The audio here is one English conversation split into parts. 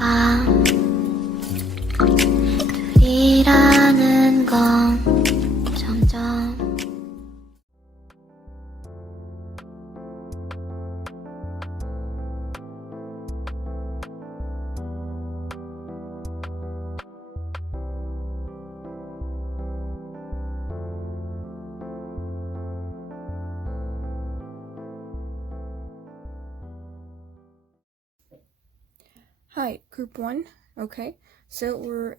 밤 둘이라는 건 점점 Hi, group one. Okay, so we're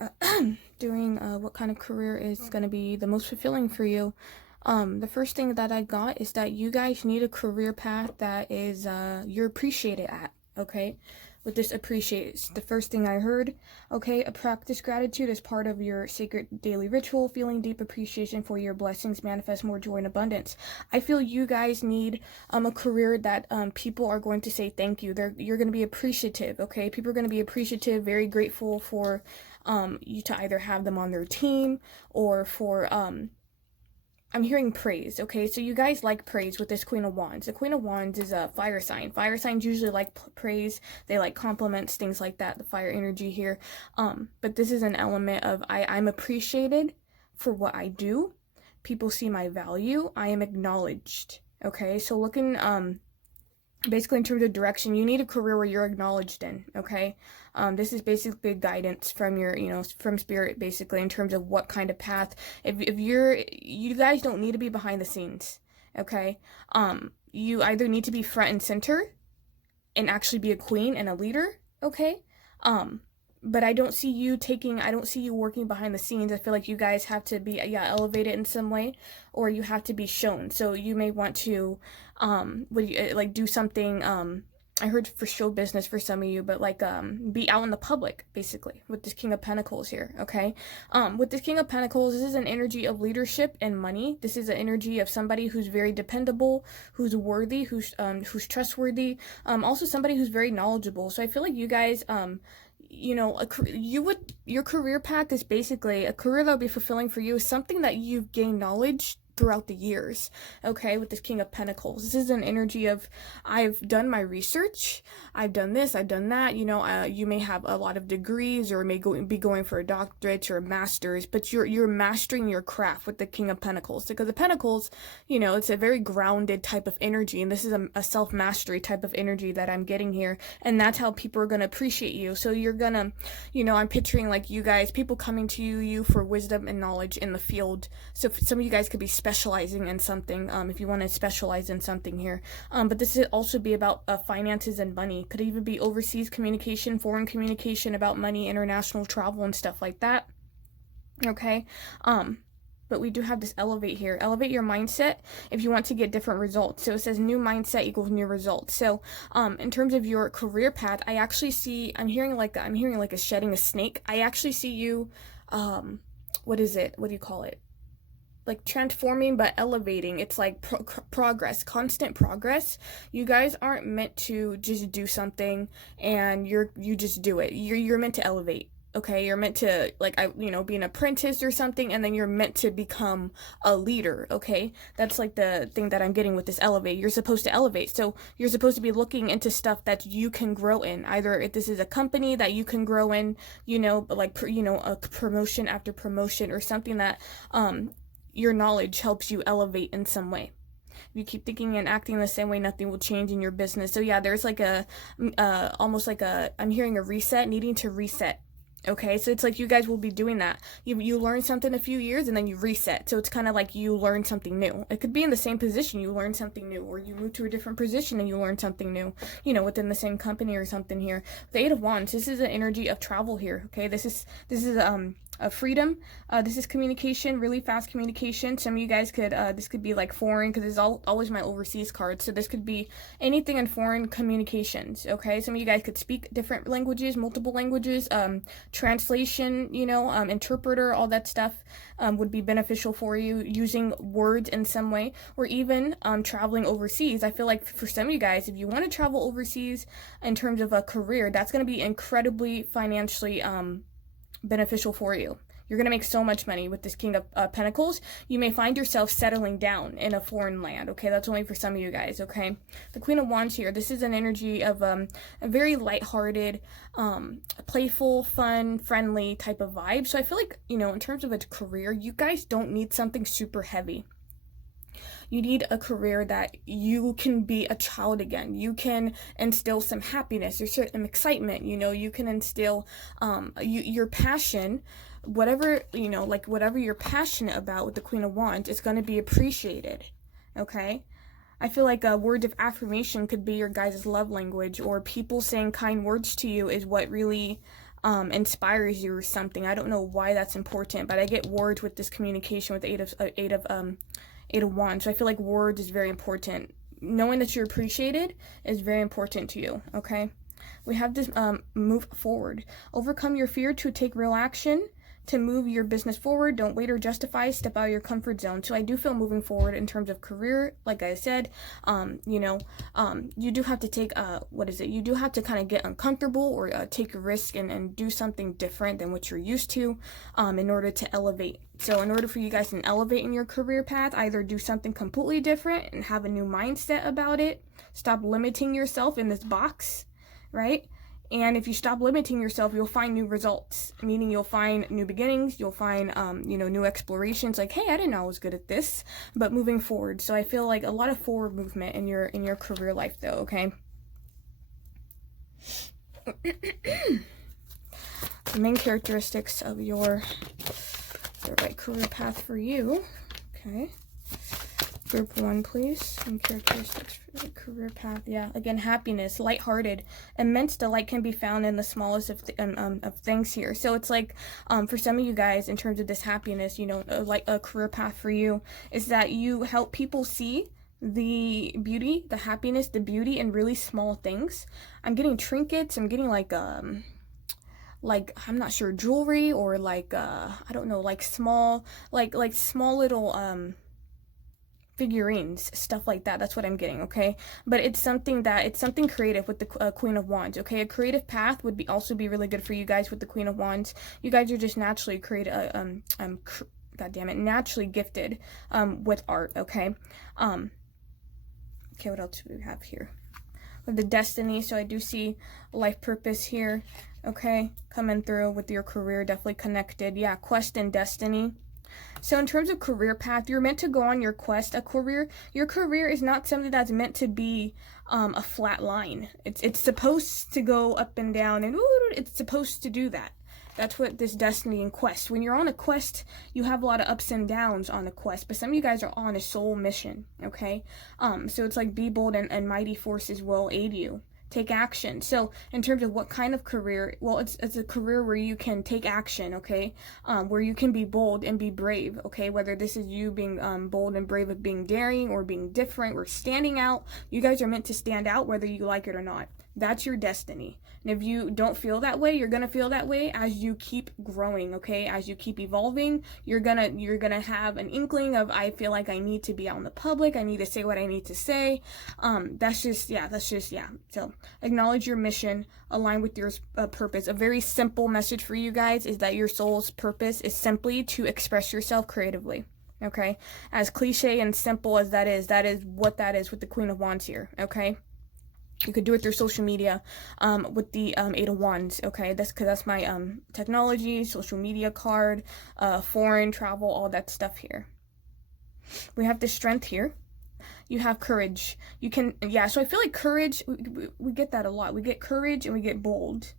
doing what kind of career is going to be the most fulfilling for you. The first thing that I got is that you guys need a career path that is you're appreciated at. Okay, with this appreciate, the first thing I heard. Okay, a practice gratitude as part of your sacred daily ritual. Feeling deep appreciation for your blessings manifest more joy and abundance. I feel you guys need a career that people are going to say thank you. You're going to be appreciative. Okay, people are going to be appreciative, very grateful for you to either have them on their team or for I'm hearing praise, okay? So you guys like praise with this Queen of Wands. The Queen of Wands is a fire sign. Fire signs usually like praise. They like compliments, things like that, the fire energy here. But this is an element of I'm appreciated for what I do. People see my value. I am acknowledged, okay? So looking, basically in terms of direction, you need a career where you're acknowledged in, okay? This is basically guidance from your, from spirit, basically, in terms of what kind of path. If you guys don't need to be behind the scenes, okay? You either need to be front and center and actually be a queen and a leader, okay? But I don't see you working behind the scenes. I feel like you guys have to be, elevated in some way, or you have to be shown. So you may want to, do something, I heard for show business for some of you, but be out in the public, basically, with this King of Pentacles here, okay? With this King of Pentacles, this is an energy of leadership and money. This is an energy of somebody who's very dependable, who's worthy, who's trustworthy, also somebody who's very knowledgeable. So I feel like you guys, your career path is basically a career that will be fulfilling for you is something that you've gained knowledge throughout the years, okay, with this King of Pentacles. This is an energy of, I've done my research, I've done this, I've done that, you may have a lot of degrees or may be going for a doctorate or a master's, but you're mastering your craft with the King of Pentacles, because the Pentacles, it's a very grounded type of energy, and this is a self-mastery type of energy that I'm getting here, and that's how people are going to appreciate you. So you're gonna, I'm picturing like you guys, people coming to you for wisdom and knowledge in the field. So some of you guys could be specializing in something, if you want to specialize in something here, but this could also be about finances and money. Could even be overseas communication, foreign communication, about money, international travel and stuff like that, okay? But we do have this elevate here. Elevate your mindset if you want to get different results. So it says new mindset equals new results. So in terms of your career path, I actually see, I'm hearing like a shedding a snake. I actually see you, what do you call it? Like transforming but elevating. It's like progress, constant progress. You guys aren't meant to just do something and you just do it. You're meant to elevate. Okay, you're meant to be an apprentice or something, and then you're meant to become a leader. Okay, that's like the thing that I'm getting with this elevate. You're supposed to elevate, so you're supposed to be looking into stuff that you can grow in. Either if this is a company that you can grow in, a promotion after promotion, or something that your knowledge helps you elevate in some way. If you keep thinking and acting the same way, nothing will change in your business. So yeah, there's like almost like I'm hearing a reset, needing to reset. Okay, so it's like you guys will be doing that. You learn something a few years and then you reset. So it's kind of like you learn something new. It could be in the same position, you learn something new, or you move to a different position and you learn something new, within the same company or something here. The Eight of Wands, this is an energy of travel here, okay? This is a freedom. This is communication, really fast communication. Some of you guys could, this could be like foreign, because it's always my overseas card. So this could be anything in foreign communications, okay? Some of you guys could speak different languages, multiple languages, translation, interpreter, all that stuff would be beneficial for you, using words in some way, or even traveling overseas. I feel like for some of you guys, if you want to travel overseas in terms of a career, that's going to be incredibly financially beneficial for you. You're going to make so much money with this King of Pentacles. You may find yourself settling down in a foreign land, okay? That's only for some of you guys, okay? The Queen of Wands here, this is an energy of a very lighthearted, playful, fun, friendly type of vibe. So I feel like, you know, in terms of a career, you guys don't need something super heavy. You need a career that you can be a child again. You can instill some happiness or certain excitement. You know, you can instill your passion, whatever, you know, like whatever you're passionate about with the Queen of Wands, it's going to be appreciated. Okay? I feel like a word of affirmation could be your guys' love language, or people saying kind words to you is what really inspires you or something. I don't know why that's important, but I get words with this communication with the Eight of Wands. So I feel like words is very important. Knowing that you're appreciated is very important to you, okay? We have this move forward. Overcome your fear to take real action, to move your business forward. Don't wait or justify. Step out of your comfort zone. So I do feel moving forward in terms of career. Like I said, you know, you do have to take, you do have to kind of get uncomfortable or take a risk and do something different than what you're used to in order to elevate. So in order for you guys to elevate in your career path, either do something completely different and have a new mindset about it. Stop limiting yourself in this box, right? And if you stop limiting yourself, you'll find new results, meaning you'll find new beginnings, you'll find, you know, new explorations, like, hey, I didn't know I was good at this, but moving forward. So I feel like a lot of forward movement in your career life, though, okay? The main characteristics of the right career path for you, okay? Group 1, please. And characteristics for the career path. Yeah, again, happiness, lighthearted, immense delight can be found in the smallest of things here. So it's like, for some of you guys, in terms of this happiness, you know, like a career path for you is that you help people see the beauty, the happiness, the beauty in really small things. I'm getting trinkets. I'm getting like I'm not sure, jewelry, or like I don't know, like small little figurines, stuff like that. That's what I'm getting, okay? But it's something creative with the Queen of Wands, okay? A creative path would also be really good for you guys with the Queen of Wands. You guys are just naturally naturally gifted with art, okay? Okay, what else do we have here? With the destiny, so I do see life purpose here, okay? Coming through with your career, definitely connected. Yeah, quest and destiny. So in terms of career path, you're meant to go on your quest. Your career is not something that's meant to be a flat line. It's supposed to go up and down, and it's supposed to do that. That's what this destiny and quest. When you're on a quest, you have a lot of ups and downs on the quest, but some of you guys are on a soul mission, okay? So it's like, be bold and mighty forces will aid you. Take action. So in terms of what kind of career, well, it's a career where you can take action, okay? Where you can be bold and be brave, okay? Whether this is you being bold and brave of being daring or being different or standing out. You guys are meant to stand out whether you like it or not. That's your destiny. And if you don't feel that way, you're going to feel that way as you keep growing, okay? As you keep evolving, you're going to have an inkling of, I feel like I need to be out in the public. I need to say what I need to say. That's just. So acknowledge your mission, align with your purpose. A very simple message for you guys is that your soul's purpose is simply to express yourself creatively. Okay? As cliche and simple as that is what that is with the Queen of Wands here, okay? You could do it through social media with the Eight of Wands, okay? That's my technology, social media card, foreign travel, all that stuff here. We have the strength here. You have courage. You can, yeah, so I feel like courage, we get that a lot. We get courage and we get bold.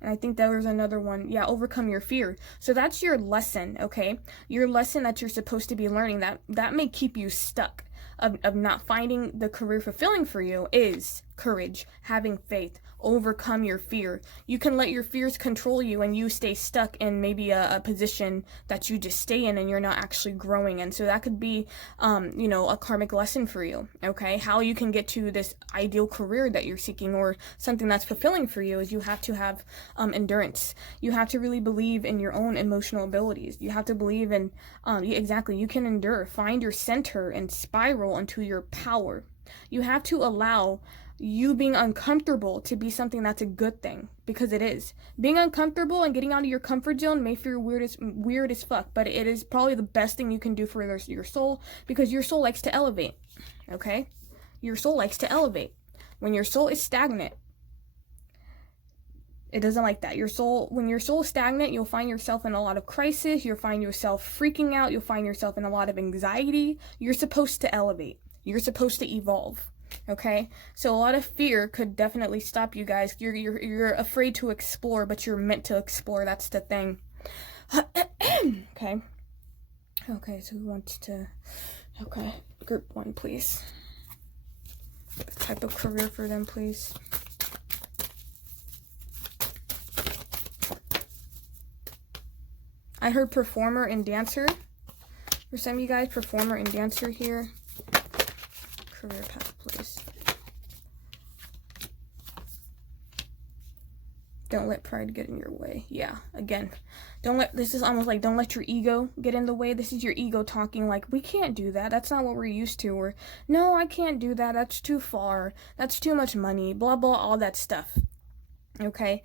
And I think there was another one. Yeah, overcome your fear. So that's your lesson, okay? Your lesson that you're supposed to be learning. That may keep you stuck. Of not finding the career fulfilling for you is courage, having faith, overcome your fear. You can let your fears control you and you stay stuck in maybe a position that you just stay in and you're not actually growing. And so that could be, you know, a karmic lesson for you, okay? How you can get to this ideal career that you're seeking or something that's fulfilling for you is you have to have endurance. You have to really believe in your own emotional abilities. You have to believe in, exactly, you can endure, find your center and spiral into your power. You have to allow you being uncomfortable to be something that's a good thing, because it is. Being uncomfortable and getting out of your comfort zone may feel weird as fuck, but it is probably the best thing you can do for your soul, because your soul likes to elevate, okay? Your soul likes to elevate. When your soul is stagnant, it doesn't like that. When your soul is stagnant, you'll find yourself in a lot of crisis. You'll find yourself freaking out. You'll find yourself in a lot of anxiety. You're supposed to elevate. You're supposed to evolve. Okay, so a lot of fear could definitely stop you guys. You're afraid to explore, but you're meant to explore. That's the thing. Okay. Okay, so who wants to? Okay, group 1, please. The type of career for them, please. I heard performer and dancer. For some of you guys, performer and dancer here. Career path, please. Don't let pride get in your way. Yeah, again, this is almost like, don't let your ego get in the way. This is your ego talking like, we can't do that. That's not what we're used to. Or, no, I can't do that. That's too far. That's too much money. Blah, blah, all that stuff. Okay,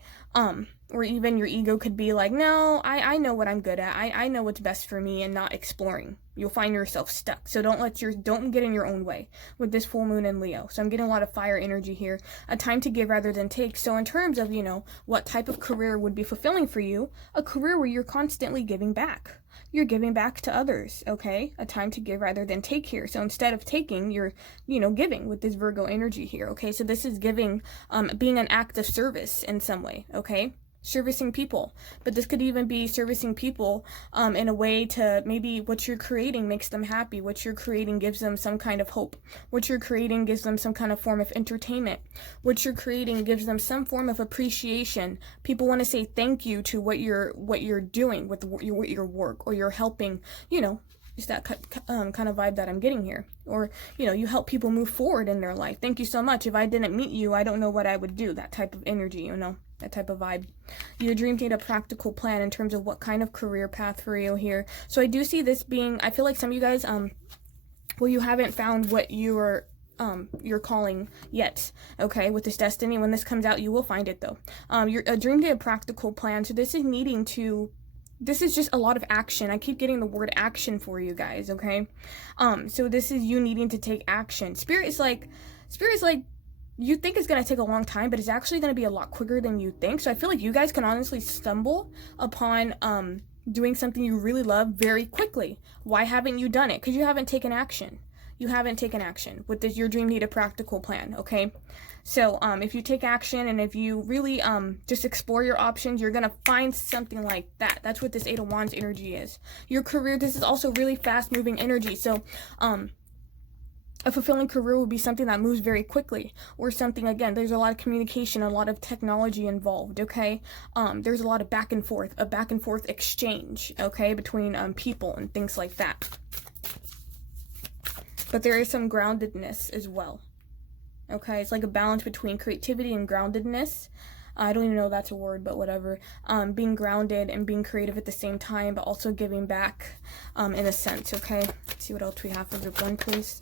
or even your ego could be like, no, I know what I'm good at. I know what's best for me, and not exploring. You'll find yourself stuck. So don't get in your own way with this full moon in Leo. So I'm getting a lot of fire energy here. A time to give rather than take. So in terms of, what type of career would be fulfilling for you, a career where you're constantly giving back. You're giving back to others, okay? A time to give rather than take here. So instead of taking, you're, giving with this Virgo energy here, okay? So this is giving, being an act of service in some way, okay? Servicing people. But this could even be servicing people in a way to maybe what you're creating makes them happy. What you're creating gives them some kind of hope. What you're creating gives them some kind of form of entertainment. What you're creating gives them some form of appreciation. People want to say thank you to what you're doing with your work, or you're helping, it's that kind of vibe that I'm getting here. Or, you help people move forward in their life. Thank you so much. If I didn't meet you, I don't know what I would do. That type of energy, that type of vibe. Your dreams need a practical plan in terms of what kind of career path for you here. So I do see this being, I feel like some of you guys, you haven't found what your calling yet, okay, with this destiny. When this comes out, you will find it though. Your dream need a practical plan. So this is just a lot of action. I keep getting the word action for you guys, okay? So this is you needing to take action. Spirit is like, you think it's going to take a long time, but it's actually going to be a lot quicker than you think. So I feel like you guys can honestly stumble upon doing something you really love very quickly. Why haven't you done it? Because you haven't taken action. You haven't taken action. With this, your dream need a practical plan, okay? So if you take action, and if you really just explore your options, you're going to find something like that. That's what this 8 of Wands energy is. Your career, this is also really fast-moving energy. So a fulfilling career would be something that moves very quickly, or something, again, there's a lot of communication, a lot of technology involved, okay? There's a lot of back and forth exchange, okay, between people and things like that. But there is some groundedness as well, okay? It's like a balance between creativity and groundedness. I don't even know if that's a word, but whatever. Being grounded and being creative at the same time, but also giving back in a sense, okay? Let's see what else we have for group 1, please.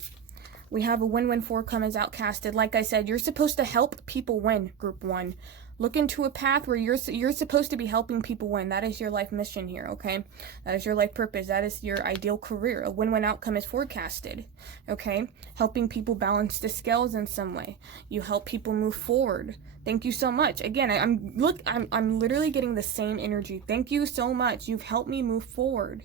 We have a win-win 4 come as outcasted. Like I said, you're supposed to help people win, group 1. Look into a path where you're supposed to be helping people win. That is your life mission here, okay? That is your life purpose. That is your ideal career. A win-win outcome is forecasted, okay? Helping people balance the scales in some way. You help people move forward. Thank you so much. Again, I'm literally getting the same energy. Thank you so much. You've helped me move forward.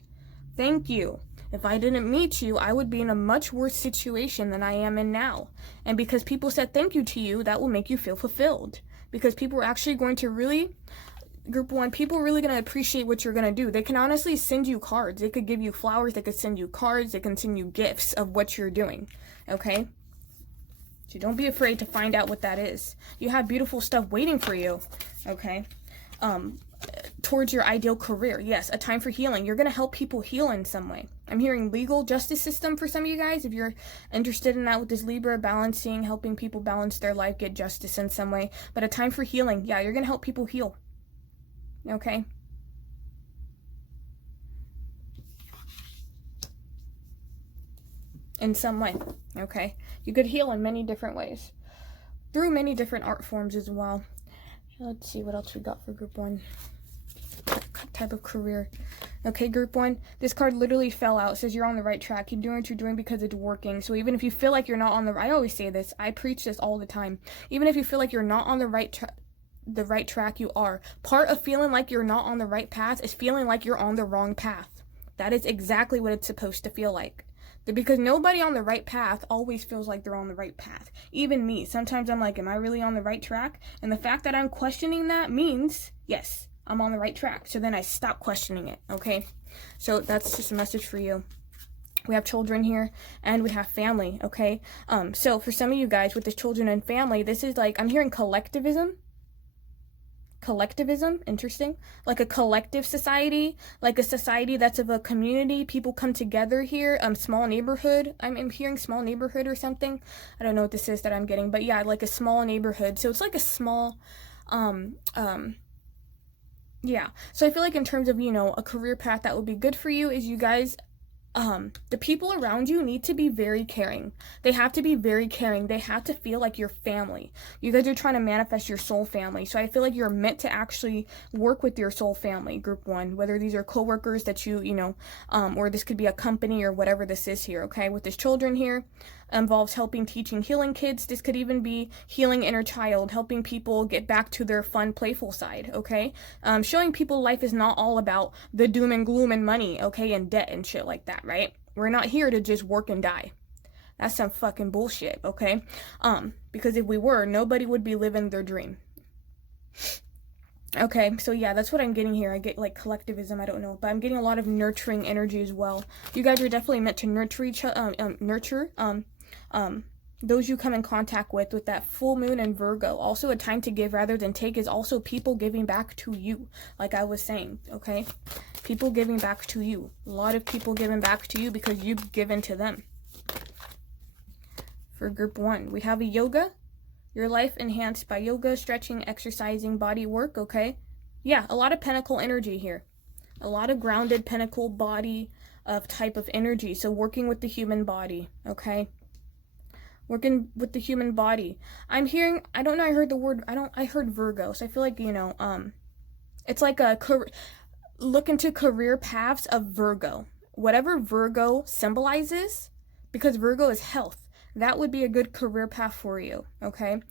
Thank you. If I didn't meet you, I would be in a much worse situation than I am in now. And because people said thank you to you, that will make you feel fulfilled. Because people are actually going to really, group 1, people are really going to appreciate what you're going to do. They can honestly send you cards. They could give you flowers. They could send you cards. They can send you gifts of what you're doing. Okay? So don't be afraid to find out what that is. You have beautiful stuff waiting for you. Okay? Towards your ideal career. Yes, a time for healing. You're going to help people heal in some way. I'm hearing legal justice system for some of you guys. If you're interested in that with this Libra, balancing, helping people balance their life, get justice in some way. But a time for healing. Yeah, you're going to help people heal. Okay? In some way. Okay? You could heal in many different ways. through many different art forms as well. Let's see what else we got for group 1. Type of career. Okay, group 1, this card literally fell out. It says you're on the right track. Keep doing what you're doing because it's working. So even if you feel like you're not on the, I always say this, I preach this all the time. Even if you feel like you're not on the right track, you are. Part of feeling like you're not on the right path is feeling like you're on the wrong path. That is exactly what it's supposed to feel like. Because nobody on the right path always feels like they're on the right path. Even me. Sometimes I'm like, am I really on the right track? And the fact that I'm questioning that means, yes, I'm on the right track. So then I stop questioning it, okay? So that's just a message for you. We have children here, and we have family, okay? So for some of you guys with this children and family, this is like, I'm hearing collectivism, interesting, like a collective society, like a society that's of a community. People come together here. Small neighborhood. I'm hearing small neighborhood or something. I don't know what this is that I'm getting, but yeah, like a small neighborhood. So it's like a small yeah. So I feel like in terms of, you know, a career path that would be good for you is you guys, the people around you need to be very caring. They have to be very caring. They have to feel like your family. You guys are trying to manifest your soul family. So I feel like you're meant to actually work with your soul family, group 1, whether these are coworkers that you know, or this could be a company or whatever this is here, okay? With this children here, involves helping, teaching, healing kids. This could even be healing inner child, helping people get back to their fun, playful side, okay? Showing people life is not all about the doom and gloom and money, okay, and debt and shit like that, right? We're not here to just work and die. That's some fucking bullshit, okay? Because if we were, nobody would be living their dream. Okay, so yeah, that's what I'm getting here. I get like collectivism, I don't know, but I'm getting a lot of nurturing energy as well. You guys are definitely meant to nurture each other, those you come in contact with that full moon and Virgo. Also a time to give rather than take is also people giving back to you, like I was saying, okay? People giving back to you. A lot of people giving back to you because you've given to them. For group 1, we have a yoga. Your life enhanced by yoga, stretching, exercising, body work, okay? Yeah, a lot of pentacle energy here. A lot of grounded pentacle body of type of energy. So working with the human body, okay? Working with the human body. I'm hearing, I don't know, I heard the word, I heard Virgo. So I feel like, you know, it's like look into career paths of Virgo. Whatever Virgo symbolizes, because Virgo is health, that would be a good career path for you, okay?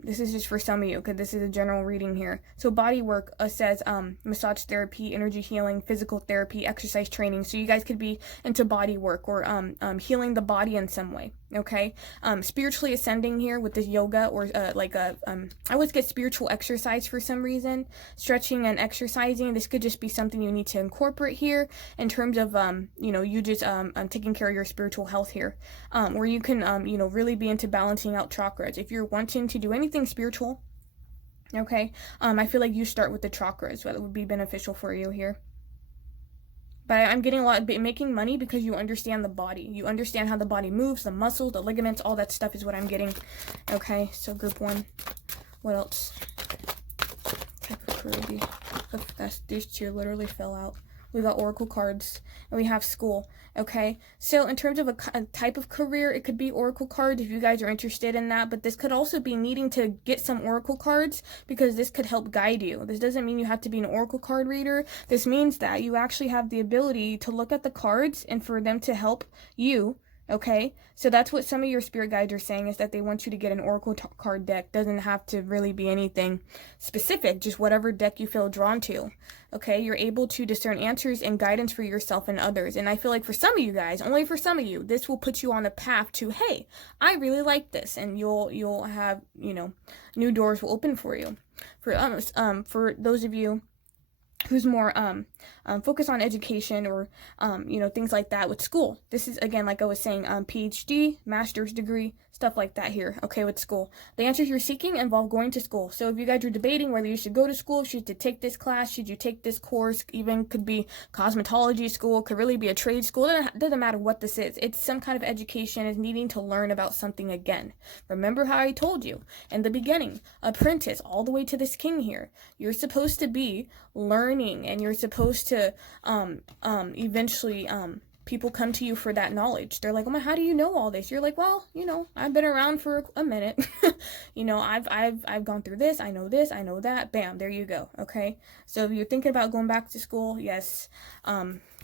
This is just for some of you, because this is a general reading here. So body work says massage therapy, energy healing, physical therapy, exercise training. So you guys could be into body work or healing the body in some way, okay? Spiritually ascending here with this yoga or I always get spiritual exercise for some reason. Stretching and exercising. This could just be something you need to incorporate here in terms of, you know, you just taking care of your spiritual health here. Where you can, you know, really be into balancing out chakras. If you're wanting to do anything spiritual, okay, I feel like you start with the chakras. That would be beneficial for you here. But I'm getting a lot of making money because you understand the body. You understand how the body moves, the muscles, the ligaments, all that stuff is what I'm getting. Okay, so group 1. What else? Type of career. These two literally fell out. We got oracle cards, and we have school, okay? So in terms of a type of career, it could be oracle cards if you guys are interested in that, but this could also be needing to get some oracle cards because this could help guide you. This doesn't mean you have to be an oracle card reader. This means that you actually have the ability to look at the cards and for them to help you, okay? So that's what some of your spirit guides are saying, is that they want you to get an oracle card deck. Doesn't have to really be anything specific, just whatever deck you feel drawn to, okay? You're able to discern answers and guidance for yourself and others. And I feel like for some of you guys, only for some of you, this will put you on the path to, hey, I really like this. And you'll have, you know, new doors will open for you. For those of you who's more focused on education or you know, things like that with school. This is, again, like I was saying, PhD, master's degree, stuff like that here, okay, with school. The answers you're seeking involve going to school. So if you guys are debating whether you should go to school, should you take this class, should you take this course, even could be cosmetology school, could really be a trade school, it doesn't matter what this is. It's some kind of education, is needing to learn about something again. Remember how I told you in the beginning, apprentice all the way to this king here. You're supposed to be learning, and you're supposed to eventually people come to you for that knowledge. They're like, oh my, how do you know all this? You're like, well, I've been around for a minute. I've gone through this, I know that. Bam, there you go. Okay. So if you're thinking about going back to school, yes.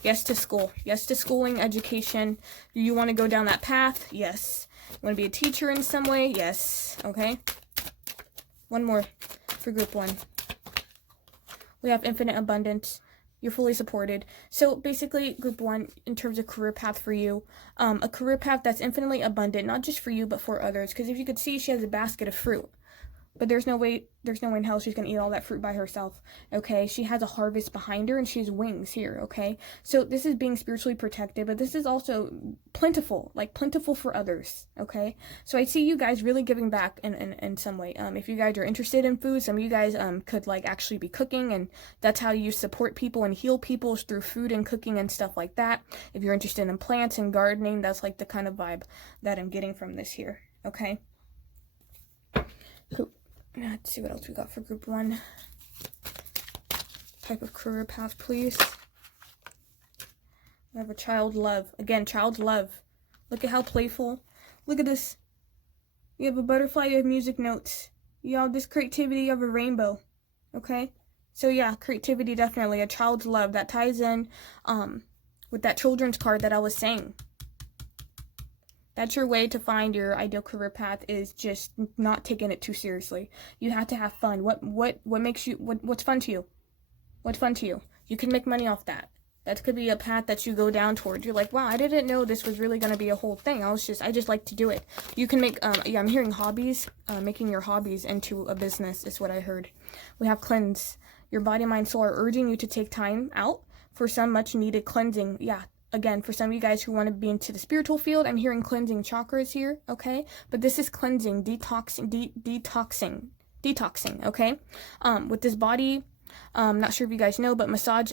Yes to school. Yes to schooling, education. Do you want to go down that path? Yes. You want to be a teacher in some way? Yes. Okay. One more for group 1. We have infinite abundance. You're fully supported. So basically, group 1, in terms of career path for you, a career path that's infinitely abundant, not just for you, but for others. Because if you could see, she has a basket of fruit. But there's no way in hell she's going to eat all that fruit by herself, okay? She has a harvest behind her, and she has wings here, okay? So this is being spiritually protected, but this is also plentiful, like plentiful for others, okay? So I see you guys really giving back in some way. If you guys are interested in food, some of you guys could like actually be cooking, and that's how you support people and heal people, is through food and cooking and stuff like that. If you're interested in plants and gardening, that's like the kind of vibe that I'm getting from this here, okay? Cool. Let's see what else we got for group 1. Type of career path, please. We have a child love. Again, child love. Look at how playful. Look at this. You have a butterfly, you have music notes. You have this creativity, you have a rainbow. Okay? So yeah, creativity, definitely. A child's love. That ties in with that children's card that I was saying. That's your way to find your ideal career path, is just not taking it too seriously. You have to have fun. What makes you, what's fun to you? What's fun to you? You can make money off that. That could be a path that you go down towards. You're like, wow, I didn't know this was really going to be a whole thing. I just like to do it. You can make, yeah, I'm hearing hobbies, making your hobbies into a business is what I heard. We have cleanse. Your body, mind, soul are urging you to take time out for some much needed cleansing. Yeah. Again, for some of you guys who want to be into the spiritual field, I'm hearing cleansing chakras here, okay? But this is cleansing, detoxing, okay? With this body, not sure if you guys know, but massage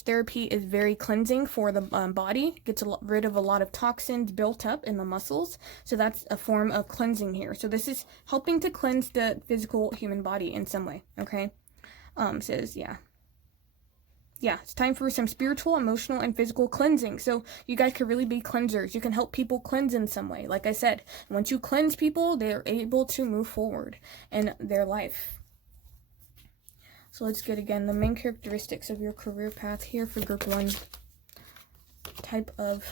therapy is very cleansing for the body. Gets rid of a lot of toxins built up in the muscles. So that's a form of cleansing here. So this is helping to cleanse the physical human body in some way, okay? Says, yeah. Yeah, it's time for some spiritual, emotional, and physical cleansing. So you guys can really be cleansers. You can help people cleanse in some way. Like I said, once you cleanse people, they are able to move forward in their life. So let's get again the main characteristics of your career path here for group 1. Type of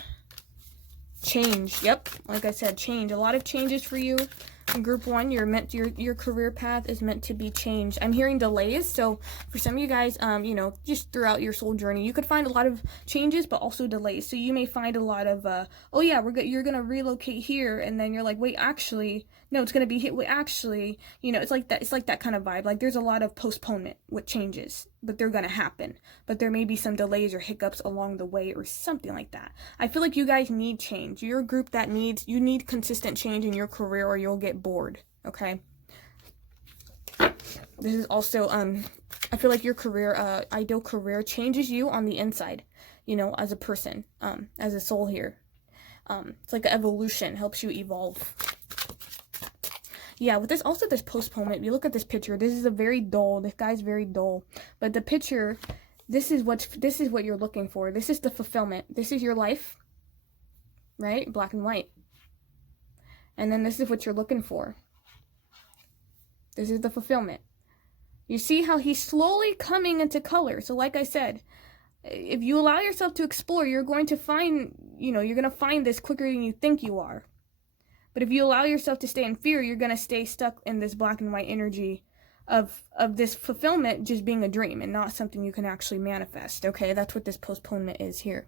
change. Yep, like I said, change. A lot of changes for you. In group 1, your career path is meant to be changed. I'm hearing delays, so for some of you guys, just throughout your soul journey, you could find a lot of changes, but also delays. So you may find a lot of, oh yeah, you're gonna relocate here, and then you're like, wait, actually, no, it's gonna be here. Wait, actually, it's like that. It's like that kind of vibe. Like there's a lot of postponement with changes, but they're gonna happen. But there may be some delays or hiccups along the way, or something like that. I feel like you guys need change. You're a group that you need consistent change in your career, or you'll get bored, okay? This is also, I feel like your career, ideal career changes you on the inside, as a person, as a soul here. It's like an evolution, helps you evolve. Yeah, with this, also this postponement, if you look at this picture, this is this guy's very dull, but the picture, this is what you're looking for. This is the fulfillment. This is your life, right? Black and white. And then this is what you're looking for. This is the fulfillment. You see how he's slowly coming into color. So like I said, if you allow yourself to explore, you're going to find, you're going to find this quicker than you think you are. But if you allow yourself to stay in fear, you're going to stay stuck in this black and white energy of this fulfillment just being a dream and not something you can actually manifest. Okay, that's what this postponement is here.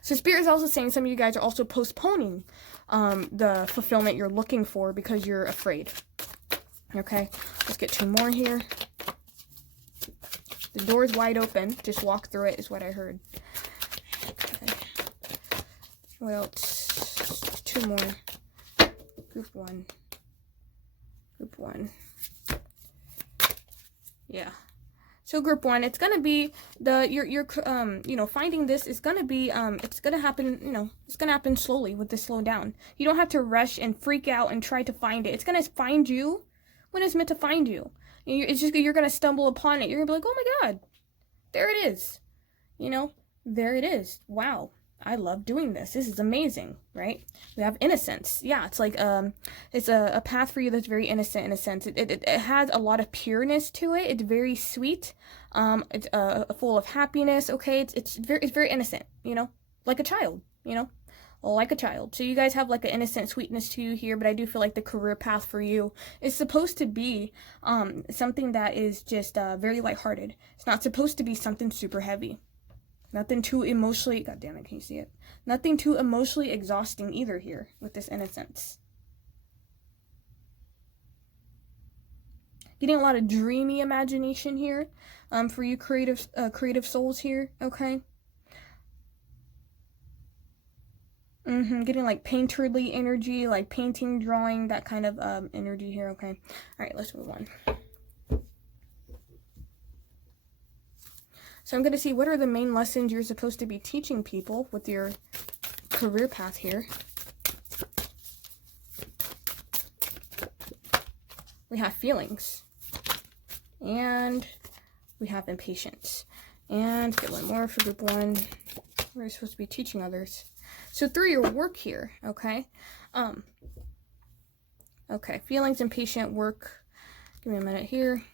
So Spirit is also saying some of you guys are also postponing the fulfillment you're looking for because you're afraid. Okay, let's get 2 more here. The door is wide open. Just walk through it is what I heard. Okay. What else? 2 more. Group 1. Group 1. Yeah. So group 1, it's gonna be finding this is gonna be it's gonna happen, it's gonna happen slowly with this slow down. You don't have to rush and freak out and try to find it. It's gonna find you when it's meant to find you. It's just you're gonna stumble upon it. You're gonna be like, oh my God, there it is. There it is. Wow. I love doing this. This is amazing, right? We have innocence. Yeah, it's like it's a path for you that's very innocent in a sense. It has a lot of pureness to it. It's very sweet. It's full of happiness. Okay, it's very innocent. You know, like a child. You know, like a child. So you guys have like an innocent sweetness to you here, but I do feel like the career path for you is supposed to be something that is just very lighthearted. It's not supposed to be something super heavy. Nothing too emotionally, god damn it, can you see it? Nothing too emotionally exhausting either here with this innocence. Getting a lot of dreamy imagination here for you creative souls here, okay? Getting like painterly energy, like painting, drawing, that kind of energy here, okay? All right, let's move on. So I'm going to see what are the main lessons you're supposed to be teaching people with your career path here. We have feelings. And we have impatience. And get one more for group 1. We're supposed to be teaching others. So through your work here, okay? Okay, feelings, impatient, work. Give me a minute here.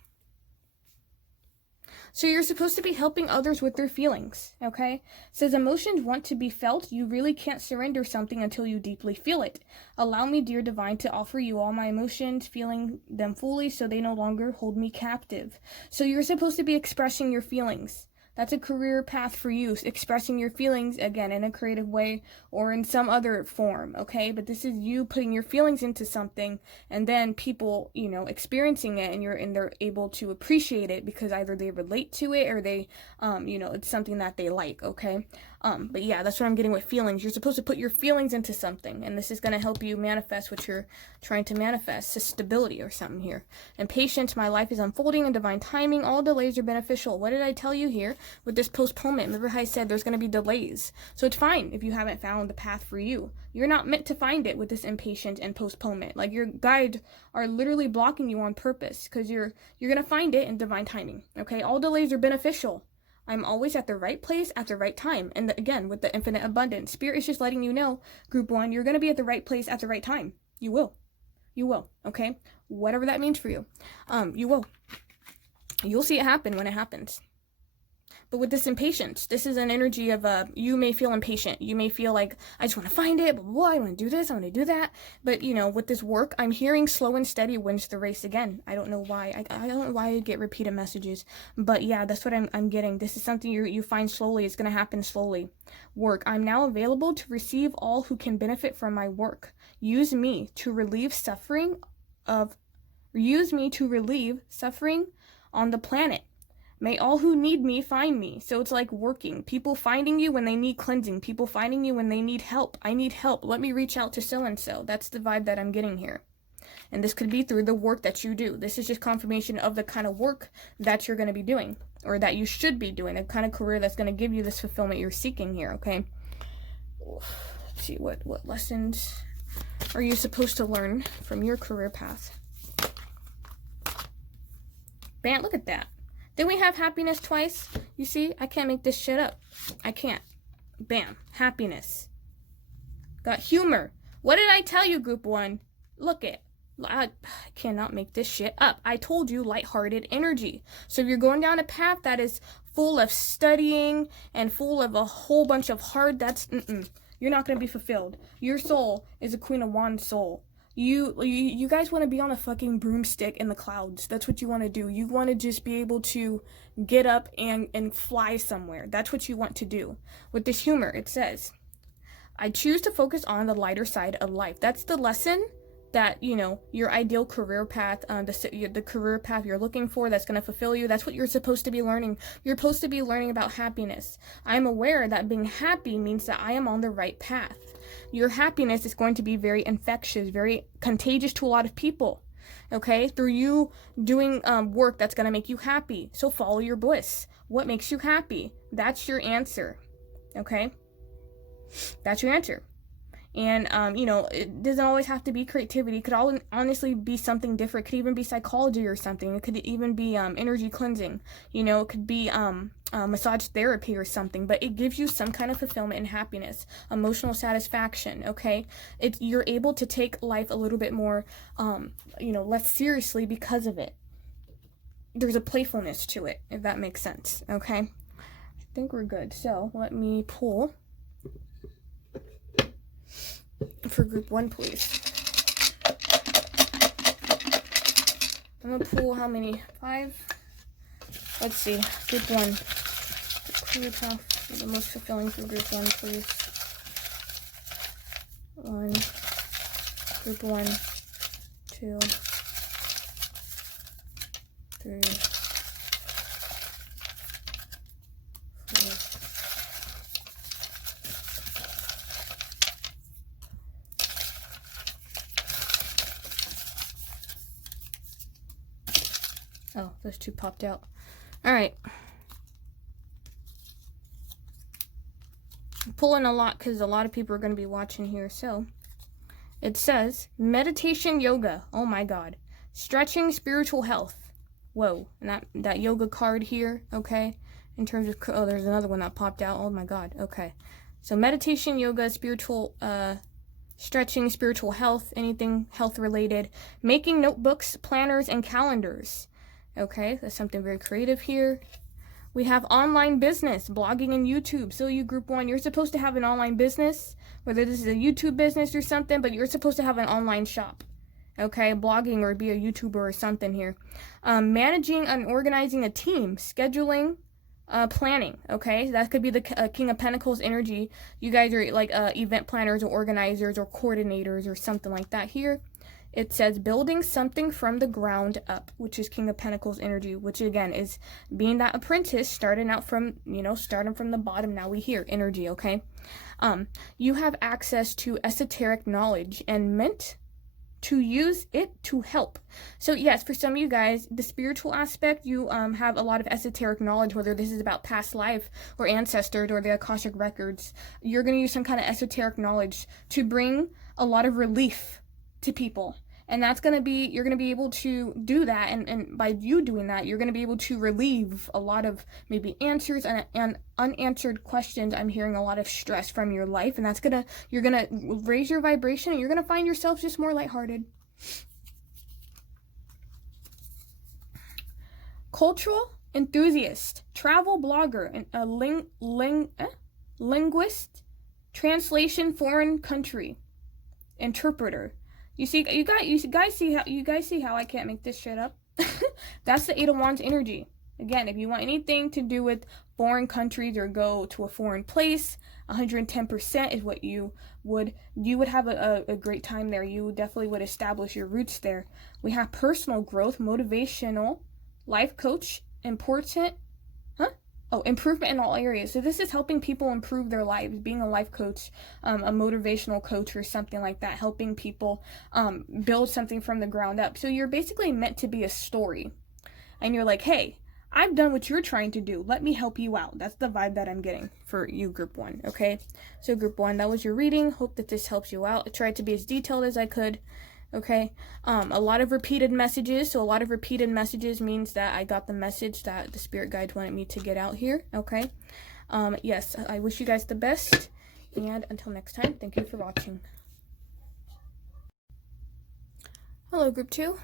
So you're supposed to be helping others with their feelings, okay? It says emotions want to be felt. You really can't surrender something until you deeply feel it. Allow me, dear divine, to offer you all my emotions, feeling them fully so they no longer hold me captive. So you're supposed to be expressing your feelings. That's a career path for you, expressing your feelings, again, in a creative way or in some other form, okay? But this is you putting your feelings into something and then people, you know, experiencing it and they're able to appreciate it because either they relate to it or they, you know, it's something that they like, okay? But yeah, that's what I'm getting with feelings. You're supposed to put your feelings into something, and this is going to help you manifest what you're trying to manifest, so stability or something here. And patience, my life is unfolding in divine timing. All delays are beneficial. What did I tell you here with this postponement? Remember how I said there's going to be delays. So it's fine if you haven't found the path for you. You're not meant to find it with this impatience and postponement. Like your guides are literally blocking you on purpose because you're going to find it in divine timing. Okay, all delays are beneficial. I'm always at the right place at the right time. And again, with the infinite abundance, Spirit is just letting you know, group 1, you're going to be at the right place at the right time. You will. You will. Okay? Whatever that means for you. You will. You'll see it happen when it happens. But with this impatience, this is an energy of, you may feel impatient. You may feel like, I just want to find it, blah, blah, blah, I want to do this, I want to do that. But, you know, with this work, I'm hearing slow and steady wins the race again. I don't know why. I don't know why I get repeated messages. But yeah, that's what I'm getting. This is something you find slowly. It's going to happen slowly. Work. I'm now available to receive all who can benefit from my work. Use me to relieve suffering on the planet. May all who need me find me. So it's like working. People finding you when they need cleansing. People finding you when they need help. I need help. Let me reach out to so-and-so. That's the vibe that I'm getting here. And this could be through the work that you do. This is just confirmation of the kind of work that you're going to be doing. Or that you should be doing. The kind of career that's going to give you this fulfillment you're seeking here, okay? Let's see, what lessons are you supposed to learn from your career path? Bam, look at that. Then we have happiness twice. You see, I can't make this shit up. I can't. Bam. Happiness. Got humor. What did I tell you, group 1? Look it. I cannot make this shit up. I told you lighthearted energy. So if you're going down a path that is full of studying and full of a whole bunch of hard, you're not going to be fulfilled. Your soul is a Queen of Wands soul. You guys want to be on a fucking broomstick in the clouds. That's what you want to do. You want to just be able to get up and fly somewhere. That's what you want to do. With this humor, it says, I choose to focus on the lighter side of life. That's the lesson that, you know, your ideal career path, the career path you're looking for that's going to fulfill you. That's what you're supposed to be learning. You're supposed to be learning about happiness. I'm aware that being happy means that I am on the right path. Your happiness is going to be very infectious, very contagious to a lot of people, okay? Through you doing work that's going to make you happy. So follow your bliss. What makes you happy? That's your answer, okay? That's your answer. And, you know, it doesn't always have to be creativity. It could honestly be something different. It could even be psychology or something. It could even be energy cleansing. You know, it could be massage therapy or something. But it gives you some kind of fulfillment and happiness, emotional satisfaction, okay? You're able to take life a little bit more, you know, less seriously because of it. There's a playfulness to it, if that makes sense, okay? I think we're good. So let me pull for group 1, please. I'm gonna pull how many? 5? Let's see. Group 1. Career path, the most fulfilling for group 1, please. 1. Group 1, 2, 3, 4. Oh, those 2 popped out. All right. I'm pulling a lot because a lot of people are going to be watching here. So it says meditation yoga. Oh my God. Stretching, spiritual health. Whoa. And that yoga card here. Okay. In terms of, oh, there's another one that popped out. Oh my God. Okay. So meditation, yoga, spiritual, stretching, spiritual health, anything health related, making notebooks, planners, and calendars. Okay, that's something very creative here. We have online business, blogging and YouTube. So you group 1, you're supposed to have an online business, whether this is a YouTube business or something, but you're supposed to have an online shop. Okay, blogging or be a YouTuber or something here. Managing and organizing a team, scheduling, planning. Okay, that could be the King of Pentacles energy. You guys are like event planners or organizers or coordinators or something like that here. It says building something from the ground up, which is King of Pentacles energy, which again is being that apprentice, starting out from, you know, starting from the bottom. Now we hear energy, okay? You have access to esoteric knowledge and meant to use it to help. So yes, for some of you guys, the spiritual aspect, you have a lot of esoteric knowledge, whether this is about past life or ancestors or the Akashic records. You're going to use some kind of esoteric knowledge to bring a lot of relief to people. And that's going to be, you're going to be able to do that. And by you doing that, you're going to be able to relieve a lot of maybe answers and unanswered questions. I'm hearing a lot of stress from your life. And that's going to, you're going to raise your vibration and you're going to find yourself just more lighthearted. Cultural enthusiast, travel blogger, and a linguist, translation foreign country, interpreter. You guys see how I can't make this shit up? That's the 8 of Wands energy. Again, if you want anything to do with foreign countries or go to a foreign place, 110% is what you would have a great time there. You definitely would establish your roots there. We have personal growth, motivational, life coach, improvement in all areas. So this is helping people improve their lives, being a life coach, a motivational coach or something like that, helping people build something from the ground up. So you're basically meant to be a story. And you're like, hey, I've done what you're trying to do. Let me help you out. That's the vibe that I'm getting for you, group 1, okay? So group 1, that was your reading. Hope that this helps you out. I tried to be as detailed as I could. Okay, a lot of repeated messages. So a lot of repeated messages means that I got the message that the spirit guides wanted me to get out here. Okay, yes, I wish you guys the best, and until next time, thank you for watching. Hello, group 2.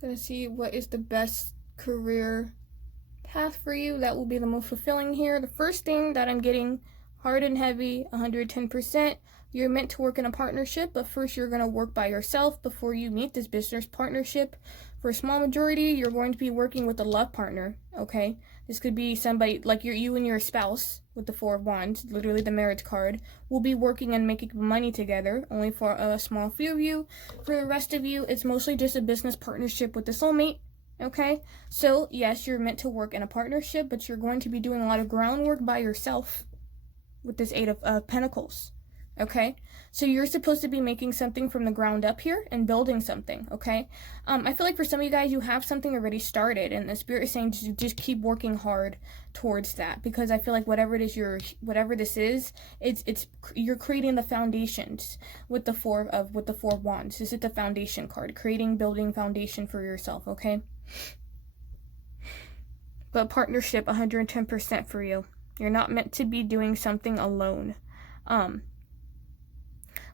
Gonna see what is the best career path for you that will be the most fulfilling here. The first thing that I'm getting, hard and heavy, 110%. You're meant to work in a partnership, but first you're going to work by yourself before you meet this business partnership. For a small majority, you're going to be working with a love partner, okay? This could be somebody like you and your spouse with the 4 of Wands, literally the marriage card, will be working and making money together, only for a small few of you. For the rest of you, it's mostly just a business partnership with the soulmate, okay? So, yes, you're meant to work in a partnership, but you're going to be doing a lot of groundwork by yourself with this 8 of Pentacles. okay? So you're supposed to be making something from the ground up here and building something, okay? I feel like for some of you guys, you have something already started, and the Spirit is saying just keep working hard towards that, because I feel like whatever it is whatever this is, it's you're creating the foundations with the four of wands. This is the foundation card, building foundation for yourself, okay? But partnership, 110% for you. You're not meant to be doing something alone.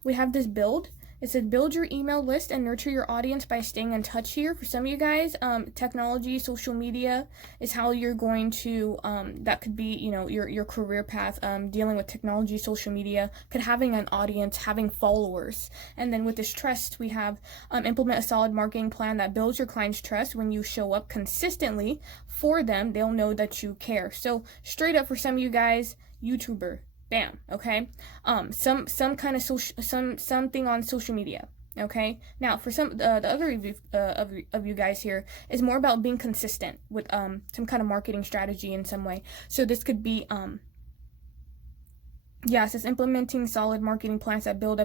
We have this build. It says build your email list and nurture your audience by staying in touch here. For some of you guys, technology, social media is how you're going to, that could be, you know, your career path, dealing with technology, social media, could having an audience, having followers. And then with this trust, we have implement a solid marketing plan that builds your client's trust. When you show up consistently for them, they'll know that you care. So straight up for some of you guys, YouTuber. Bam, okay? Some kind of something on social media, okay? Now, for the other of you guys here is more about being consistent with some kind of marketing strategy in some way. So this could be yeah, it says implementing solid marketing plans that build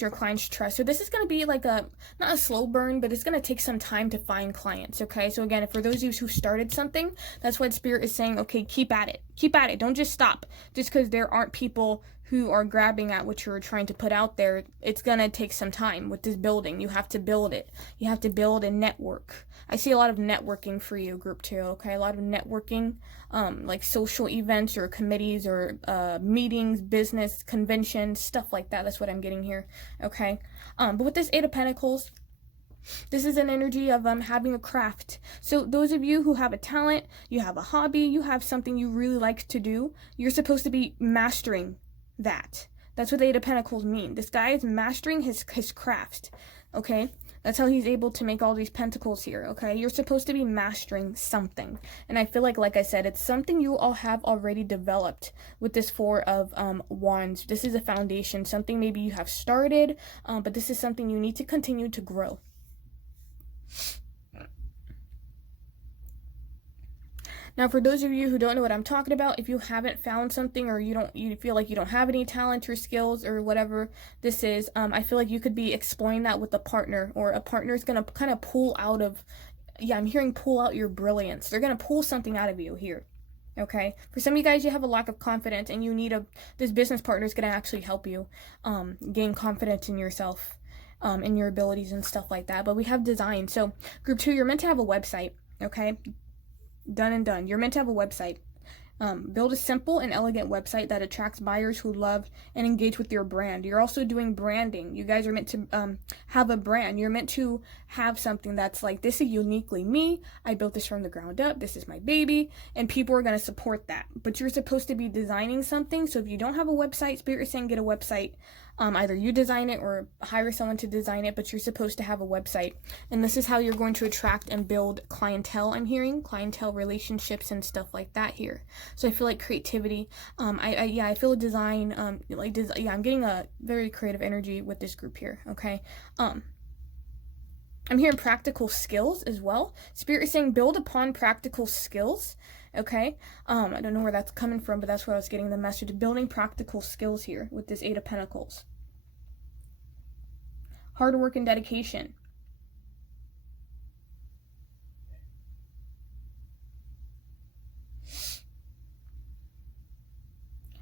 your client's trust. So this is going to be like not a slow burn, but it's going to take some time to find clients, okay? So again, for those of you who started something, that's what Spirit is saying, okay, keep at it. Don't just stop. Just because there aren't people who are grabbing at what you're trying to put out there, it's going to take some time with this building. You have to build it. You have to build a network. I see a lot of networking for you, group 2, okay? A lot of networking, like social events or committees or meetings, business, conventions, stuff like that. That's what I'm getting here, okay? But with this 8 of Pentacles, this is an energy of having a craft. So those of you who have a talent, you have a hobby, you have something you really like to do, you're supposed to be mastering that. That's what the 8 of Pentacles mean. This guy is mastering his craft, okay? That's how he's able to make all these pentacles here, okay? You're supposed to be mastering something. And I feel like I said, it's something you all have already developed with this 4 of wands. This is a foundation, something maybe you have started, but this is something you need to continue to grow. Now, for those of you who don't know what I'm talking about, if you haven't found something or you feel like you don't have any talent or skills or whatever this is, I feel like you could be exploring that with a partner, or a partner is going to kind of pull out of, I'm hearing pull out your brilliance. They're going to pull something out of you here. Okay, for some of you guys, you have a lack of confidence and you need this business partner is going to actually help you gain confidence in yourself, in your abilities and stuff like that. But we have design. So group 2, you're meant to have a website, okay? Done and done. You're meant to have a website. Build a simple and elegant website that attracts buyers who love and engage with your brand. You're also doing branding. You guys are meant to have a brand. You're meant to have something that's like, this is uniquely me. I built this from the ground up. This is my baby. And people are going to support that. But you're supposed to be designing something. So if you don't have a website, Spirit is saying get a website. Either you design it or hire someone to design it, but you're supposed to have a website. And this is how you're going to attract and build clientele, I'm hearing. Clientele relationships and stuff like that here. So I feel like creativity. I feel design, I'm getting a very creative energy with this group here, okay? I'm hearing practical skills as well. Spirit is saying build upon practical skills, okay? I don't know where that's coming from, but that's where I was getting the message. Building practical skills here with this 8 of Pentacles. Hard work and dedication.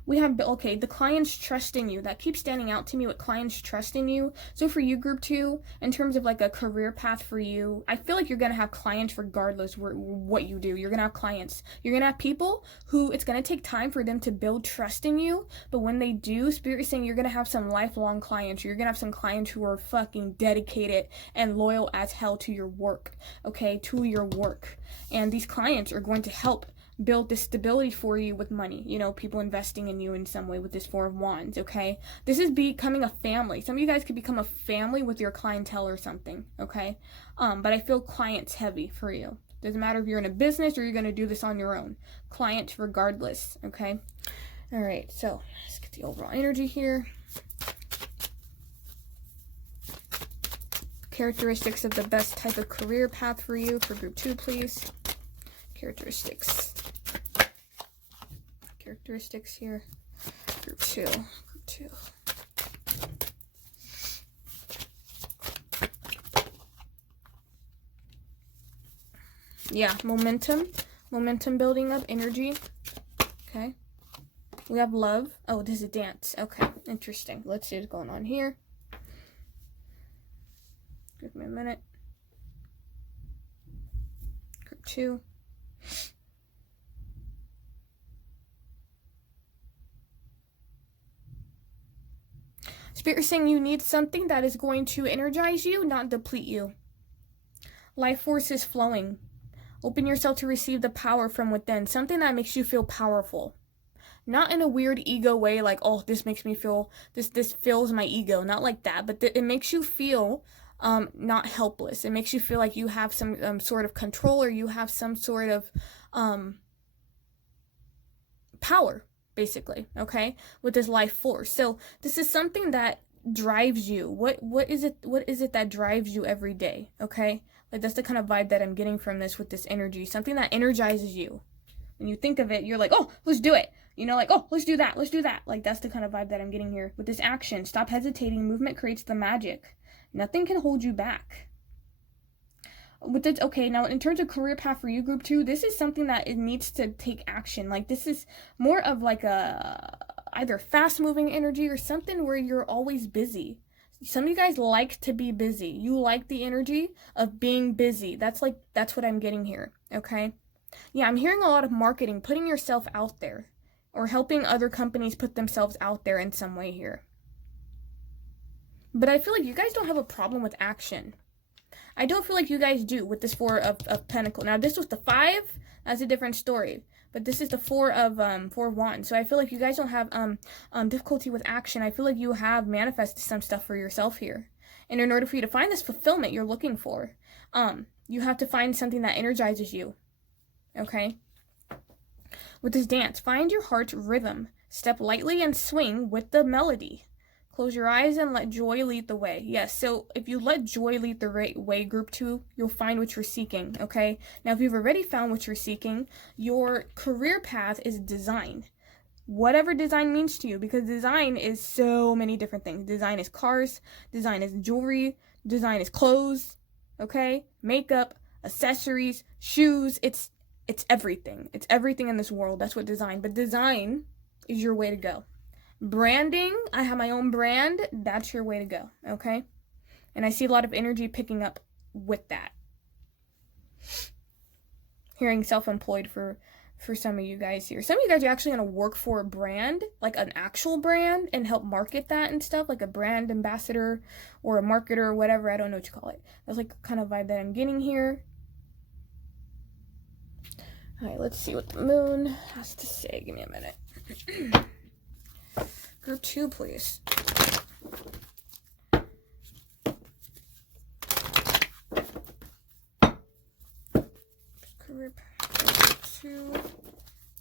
We have, okay, the clients trusting you. That keeps standing out to me with clients trusting you. So for you, group 2, in terms of like a career path for you, I feel like you're going to have clients regardless what you do. You're going to have clients. You're going to have people who it's going to take time for them to build trust in you. But when they do, Spirit is saying you're going to have some lifelong clients. You're going to have some clients who are fucking dedicated and loyal as hell to your work, okay, to your work. And these clients are going to help build this stability for you with money, you know, people investing in you in some way with this 4 of wands, okay? This is becoming a family. Some of you guys could become a family with your clientele or something, okay? But I feel clients heavy for you. Doesn't matter if you're in a business or you're going to do this on your own. Clients regardless, okay? All right, so let's get the overall energy here. Characteristics of the best type of career path for you for group 2, please. Characteristics here. Group 2. Yeah, momentum building up, energy. Okay. We have love. Oh, this is dance. Okay, interesting. Let's see what's going on here. Give me a minute. Group 2. Spirit is saying you need something that is going to energize you, not deplete you. Life force is flowing. Open yourself to receive the power from within. Something that makes you feel powerful. Not in a weird ego way, like, oh, this makes me feel, this fills my ego. Not like that, but it makes you feel not helpless. It makes you feel like you have some sort of control, or you have some sort of power, basically, okay, with this life force. So this is something that drives you. What is it that drives you every day, okay? Like, that's the kind of vibe that I'm getting from this with this energy. Something that energizes you. When you think of it, you're like, oh, let's do it. You know, like, oh, let's do that. Let's do that. Like, that's the kind of vibe that I'm getting here. With this action, stop hesitating. Movement creates the magic. Nothing can hold you back. With this, okay, now in terms of career path for you, group 2, this is something that it needs to take action. Like, this is more of like a either fast moving energy or something where you're always busy. Some of you guys like to be busy. You like the energy of being busy. That's what I'm getting here, okay? Yeah, I'm hearing a lot of marketing, putting yourself out there, or helping other companies put themselves out there in some way here. But I feel like you guys don't have a problem with action. I don't feel like you guys do with this 4 of Pentacles. Now, this was the 5. That's a different story. But this is the 4 of Wands. So I feel like you guys don't have difficulty with action. I feel like you have manifested some stuff for yourself here. And in order for you to find this fulfillment you're looking for, you have to find something that energizes you. Okay? With this dance, find your heart's rhythm. Step lightly and swing with the melody. Close your eyes and let joy lead the way. Yes, so if you let joy lead the way, group 2, you'll find what you're seeking, okay? Now, if you've already found what you're seeking, your career path is design. Whatever design means to you, because design is so many different things. Design is cars, design is jewelry, design is clothes, okay? Makeup, accessories, shoes, it's everything. It's everything in this world. That's what design, but design is your way to go. Branding, I have my own brand, that's your way to go, okay? And I see a lot of energy picking up with that. Hearing self-employed for some of you guys here. Some of you guys are actually going to work for a brand, like an actual brand, and help market that and stuff, like a brand ambassador or a marketer or whatever. I don't know what you call it. That's like kind of vibe that I'm getting here. All right, let's see what the moon has to say. Give me a minute. Group 2, please. Career Group 2.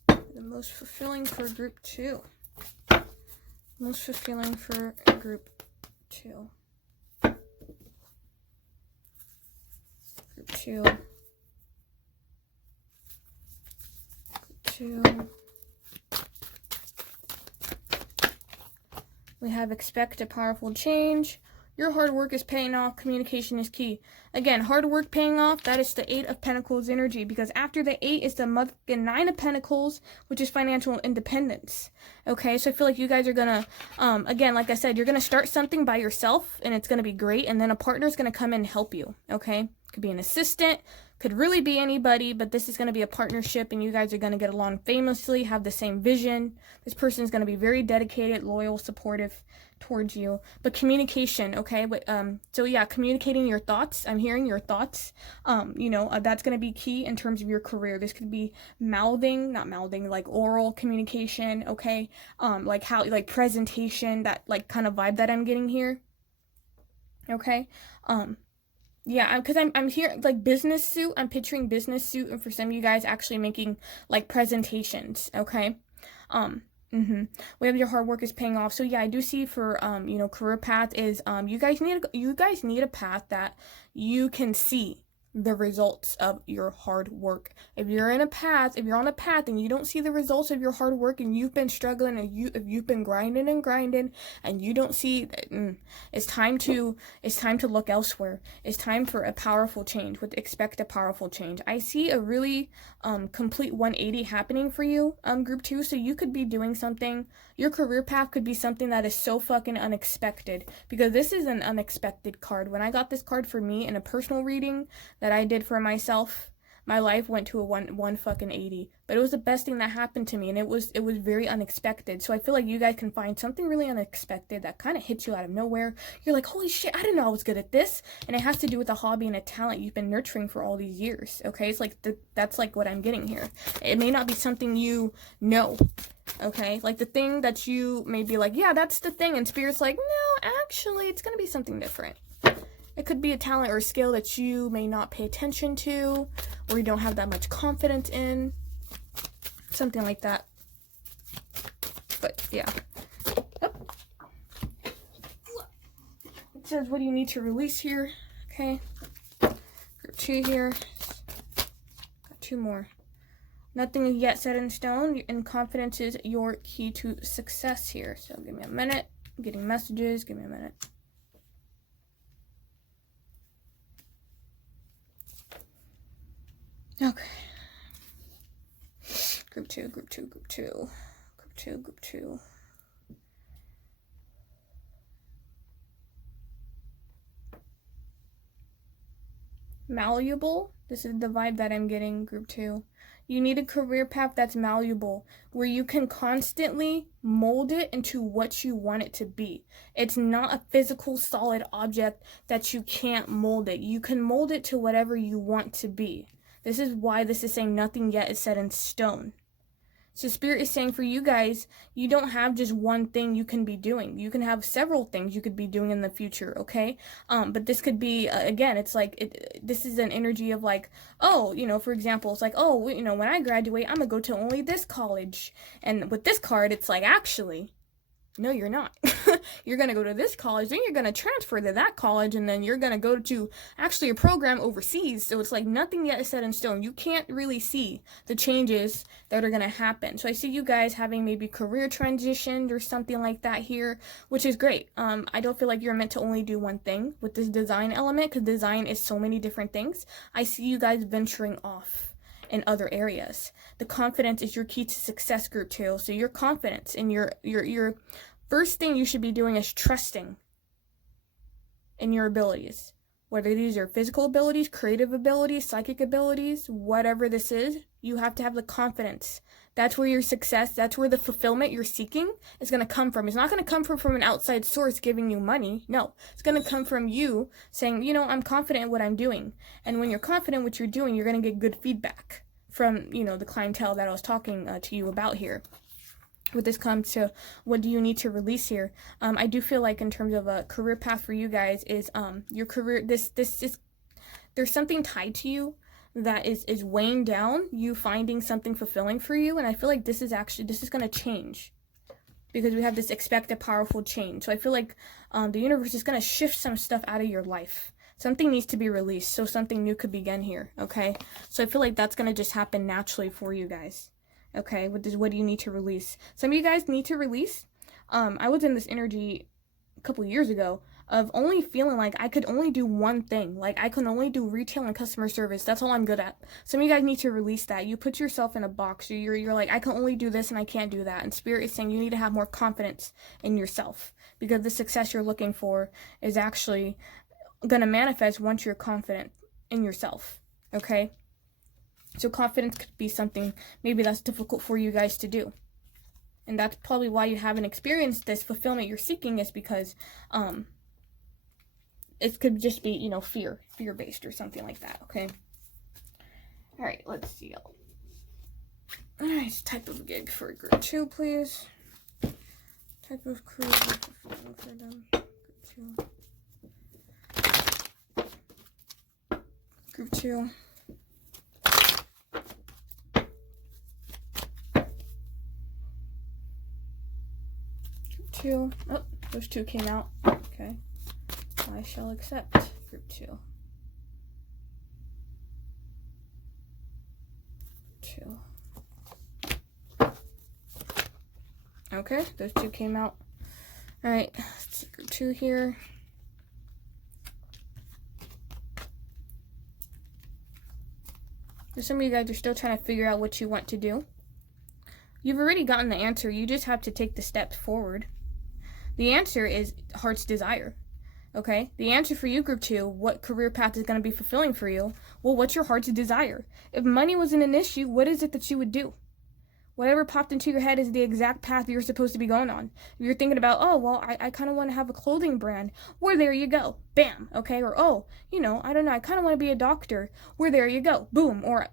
The most fulfilling for Group 2. Most fulfilling for Group 2. Group 2. Group 2. We have expect a powerful change. Your hard work is paying off. Communication is key. Again, hard work paying off. That is the 8 of Pentacles energy. Because after the 8 is the 9 of Pentacles, which is financial independence. Okay, so I feel like you guys are going to, again, like I said, you're going to start something by yourself, and it's going to be great. And then a partner is going to come in and help you. Okay, could be an assistant. Could really be anybody, but this is going to be a partnership, and you guys are going to get along famously, have the same vision. This person is going to be very dedicated, loyal, supportive towards you. But communication, okay? But, so yeah, communicating your thoughts. I'm hearing your thoughts. That's going to be key in terms of your career. This could be not mouthing, like oral communication, okay? Like presentation, that like kind of vibe that I'm getting here. Okay? Yeah, because I'm here, like, business suit. I'm picturing business suit, and for some of you guys actually making, like, presentations, okay? We have your hard work is paying off. So, yeah, I do see for, career path is, you guys need a path that you can see. the results of your hard work. If you're on a path and you don't see the results of your hard work, and you've been struggling, and if you've been grinding and you don't see, it's time to look elsewhere. It's time for a powerful change. Expect a powerful change. I see a really complete 180 happening for you, group 2. So you could be doing something, your career path could be something that is so fucking unexpected, because this is an unexpected card. When I got this card for me in a personal reading that I did for myself, my life went to a 180. But it was the best thing that happened to me, and it was very unexpected. So I feel like you guys can find something really unexpected that kind of hits you out of nowhere. You're like, holy shit, I didn't know I was good at this. And it has to do with a hobby and a talent you've been nurturing for all these years. Okay, it's like that's like what I'm getting here. It may not be something you know. Okay, like the thing that you may be like, yeah, that's the thing, and Spirit's like, no, actually, it's gonna be something different. It could be a talent or a skill that you may not pay attention to, or you don't have that much confidence in. Something like that. But, yeah. Oh. It says, what do you need to release here? Okay. Group 2 here. Got 2 more. Nothing is yet set in stone, and confidence is your key to success here. So, give me a minute. I'm getting messages. Give me a minute. Okay. Group 2, group 2, group 2. Group 2, group 2. Malleable. This is the vibe that I'm getting, group 2. You need a career path that's malleable, where you can constantly mold it into what you want it to be. It's not a physical, solid object that you can't mold it. You can mold it to whatever you want to be. This is why this is saying nothing yet is set in stone. So Spirit is saying for you guys, you don't have just one thing you can be doing. You can have several things you could be doing in the future, okay? But this could be, again, it's like, this is an energy of like, oh, you know, for example, it's like, oh, you know, when I graduate, I'm gonna go to only this college. And with this card, it's like, actually, no, you're not. You're going to go to this college, then you're going to transfer to that college, and then you're going to go to actually a program overseas. So it's like nothing yet is set in stone. You can't really see the changes that are going to happen. So I see you guys having maybe career transitioned or something like that here, which is great. I don't feel like you're meant to only do one thing with this design element, because design is so many different things. I see you guys venturing off in other areas. The confidence is your key to success, group 2. So your confidence and your first thing you should be doing is trusting in your abilities. Whether these are physical abilities, creative abilities, psychic abilities, whatever this is, you have to have the confidence. That's where your success, that's where the fulfillment you're seeking is going to come from. It's not going to come from an outside source giving you money. No, it's going to come from you saying, you know, I'm confident in what I'm doing. And when you're confident in what you're doing, you're going to get good feedback from, you know, the clientele that I was talking to you about here. With this comes to what do you need to release here. I do feel like in terms of a career path for you guys is your career, this is, there's something tied to you that is weighing down you finding something fulfilling for you. And I feel like this is going to change, because we have this expect a powerful change. So I feel like the universe is going to shift some stuff out of your life. Something needs to be released, so something new could begin here, okay? So I feel like that's going to just happen naturally for you guys, okay? With this, what do you need to release? Some of you guys need to release. I was in this energy a couple years ago of only feeling like I could only do one thing. Like, I can only do retail and customer service. That's all I'm good at. Some of you guys need to release that. You put yourself in a box. You're like, I can only do this and I can't do that. And Spirit is saying you need to have more confidence in yourself, because the success you're looking for is actually going to manifest once you're confident in yourself, okay? So confidence could be something maybe that's difficult for you guys to do. And that's probably why you haven't experienced this fulfillment you're seeking, is because it could just be, you know, fear-based or something like that, okay? All right, let's see. All right, type of gig for group 2, please. Type of crew for them. Group 2. Group 2. Oh, those 2 came out. Okay. I shall accept group 2. Okay, those two came out. All right, let's see group 2 here. So some of you guys are still trying to figure out what you want to do. You've already gotten the answer. You just have to take the steps forward. The answer is heart's desire. Okay? The answer for you, group 2, what career path is going to be fulfilling for you? Well, what's your heart's desire? If money wasn't an issue, what is it that you would do? Whatever popped into your head is the exact path you're supposed to be going on. If you're thinking about, oh, well, I kind of want to have a clothing brand. Well, there you go. Bam. Okay? Or, oh, I don't know. I kind of want to be a doctor. Well, there you go. Boom. Or,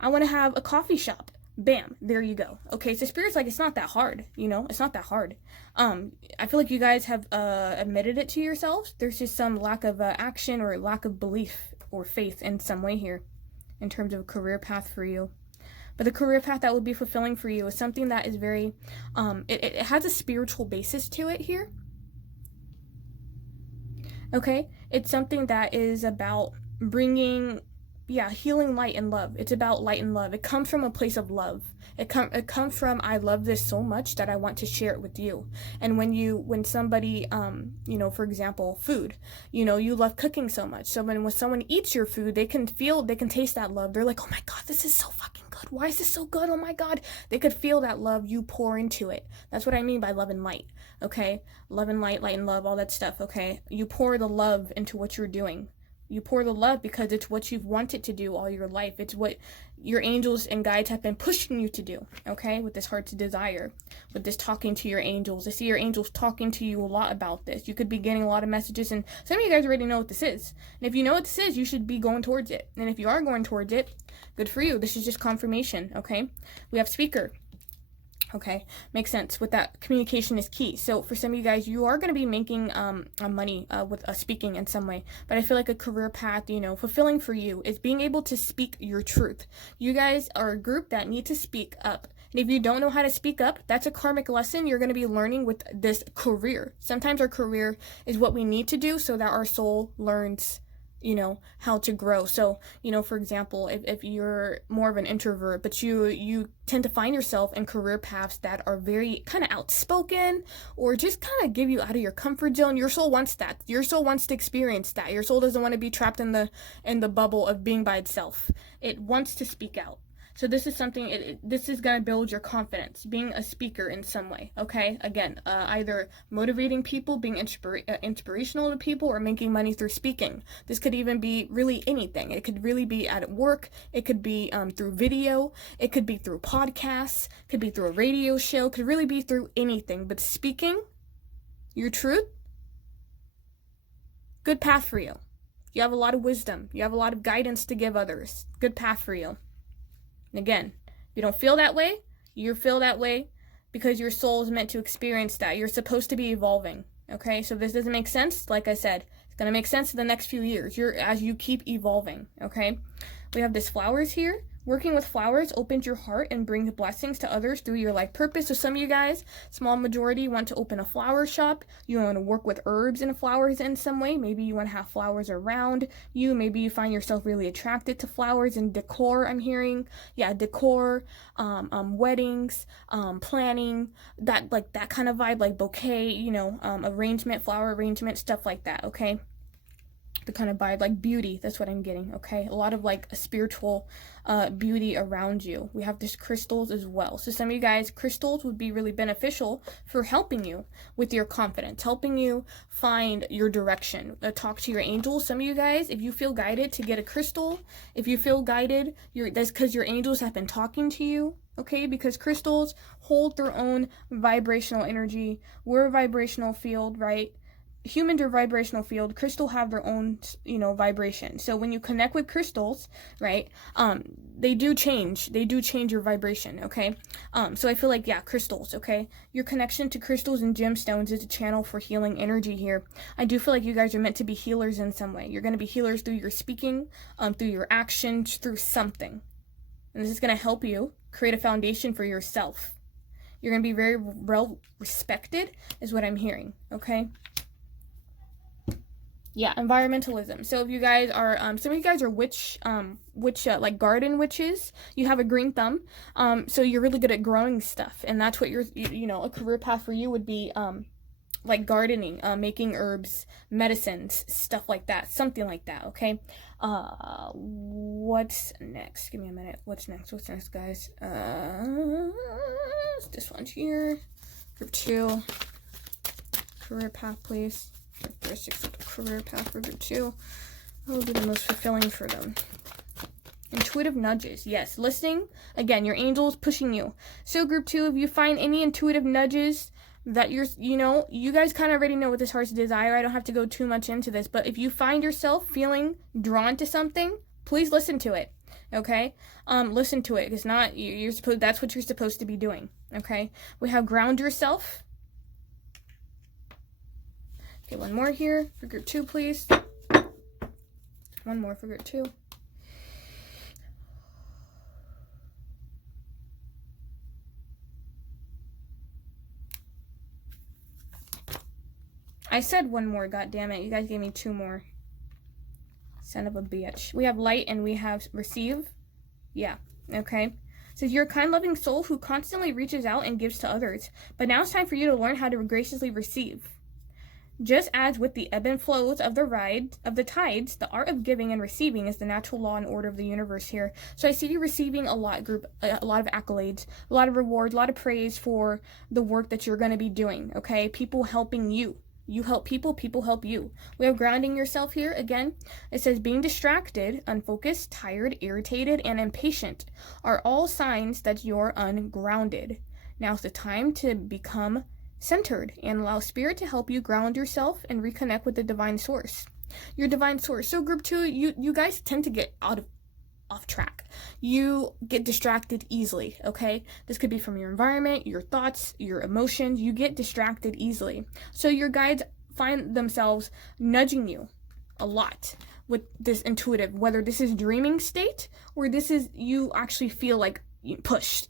I want to have a coffee shop. Bam. There you go. Okay? So Spirit's like, it's not that hard. It's not that hard. I feel like you guys have admitted it to yourselves. There's just some lack of action or lack of belief or faith in some way here in terms of a career path for you. But the career path that would be fulfilling for you is something that is very, it has a spiritual basis to it here. Okay? It's something that is about bringing, healing light and love. It's about light and love. It comes from a place of love. It comes from, I love this so much that I want to share it with you. And when somebody, for example, food, you love cooking so much. So when someone eats your food, they can taste that love. They're like, oh my God, this is so fucking good. Why is this so good? Oh my God. They could feel that love you pour into it. That's what I mean by love and light. Okay? Love and light and love, all that stuff. Okay? You pour the love into what you're doing. You pour the love because it's what you've wanted to do all your life. It's what your angels and guides have been pushing you to do, okay? With this heart's desire, with this talking to your angels. I see your angels talking to you a lot about this. You could be getting a lot of messages, and some of you guys already know what this is. And if you know what this is, you should be going towards it. And if you are going towards it, good for you. This is just confirmation, okay? We have speaker. Okay, makes sense. With that, communication is key. So for some of you guys, you are going to be making money with speaking in some way. But I feel like a career path, fulfilling for you is being able to speak your truth. You guys are a group that need to speak up. And if you don't know how to speak up, that's a karmic lesson you're going to be learning with this career. Sometimes our career is what we need to do so that our soul learns how to grow. So, for example, if you're more of an introvert, but you tend to find yourself in career paths that are very kind of outspoken or just kind of give you out of your comfort zone, your soul wants that. Your soul wants to experience that. Your soul doesn't want to be trapped in the bubble of being by itself. It wants to speak out. So this is something, this is going to build your confidence, being a speaker in some way, okay? Again, either motivating people, being inspirational to people, or making money through speaking. This could even be really anything. It could really be at work. It could be through video. It could be through podcasts. It could be through a radio show. It could really be through anything. But speaking your truth, good path for you. You have a lot of wisdom. You have a lot of guidance to give others. Good path for you. And again, if you don't feel that way, you feel that way because your soul is meant to experience that. You're supposed to be evolving, okay? So if this doesn't make sense, like I said, it's going to make sense in the next few years as you keep evolving, okay? We have this flowers here. Working with flowers opens your heart and brings blessings to others through your life purpose. So some of you guys, small majority, want to open a flower shop. You want to work with herbs and flowers in some way. Maybe you want to have flowers around you. Maybe you find yourself really attracted to flowers and decor, I'm hearing. Yeah, decor, weddings, planning, that kind of vibe, like bouquet, arrangement, flower arrangement, stuff like that, okay? The kind of vibe, like beauty, that's what I'm getting, okay? A lot of like a spiritual beauty around you. We have this crystals as well. So some of you guys, crystals would be really beneficial for helping you with your confidence, helping you find your direction. Talk to your angels. Some of you guys, if you feel guided to get a crystal, if you feel guided, that's because your angels have been talking to you, okay? Because crystals hold their own vibrational energy. We're a vibrational field, right? Humans are vibrational field. Crystals have their own, vibration. So when you connect with crystals, right, they do change your vibration, okay? So I feel like, crystals, okay? Your connection to crystals and gemstones is a channel for healing energy here. I do feel like you guys are meant to be healers in some way. You're going to be healers through your speaking, through your actions, through something. And this is going to help you create a foundation for yourself. You're going to be very well respected, is what I'm hearing, okay? Yeah, environmentalism. So if you guys are, some of you guys are like garden witches. You have a green thumb. So you're really good at growing stuff, and that's what a career path for you would be, like gardening, making herbs, medicines, stuff like that, something like that. Okay. What's next? Give me a minute. What's next, guys? This one's here. Group 2. Career path, please. Characteristics of the career path for group 2. What would be the most fulfilling for them? Intuitive nudges. Yes, listening. Again, your angel is pushing you. So group 2, if you find any intuitive nudges that you guys kind of already know what this heart's desire. I don't have to go too much into this, but if you find yourself feeling drawn to something, please listen to it. Okay? Listen to it. It's not, that's what you're supposed to be doing. Okay? We have ground yourself. Okay, one more here for group 2, please. One more for group 2. I said one more, goddammit. You guys gave me 2 more. Son of a bitch. We have light and we have receive. Yeah, okay. So you're a kind, loving soul who constantly reaches out and gives to others. But now it's time for you to learn how to graciously receive. Just as with the ebb and flows of the tides, the art of giving and receiving is the natural law and order of the universe here. So I see you receiving a lot of accolades, a lot of rewards, a lot of praise for the work that you're going to be doing, okay? People helping you. You help people, people help you. We have grounding yourself here. Again, it says being distracted, unfocused, tired, irritated, and impatient are all signs that you're ungrounded. Now's the time to become centered and allow spirit to help you ground yourself and reconnect with the divine source. Your divine source. So group 2, you guys tend to get off track. You get distracted easily, okay? This could be from your environment, your thoughts, your emotions. You get distracted easily. So your guides find themselves nudging you a lot with this intuitive, whether this is dreaming state or this is you actually feel like pushed,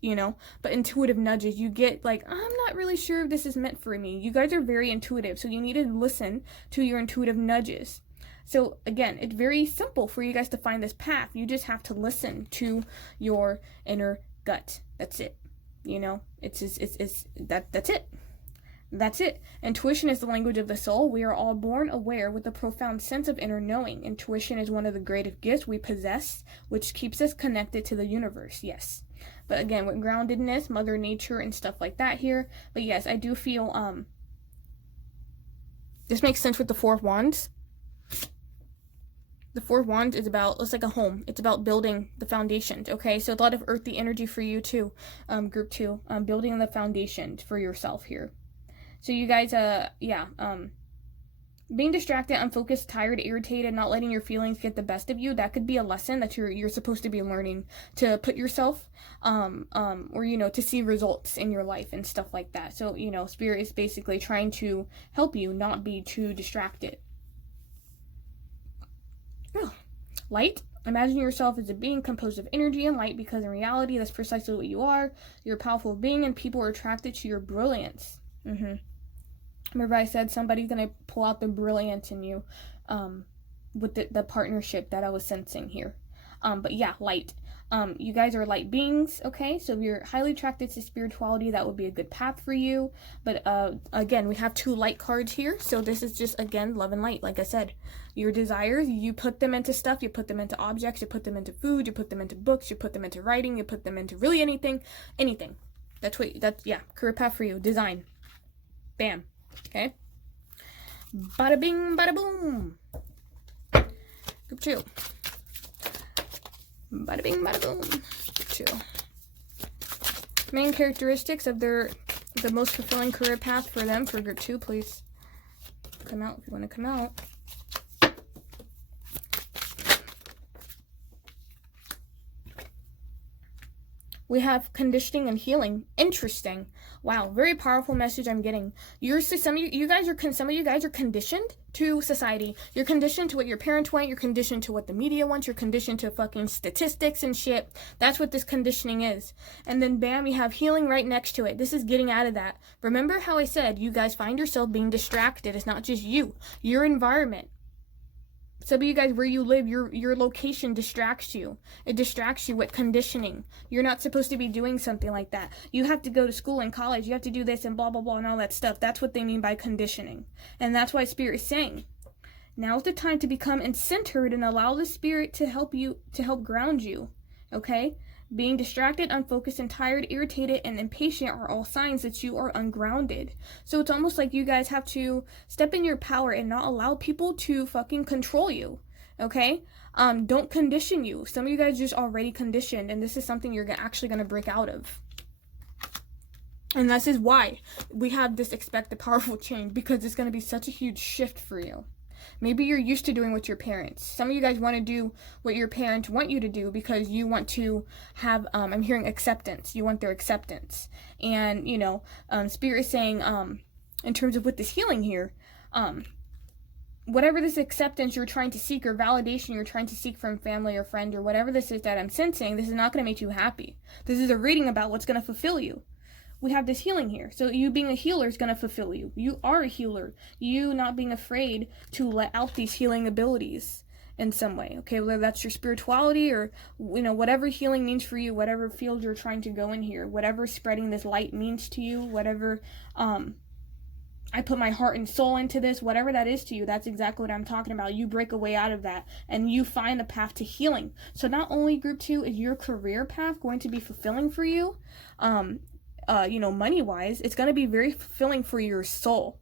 but intuitive nudges. You get like, I'm not really sure if this is meant for me. You guys are very intuitive, so you need to listen to your intuitive nudges. So again, it's very simple for you guys to find this path. You just have to listen to your inner gut. That's it. That's it. That's it. Intuition is the language of the soul. We are all born aware with a profound sense of inner knowing. Intuition is one of the greatest gifts we possess, which keeps us connected to the universe. Yes. But again, with groundedness, Mother Nature, and stuff like that here. But yes, I do feel, this makes sense with the 4 of Wands. The 4 of Wands is about, it's like a home. It's about building the foundations, okay? So a lot of earthy energy for you too, group 2. Building the foundation for yourself here. So you guys, being distracted, unfocused, tired, irritated, not letting your feelings get the best of you, that could be a lesson that you're supposed to be learning to put yourself, or, to see results in your life and stuff like that. So, Spirit is basically trying to help you not be too distracted. Oh. Light. Imagine yourself as a being composed of energy and light, because in reality, that's precisely what you are. You're a powerful being, and people are attracted to your brilliance. Remember I said somebody's going to pull out the brilliance in you with the partnership that I was sensing here. But yeah, light. You guys are light beings, okay? So if you're highly attracted to spirituality, that would be a good path for you. But again, we have 2 light cards here. So this is just, again, love and light. Like I said, your desires, you put them into stuff. You put them into objects. You put them into food. You put them into books. You put them into writing. You put them into really anything. Yeah, career path for you. Design. Bam. Okay. Bada bing, bada boom. Group 2. Bada bing, bada boom. Group 2. Main characteristics of the most fulfilling career path for them for group 2, please. Come out if you want to come out. We have conditioning and healing. Interesting. Wow, very powerful message I'm getting. Some of you guys are conditioned to society. You're conditioned to what your parents want. You're conditioned to what the media wants. You're conditioned to fucking statistics and shit. That's what this conditioning is. And then bam, you have healing right next to it. This is getting out of that. Remember how I said you guys find yourself being distracted. It's not just you. Your environment. Some of you guys, where you live, your location distracts you. It distracts you with conditioning. You're not supposed to be doing something like that. You have to go to school and college. You have to do this and blah, blah, blah and all that stuff. That's what they mean by conditioning. And that's why Spirit is saying, now's the time to become centered and allow the Spirit to help you, to help ground you. Okay? Being distracted, unfocused, and tired, irritated, and impatient are all signs that you are ungrounded. So it's almost like you guys have to step in your power and not allow people to fucking control you. Okay? Don't condition you. Some of you guys just already conditioned, and this is something you're actually going to break out of. And this is why we have this expect the powerful change, because it's going to be such a huge shift for you. Maybe you're used to doing with your parents. Some of you guys want to do what your parents want you to do because you want to have, I'm hearing acceptance. You want their acceptance. And, you know, Spirit is saying, in terms of with this healing here, whatever this acceptance you're trying to seek or validation you're trying to seek from family or friend or whatever this is that I'm sensing, this is not going to make you happy. This is a reading about what's going to fulfill you. We have this healing here. So you being a healer is going to fulfill you. You are a healer. You not being afraid to let out these healing abilities in some way. Okay, whether that's your spirituality or, you know, whatever healing means for you, whatever field you're trying to go in here, whatever spreading this light means to you, whatever, I put my heart and soul into this, whatever that is to you, that's exactly what I'm talking about. You break a way out of that and you find the path to healing. So not only group 2 is your career path going to be fulfilling for you, you know, money-wise, it's going to be very fulfilling for your soul.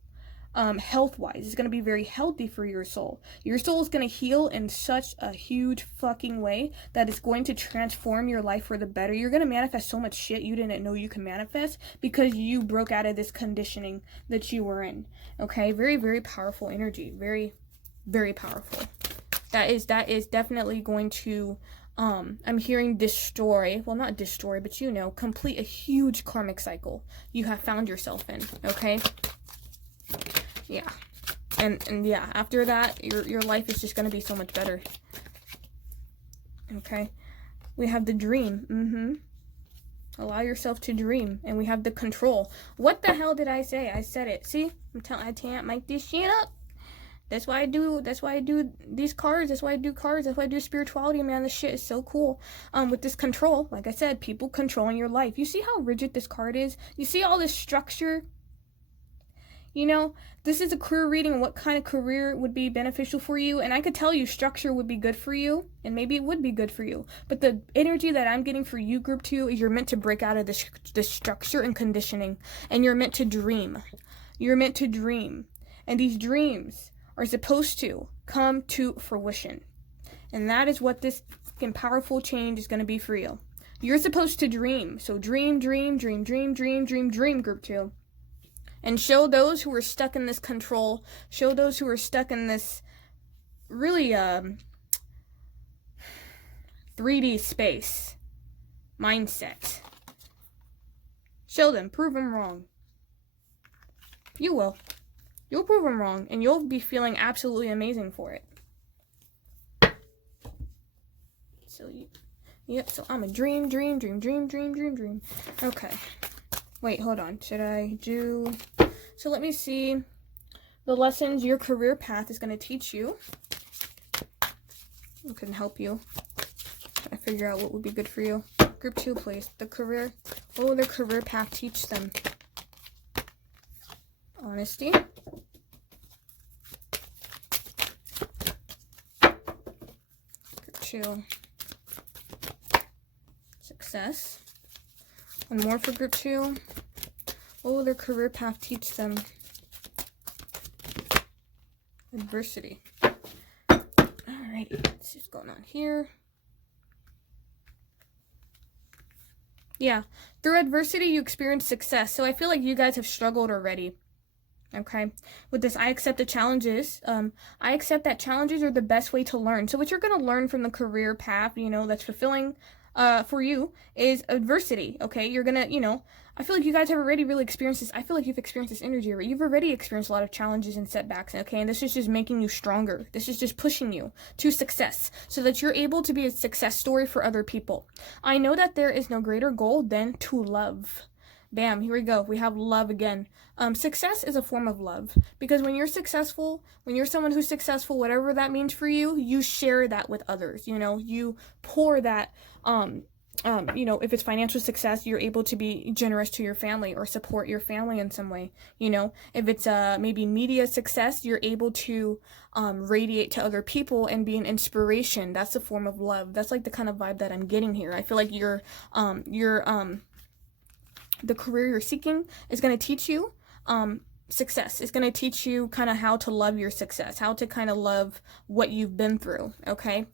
Health-wise, it's going to be very healthy for your soul. Your soul is going to heal in such a huge fucking way that it's going to transform your life for the better. You're going to manifest so much shit you didn't know you can manifest because you broke out of this conditioning that you were in. Okay? Very, very powerful energy. Very, very powerful. That is definitely going to... I'm hearing destroy, well not destroy, but you know, complete a huge karmic cycle you have found yourself in, okay? Yeah. And yeah, after that, your life is just going to be so much better. Okay? We have the dream. Allow yourself to dream. And we have the control. What the hell did I say? I said it. See? I can't make this shit up. That's why I do these cards. That's why I do cards. That's why I do spirituality, man. This shit is so cool. With this control, like I said, people controlling your life. You see how rigid this card is? You see all this structure? You know, this is a career reading. What kind of career would be beneficial for you? And I could tell you structure would be good for you. And maybe it would be good for you. But the energy that I'm getting for you, group 2, is you're meant to break out of this structure and conditioning. And you're meant to dream. You're meant to dream. And these dreams are supposed to come to fruition. And that is what this fucking powerful change is going to be for you. You're supposed to dream. So dream, group 2. And show those who are stuck in this control, show those who are stuck in this really 3D space mindset. Show them, prove them wrong. You will. You'll prove them wrong, and you'll be feeling absolutely amazing for it. So, so I'm a dream. Okay. Wait, hold on. Should I do... So let me see the lessons your career path is going to teach you. It can help you. I figure out what would be good for you. Group 2, please. The career... What will their career path teach them? Honesty. Group 2. Success. One more for group 2. What will their career path teach them? Adversity. Alrighty, let's see what's going on here. Yeah, through adversity you experience success. So I feel like you guys have struggled already. Okay, with this, I accept the challenges. I accept that challenges are the best way to learn. So what you're going to learn from the career path, you know, that's fulfilling for you is adversity. Okay, you're gonna, you know, I feel like you guys have already really experienced this. I feel like you've experienced this energy already. You've already experienced a lot of challenges and setbacks, okay? And this is just making you stronger. This is just pushing you to success so that you're able to be a success story for other people. I know that there is no greater goal than to love. Bam, here we go. We have love again. Success is a form of love, because when you're successful, when you're someone who's successful, whatever that means for you, you share that with others. You know, you pour that, you know, if it's financial success, you're able to be generous to your family or support your family in some way. You know, if it's maybe media success, you're able to radiate to other people and be an inspiration. That's a form of love. That's like the kind of vibe that I'm getting here. I feel like the career you're seeking is going to teach you success. It's going to teach you kind of how to love your success, how to kind of love what you've been through. Okay.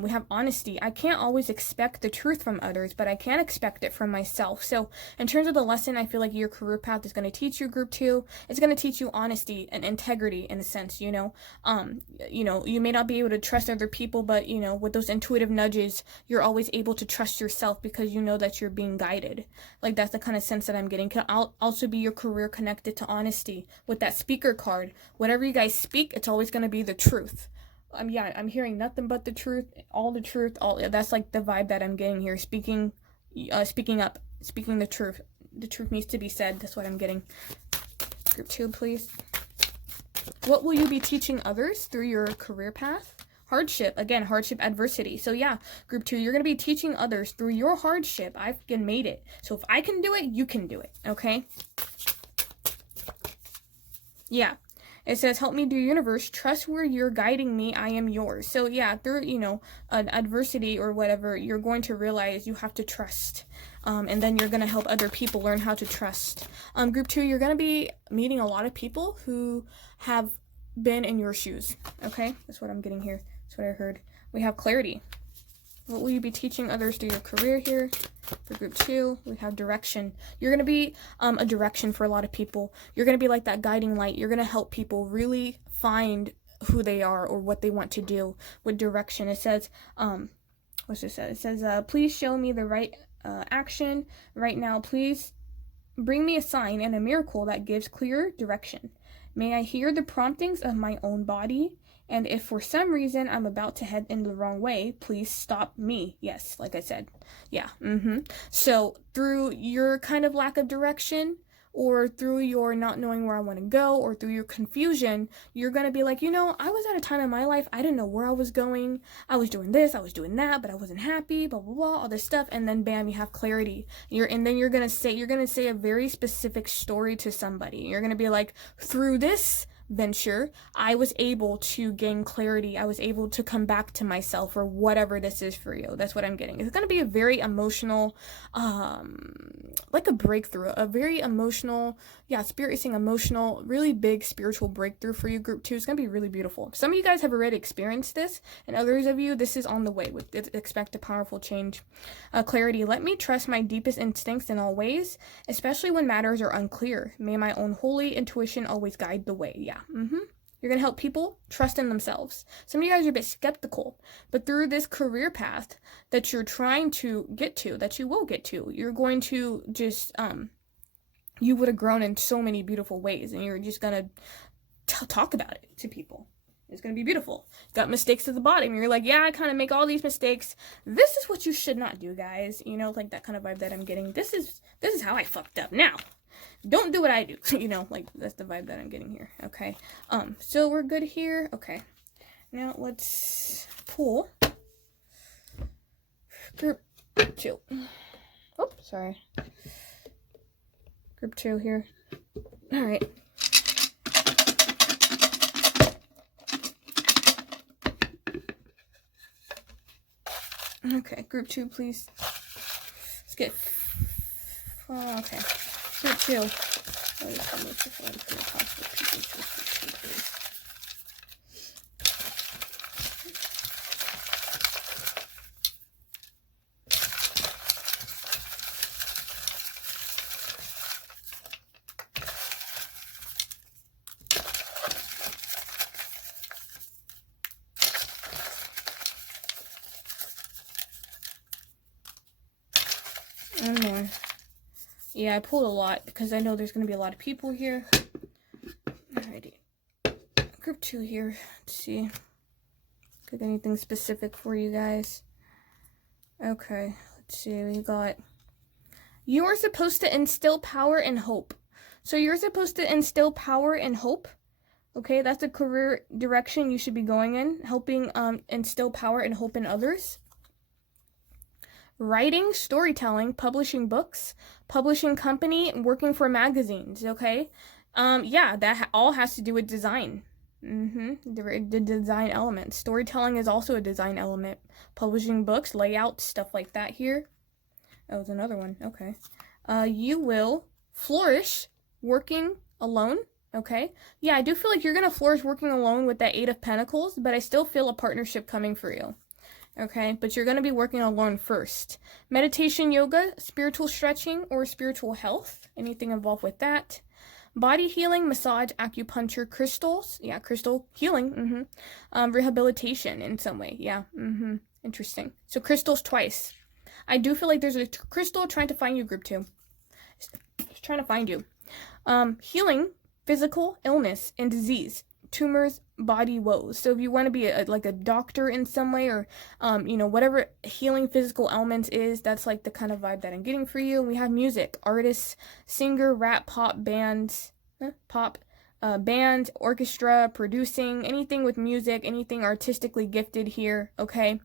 We have honesty. I can't always expect the truth from others, but I can expect it from myself. So in terms of the lesson, I feel like your career path is going to teach you, group 2. It's going to teach you honesty and integrity in a sense. You know, you may not be able to trust other people, but you know, with those intuitive nudges, you're always able to trust yourself because you know that you're being guided. Like that's the kind of sense that I'm getting. Can also be your career connected to honesty with that speaker card. Whatever you guys speak, it's always going to be the truth. Yeah, I'm hearing nothing but the truth, all the truth, all. That's like the vibe that I'm getting here. Speaking up, speaking the truth. The truth needs to be said. That's what I'm getting. Group 2, please. What will you be teaching others through your career path? Hardship, again, hardship, adversity. So yeah, group 2, you're going to be teaching others through your hardship. I've made it. So if I can do it, you can do it. Okay. Yeah. It says, help me, dear universe, trust where you're guiding me, I am yours. So yeah, through, you know, an adversity or whatever, you're going to realize you have to trust. And then you're going to help other people learn how to trust. Group 2, you're going to be meeting a lot of people who have been in your shoes. Okay? That's what I'm getting here. That's what I heard. We have clarity. What will you be teaching others through your career here? For group 2, we have direction. You're going to be a direction for a lot of people. You're going to be like that guiding light. You're going to help people really find who they are or what they want to do with direction. It says, what's it say? It says, please show me the right action right now. Please bring me a sign and a miracle that gives clear direction. May I hear the promptings of my own body. And if for some reason I'm about to head in the wrong way, please stop me. Yes, like I said. Yeah. So through your kind of lack of direction, or through your not knowing where I want to go, or through your confusion, you're going to be like, you know, I was at a time in my life, I didn't know where I was going. I was doing this, I was doing that, but I wasn't happy, blah, blah, blah, all this stuff. And then bam, you have clarity. And then you're going to say a very specific story to somebody. You're going to be like, through this venture, I was able to gain clarity. I was able to come back to myself, or whatever this is for you. That's what I'm getting. It's going to be a very emotional, like a breakthrough, a very emotional, Spirit is saying emotional, really big spiritual breakthrough for you, group 2. It's going to be really beautiful. Some of you guys have already experienced this, and others of you, this is on the way. Expect a powerful change. Clarity. Let me trust my deepest instincts in all ways, especially when matters are unclear. May my own holy intuition always guide the way. Yeah. You're going to help people trust in themselves. Some of you guys are a bit skeptical, but through this career path that you're trying to get to, that you will get to, you're going to just, you would have grown in so many beautiful ways, and you're just going to talk about it to people. It's going to be beautiful. Got mistakes at the bottom. You're like, yeah, I kind of make all these mistakes. This is what you should not do, guys. You know, like that kind of vibe that I'm getting. This is how I fucked up now. Don't do what I do. You know, like that's the vibe that I'm getting here. Okay. So we're good here. Okay. Now let's pull group 2. Oh, sorry. Group 2 here. All right. Okay, group 2, please. Let's get. Okay. Group 2. One more. Yeah, I pulled a lot because I know there's going to be a lot of people here. Alrighty. Group 2 here. Let's see. Got anything specific for you guys? Okay. Let's see. We got... You are supposed to instill power and hope. So you're supposed to instill power and hope. Okay, that's a career direction you should be going in, helping instill power and hope in others. Writing, storytelling, publishing books, publishing company, working for magazines, okay? Yeah, that all has to do with design. The design element. Storytelling is also a design element. Publishing books, layout, stuff like that here. Oh, there's another one. Okay. You will flourish working alone. Okay. Yeah, I do feel like you're going to flourish working alone with that 8 of Pentacles, but I still feel a partnership coming for you. Okay, but you're going to be working alone first. Meditation, yoga, spiritual stretching, or spiritual health. Anything involved with that. Body healing, massage, acupuncture, crystals. Yeah, crystal healing. Rehabilitation in some way. Yeah. Interesting. So crystals twice. I do feel like there's a crystal trying to find you, group 2. It's trying to find you. Healing, physical illness and disease. Tumors, body woes. So if you want to be like a doctor in some way, or whatever healing physical elements is, that's like the kind of vibe that I'm getting for you. And we have music, artists, singer, rap, pop, bands, band, orchestra, producing, anything with music, anything artistically gifted here. Okay.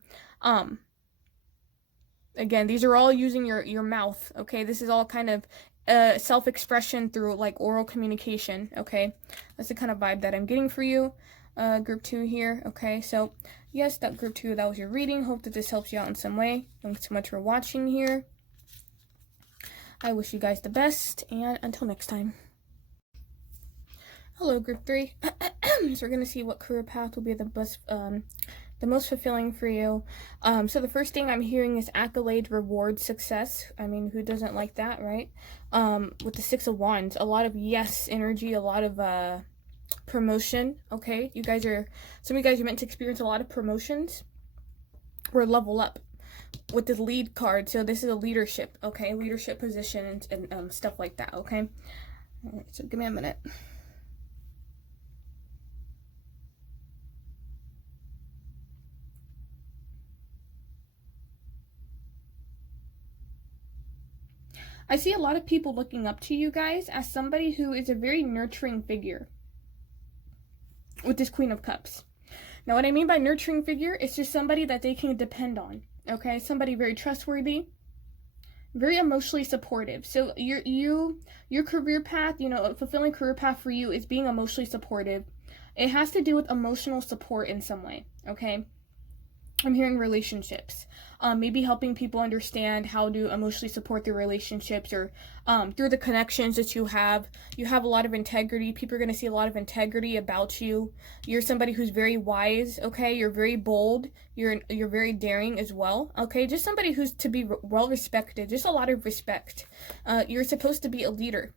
Again, these are all using your mouth. Okay, this is all kind of self-expression through like oral communication. Okay, that's the kind of vibe that I'm getting for you, group 2 here. Okay, so yes, that group 2, that was your reading. Hope that this helps you out in some way. Thanks so much for watching here. I wish you guys the best, and until next time. Hello, group 3. So we're gonna see what career path will be the most fulfilling for you. So the first thing I'm hearing is accolade, reward, success. I mean, who doesn't like that, right? With the 6 of Wands, a lot of yes energy, a lot of promotion. Okay, some of you guys are meant to experience a lot of promotions or level up with the lead card. So this is a leadership, okay, leadership position and stuff like that. Okay, all right, so give me a minute. I see a lot of people looking up to you guys as somebody who is a very nurturing figure with this Queen of Cups. Now, what I mean by nurturing figure is just somebody that they can depend on, okay? Somebody very trustworthy, very emotionally supportive. So your career path, a fulfilling career path for you is being emotionally supportive. It has to do with emotional support in some way, okay? I'm hearing relationships. Maybe helping people understand how to emotionally support their relationships, or through the connections that you have. You have a lot of integrity. People are going to see a lot of integrity about you. You're somebody who's very wise, okay? You're very bold. You're very daring as well, okay? Just somebody who's to be well respected. Just a lot of respect. You're supposed to be a leader.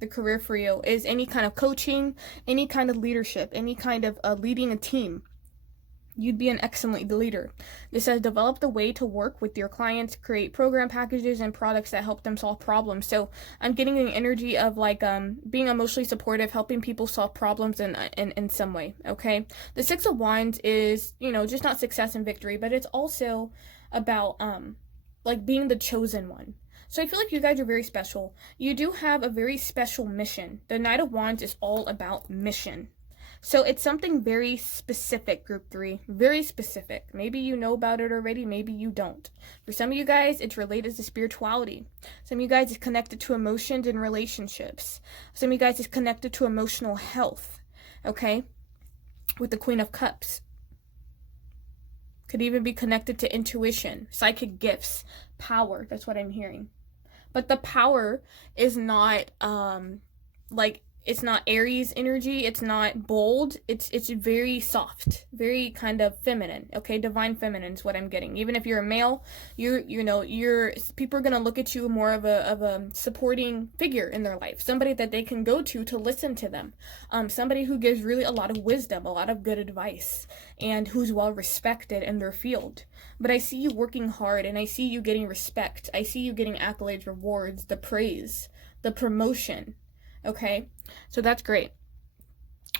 The career for you is any kind of coaching, any kind of leadership, any kind of leading a team. You'd be an excellent leader. This says develop the way to work with your clients, create program packages and products that help them solve problems. So I'm getting an energy of like being emotionally supportive, helping people solve problems in some way, okay? The 6 of Wands is, just not success and victory, but it's also about like being the chosen one. So I feel like you guys are very special. You do have a very special mission. The Knight of Wands is all about mission. So it's something very specific, group 3. Very specific. Maybe you know about it already, maybe you don't. For some of you guys, it's related to spirituality. Some of you guys is connected to emotions and relationships. Some of you guys is connected to emotional health, okay? With the Queen of Cups. Could even be connected to intuition, psychic gifts, power. That's what I'm hearing. But the power is not, it's not Aries energy. It's not bold. It's very soft, very kind of feminine. Okay, divine feminine is what I'm getting. Even if you're a male, you're people are gonna look at you more of a supporting figure in their life, somebody that they can go to listen to them, somebody who gives really a lot of wisdom, a lot of good advice, and who's well respected in their field. But I see you working hard, and I see you getting respect. I see you getting accolades, rewards, the praise, the promotion. Okay, so that's great.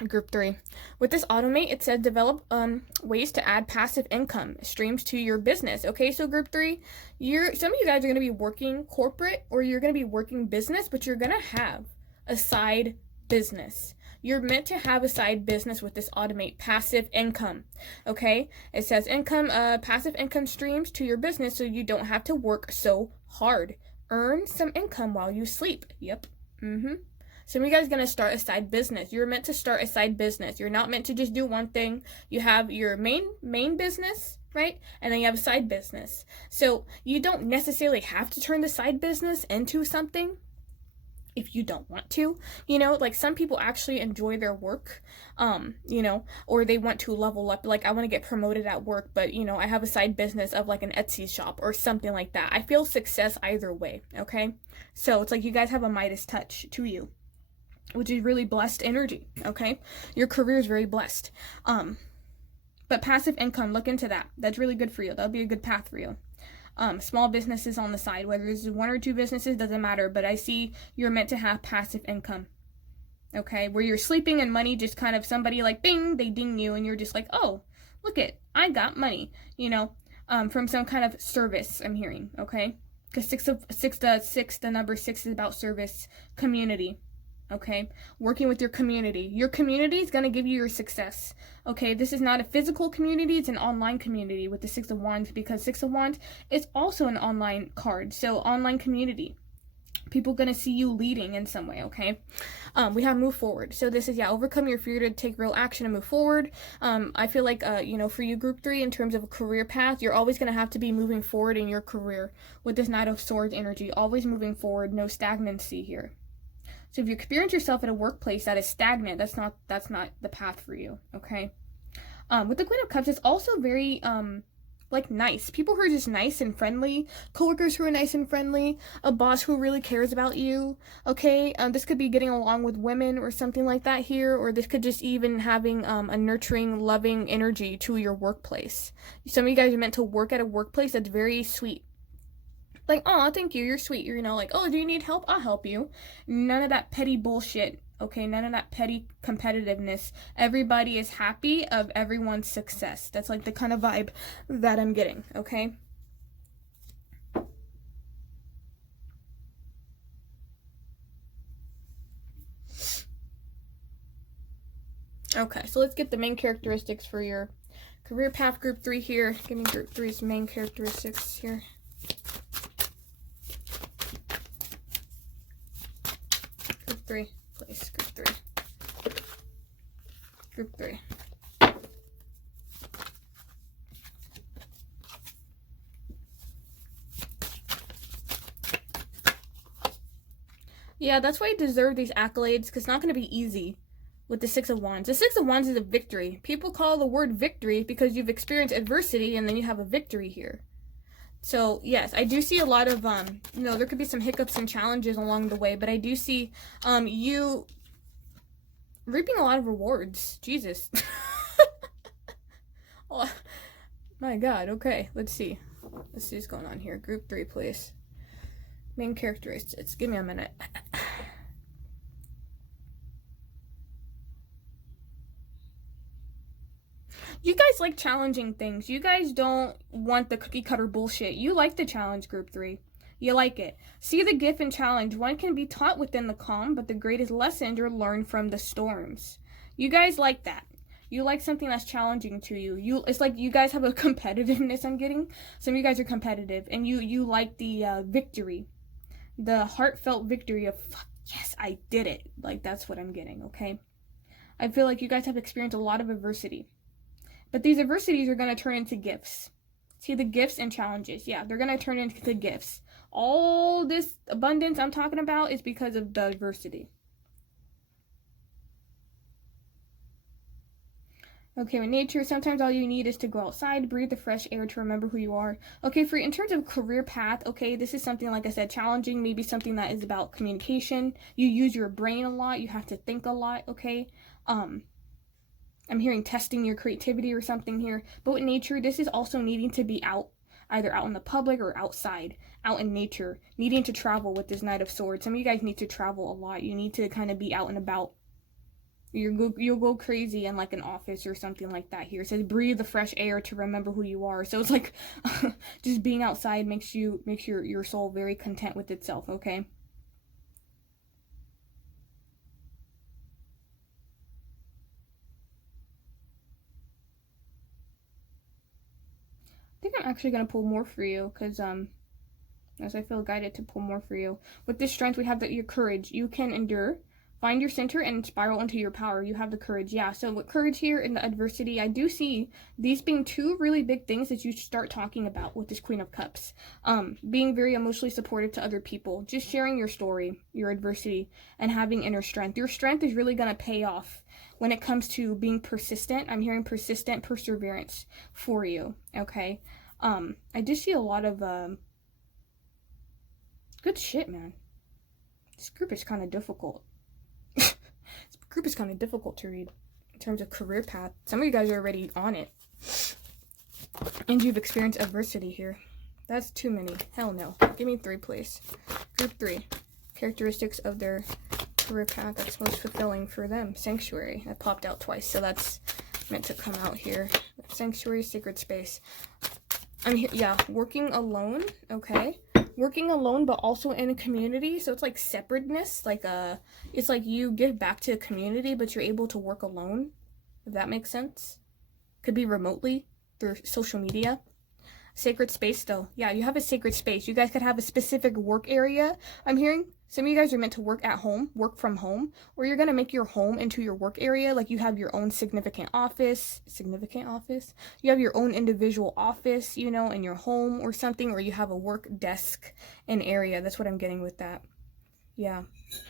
Group 3. With this automate, it said develop ways to add passive income streams to your business. Okay, so group 3, some of you guys are going to be working corporate or you're going to be working business, but you're going to have a side business. You're meant to have a side business with this automate passive income. Okay, it says passive income streams to your business so you don't have to work so hard. Earn some income while you sleep. Yep. Some of you guys are going to start a side business. You're meant to start a side business. You're not meant to just do one thing. You have your main business, right? And then you have a side business. So you don't necessarily have to turn the side business into something if you don't want to, like some people actually enjoy their work, or they want to level up. Like, I want to get promoted at work, but I have a side business of like an Etsy shop or something like that. I feel success either way. Okay. So it's like you guys have a Midas touch to you, which is really blessed energy. Okay. Your career is very blessed. But passive income, look into that. That's really good for you. That'll be a good path for you. Small businesses on the side, whether it's 1 or 2 businesses, doesn't matter, but I see you're meant to have passive income. Okay, where you're sleeping and money just kind of somebody like bing, they ding you and you're just like, oh, look it, I got money, from some kind of service I'm hearing. Okay, because the number 6 is about service, community. Okay, working with your community. Your community is going to give you your success. Okay, this is not a physical community, it's an online community with the 6 of Wands, because 6 of Wands is also an online card. So online community. People going to see you leading in some way. Okay, we have move forward. So this is, overcome your fear to take real action and move forward. I feel like, for you group 3, in terms of a career path, you're always going to have to be moving forward in your career with this Knight of Swords energy. Always moving forward, no stagnancy here. So if you experience yourself at a workplace that is stagnant, that's not the path for you, okay? With the Queen of Cups, it's also very, nice. People who are just nice and friendly, coworkers who are nice and friendly, a boss who really cares about you, okay? This could be getting along with women or something like that here, or this could just even having a nurturing, loving energy to your workplace. Some of you guys are meant to work at a workplace that's very sweet. Like, oh, thank you, you're sweet. You're, like, oh, do you need help? I'll help you. None of that petty bullshit, okay? None of that petty competitiveness. Everybody is happy of everyone's success. That's, like, the kind of vibe that I'm getting, okay? Okay, so let's get the main characteristics for your career path, group 3 here. Give me group 3's main characteristics here. Please. Group 3. Yeah, that's why you deserve these accolades, because it's not going to be easy with the 6 of Wands. The 6 of Wands is a victory. People call the word victory because you've experienced adversity and then you have a victory here. So, yes, I do see a lot of, there could be some hiccups and challenges along the way, but I do see you reaping a lot of rewards. Jesus. Oh, my God. Okay, let's see. Let's see what's going on here. Group 3, please. Main characteristics. Give me a minute. You guys like challenging things. You guys don't want the cookie cutter bullshit. You like the challenge, group 3. You like it. See the gift and challenge. One can be taught within the calm, but the greatest lessons are learned from the storms. You guys like that. You like something that's challenging to you. It's like you guys have a competitiveness I'm getting. Some of you guys are competitive, and you like the victory. The heartfelt victory of, fuck, yes, I did it. Like, that's what I'm getting, okay? I feel like you guys have experienced a lot of adversity. But these adversities are going to turn into gifts. See, the gifts and challenges. Yeah, they're going to turn into gifts. All this abundance I'm talking about is because of the adversity. Okay, with nature, sometimes all you need is to go outside, breathe the fresh air to remember who you are. Okay, in terms of career path, okay, this is something, like I said, challenging, maybe something that is about communication. You use your brain a lot. You have to think a lot, okay? I'm hearing testing your creativity or something here. But with nature, this is also needing to be out, either out in the public or outside, out in nature, needing to travel with this Knight of Swords. Some of you guys need to travel a lot. You need to kind of be out and about. You'll go crazy in like an office or something like that. Here it says breathe the fresh air to remember who you are. So it's like just being outside makes your soul very content with itself. Okay. I think I'm actually gonna pull more for you because as I feel guided to pull more for you. With this strength, we have your courage. You can endure. Find your center and spiral into your power. You have the courage. Yeah, so with courage here in the adversity, I do see these being two really big things that you should start talking about with this Queen of Cups. Being very emotionally supportive to other people. Just sharing your story, your adversity, and having inner strength. Your strength is really going to pay off when it comes to being persistent. I'm hearing persistent perseverance for you, okay? I do see a lot of good shit, man. This group is kind of difficult. This group is kind of difficult to read in terms of career path. Some of you guys are already on it. And you've experienced adversity here. That's too many. Hell no. Give me 3, please. Group 3. Characteristics of their career path that's most fulfilling for them. Sanctuary. That popped out twice, so that's meant to come out here. Sanctuary, sacred space. I'm here, yeah, working alone, okay. Working alone, but also in a community, so it's like separateness, like it's like you give back to a community, but you're able to work alone, if that makes sense. Could be remotely through social media. Sacred space, though. Yeah, you have a sacred space. You guys could have a specific work area. I'm hearing some of you guys are meant to work at home, work from home, or you're going to make your home into your work area. Like you have your own significant office. You have your own individual office, you know, in your home or something, or you have a work desk and area. That's what I'm getting with that. Yeah.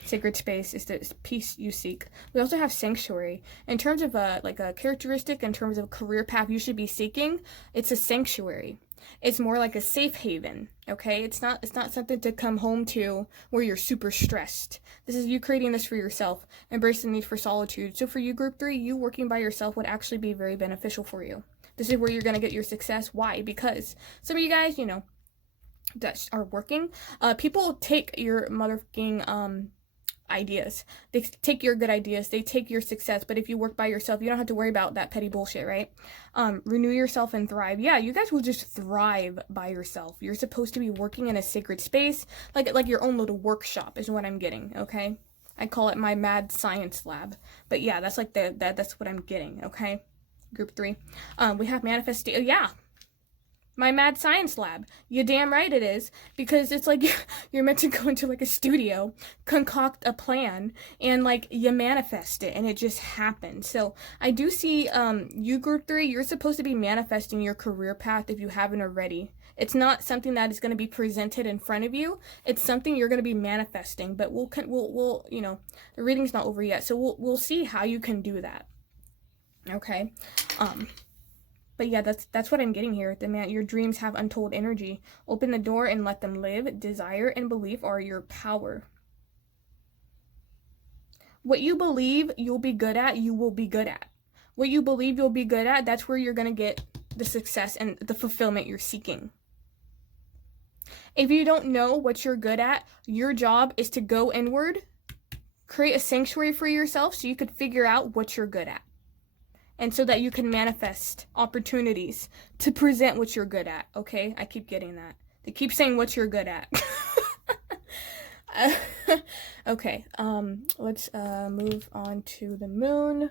Sacred space is the peace you seek. We also have sanctuary. In terms of like a characteristic, in terms of career path you should be seeking, it's a sanctuary. It's more like a safe haven, okay? It's not something to come home to where you're super stressed. This is you creating this for yourself. Embrace the need for solitude. So for you, group 3, you working by yourself would actually be very beneficial for you. This is where you're going to get your success. Why? Because some of you guys, you know, that are working, people take your motherfucking ideas. They take your good ideas. They take your success. But if you work by yourself, you don't have to worry about that petty bullshit, right? Renew yourself and thrive. Yeah, you guys will just thrive by yourself. You're supposed to be working in a sacred space, like your own little workshop is what I'm getting, okay? I call it my mad science lab. But yeah, that's like that's what I'm getting, okay? Group 3. We have manifestation. Yeah. My mad science lab. You damn right it is. Because it's like you're meant to go into like a studio, concoct a plan, and like you manifest it and it just happens. So I do see you group 3, you're supposed to be manifesting your career path if you haven't already. It's not something that is going to be presented in front of you. It's something you're going to be manifesting. But we'll you know, the reading's not over yet. So we'll see how you can do that. Okay? But yeah, that's what I'm getting here. Your dreams have untold energy. Open the door and let them live. Desire and belief are your power. What you believe you'll be good at, you will be good at. What you believe you'll be good at, that's where you're going to get the success and the fulfillment you're seeking. If you don't know what you're good at, your job is to go inward, create a sanctuary for yourself so you could figure out what you're good at. And so that you can manifest opportunities to present what you're good at, okay? I keep getting that. They keep saying what you're good at. Okay, let's move on to the moon.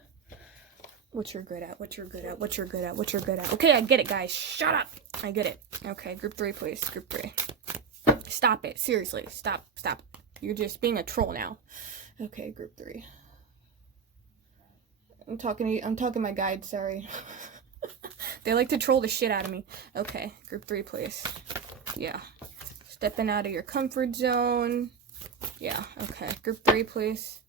What you're good at, what you're good at, what you're good at, what you're good at. Okay, I get it, guys. Shut up. I get it. Okay, group 3, please. Group 3. Stop it. Seriously. Stop. You're just being a troll now. Okay, group 3. I'm talking my guides, sorry. They like to troll the shit out of me. Okay, group 3, please. Yeah. Stepping out of your comfort zone. Yeah, okay. Group 3, please.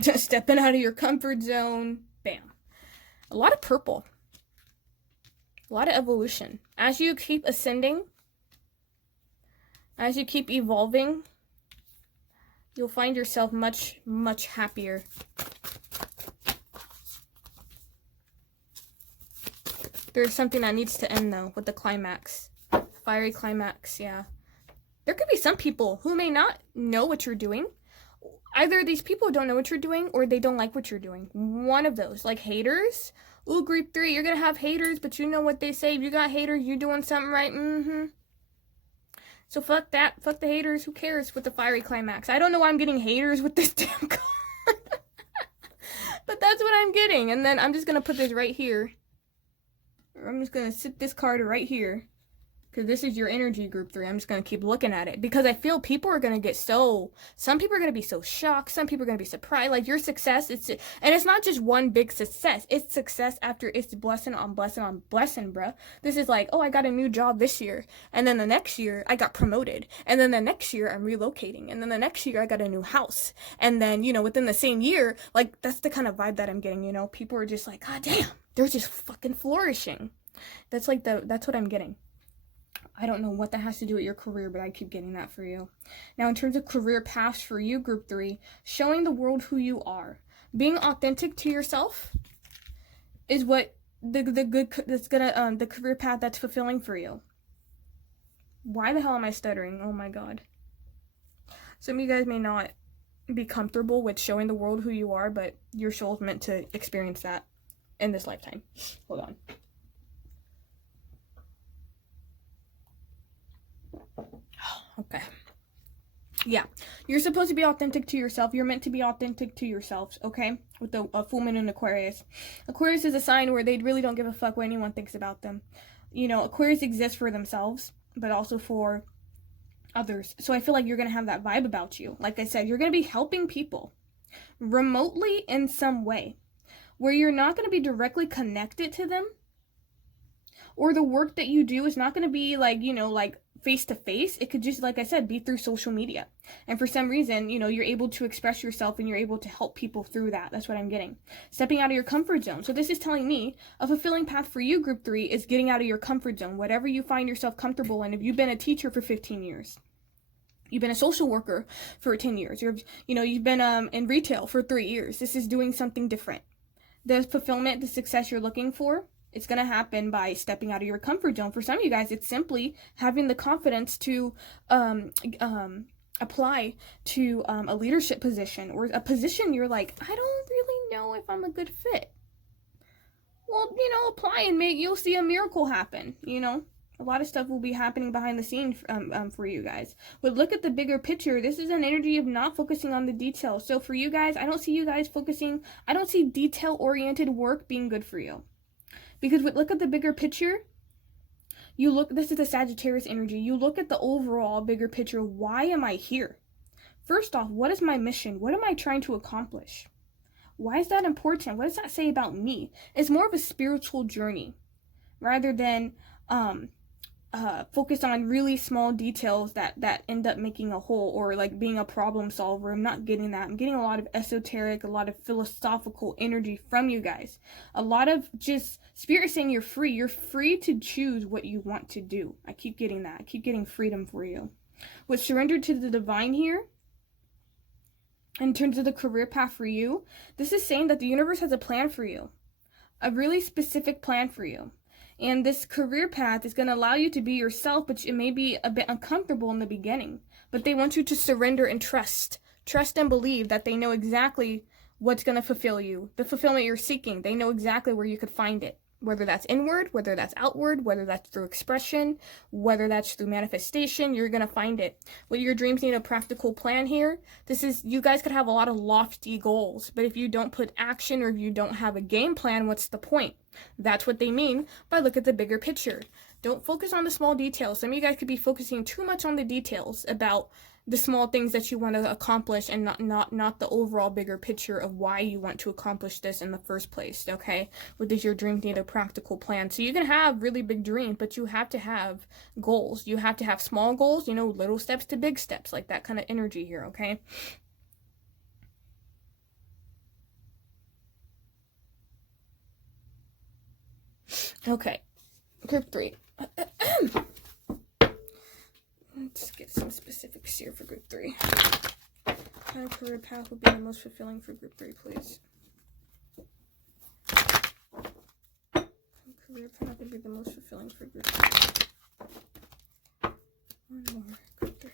Stepping out of your comfort zone. Bam. A lot of purple. A lot of evolution. As you keep ascending, as you keep evolving, you'll find yourself much, much happier. There's something that needs to end, though, with the climax. Fiery climax, yeah. There could be some people who may not know what you're doing. Either these people don't know what you're doing or they don't like what you're doing. One of those. Like haters. Ooh, group 3, you're going to have haters, but you know what they say. If you got haters, you're doing something right. So fuck that. Fuck the haters. Who cares with the fiery climax? I don't know why I'm getting haters with this damn card. But that's what I'm getting. And then I'm just going to put this right here. I'm just going to sit this card right here. Because this is your energy, group 3. I'm just going to keep looking at it. Because I feel people are going to get some people are going to be so shocked. Some people are going to be surprised. Like your success, and it's not just one big success. It's success after it's blessing on blessing on blessing, bruh. This is like, oh, I got a new job this year. And then the next year, I got promoted. And then the next year, I'm relocating. And then the next year, I got a new house. And then, within the same year, like, that's the kind of vibe that I'm getting, People are just like, God damn, they're just fucking flourishing. That's what I'm getting. I don't know what that has to do with your career, but I keep getting that for you. Now, in terms of career paths for you, group 3, showing the world who you are. Being authentic to yourself is what the career path that's fulfilling for you. Why the hell am I stuttering? Oh my God. Some of you guys may not be comfortable with showing the world who you are, but your soul's meant to experience that in this lifetime. Hold on. Okay. Yeah. You're supposed to be authentic to yourself. You're meant to be authentic to yourselves, okay? With the full moon in Aquarius. Aquarius is a sign where they really don't give a fuck what anyone thinks about them. Aquarius exists for themselves, but also for others. So I feel like you're going to have that vibe about you. Like I said, you're going to be helping people remotely in some way where you're not going to be directly connected to them, or the work that you do is not going to be like, like face to face. It could just, like I said, be through social media. And for some reason, you're able to express yourself and you're able to help people through that. That's what I'm getting. Stepping out of your comfort zone. So this is telling me a fulfilling path for you, group 3, is getting out of your comfort zone. Whatever you find yourself comfortable in. If you've been a teacher for 15 years, you've been a social worker for 10 years, you've been in retail for 3 years. This is doing something different. The fulfillment, the success you're looking for, it's going to happen by stepping out of your comfort zone. For some of you guys, it's simply having the confidence to apply to a leadership position, or a position you're like, I don't really know if I'm a good fit. Well, apply and you'll see a miracle happen, A lot of stuff will be happening behind the scenes for you guys. But look at the bigger picture. This is an energy of not focusing on the details. So for you guys, I don't see detail-oriented work being good for you. Because look at the bigger picture. This is the Sagittarius energy. You look at the overall bigger picture. Why am I here? First off, what is my mission? What am I trying to accomplish? Why is that important? What does that say about me? It's more of a spiritual journey rather than focus on really small details that end up making a whole, or like being a problem solver. I'm not getting that. I'm getting a lot of esoteric, a lot of philosophical energy from you guys. A lot of just spirit saying you're free. You're free to choose what you want to do. I keep getting that. I keep getting freedom for you. With surrender to the divine here, in terms of the career path for you, this is saying that the universe has a plan for you. A really specific plan for you. And this career path is going to allow you to be yourself, but it may be a bit uncomfortable in the beginning. But they want you to surrender and trust. Trust and believe that they know exactly what's going to fulfill you. The fulfillment you're seeking, they know exactly where you could find it. Whether that's inward, whether that's outward, whether that's through expression, whether that's through manifestation, you're going to find it. What your dreams need a practical plan here. You guys could have a lot of lofty goals, but if you don't put action, or if you don't have a game plan, what's the point? That's what they mean by look at the bigger picture. Don't focus on the small details. Some of you guys could be focusing too much on the details about the small things that you want to accomplish, and not the overall bigger picture of why you want to accomplish this in the first place, okay? What does your dreams need a practical plan? So you can have really big dreams, but you have to have goals. You have to have small goals, little steps to big steps, like that kind of energy here, okay? Okay, group 3. Let's get some specifics here for group 3. What career path would be the most fulfilling for group 3, please? What career path would be the most fulfilling for group 3? One more, group 3.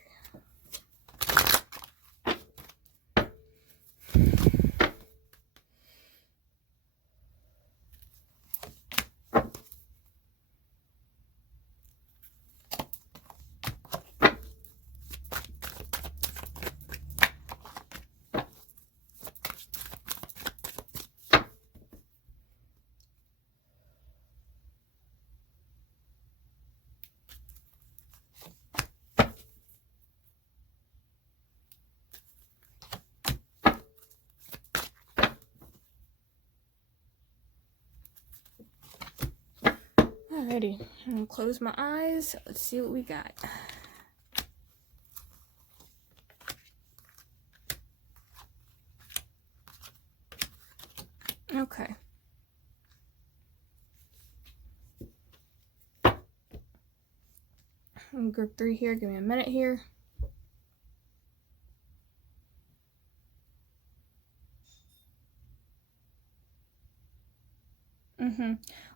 Alrighty, I'm gonna close my eyes. Let's see what we got. Okay. Group 3 here. Give me a minute here.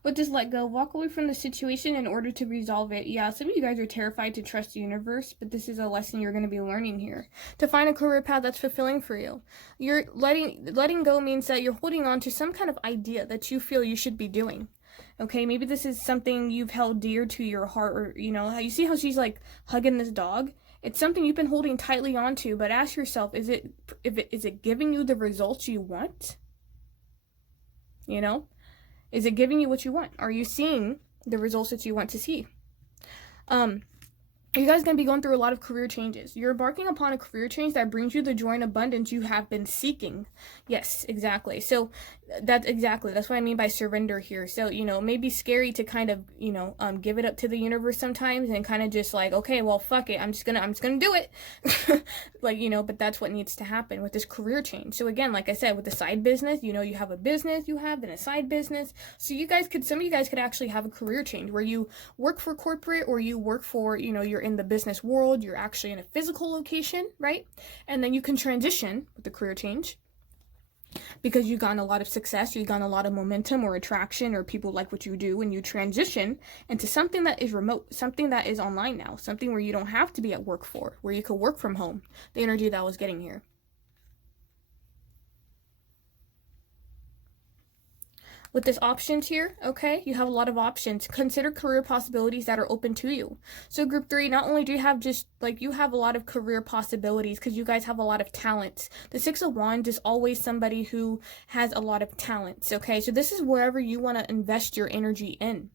With this let go, walk away from the situation in order to resolve it. Yeah, some of you guys are terrified to trust the universe, but this is a lesson you're going to be learning here. To find a career path that's fulfilling for you. You're letting go means that you're holding on to some kind of idea that you feel you should be doing. Okay, maybe this is something you've held dear to your heart, or, you know, how you see how she's like hugging this dog? It's something you've been holding tightly onto, but ask yourself, is it giving you the results you want? You know? Is it giving you what you want? Are you seeing the results that you want to see? You guys going to be going through a lot of career changes. You're embarking upon a career change that brings you the joy and abundance you have been seeking. Yes, exactly. So that's what I mean by surrender here. So, you know, it may be scary to kind of, you know, give it up to the universe sometimes and kind of just like, okay, well, fuck it. I'm just gonna do it. Like, you know, but that's what needs to happen with this career change. So again, like I said, with the side business, you know, you have a business, then a side business. So some of you guys could actually have a career change where you work for corporate, or you work for, you know, you're in the business world, you're actually in a physical location, right? And then you can transition with the career change because you've gotten a lot of success, you've gotten a lot of momentum or attraction, or people like what you do, and you transition into something that is remote, something that is online now, something where you don't have to be at work for, where you could work from home. The energy that I was getting here. With this options here, okay, you have a lot of options. Consider career possibilities that are open to you. So group 3, not only do you have just, like, you have a lot of career possibilities because you guys have a lot of talents. The 6 of Wands is always somebody who has a lot of talents, okay? So this is wherever you want to invest your energy in.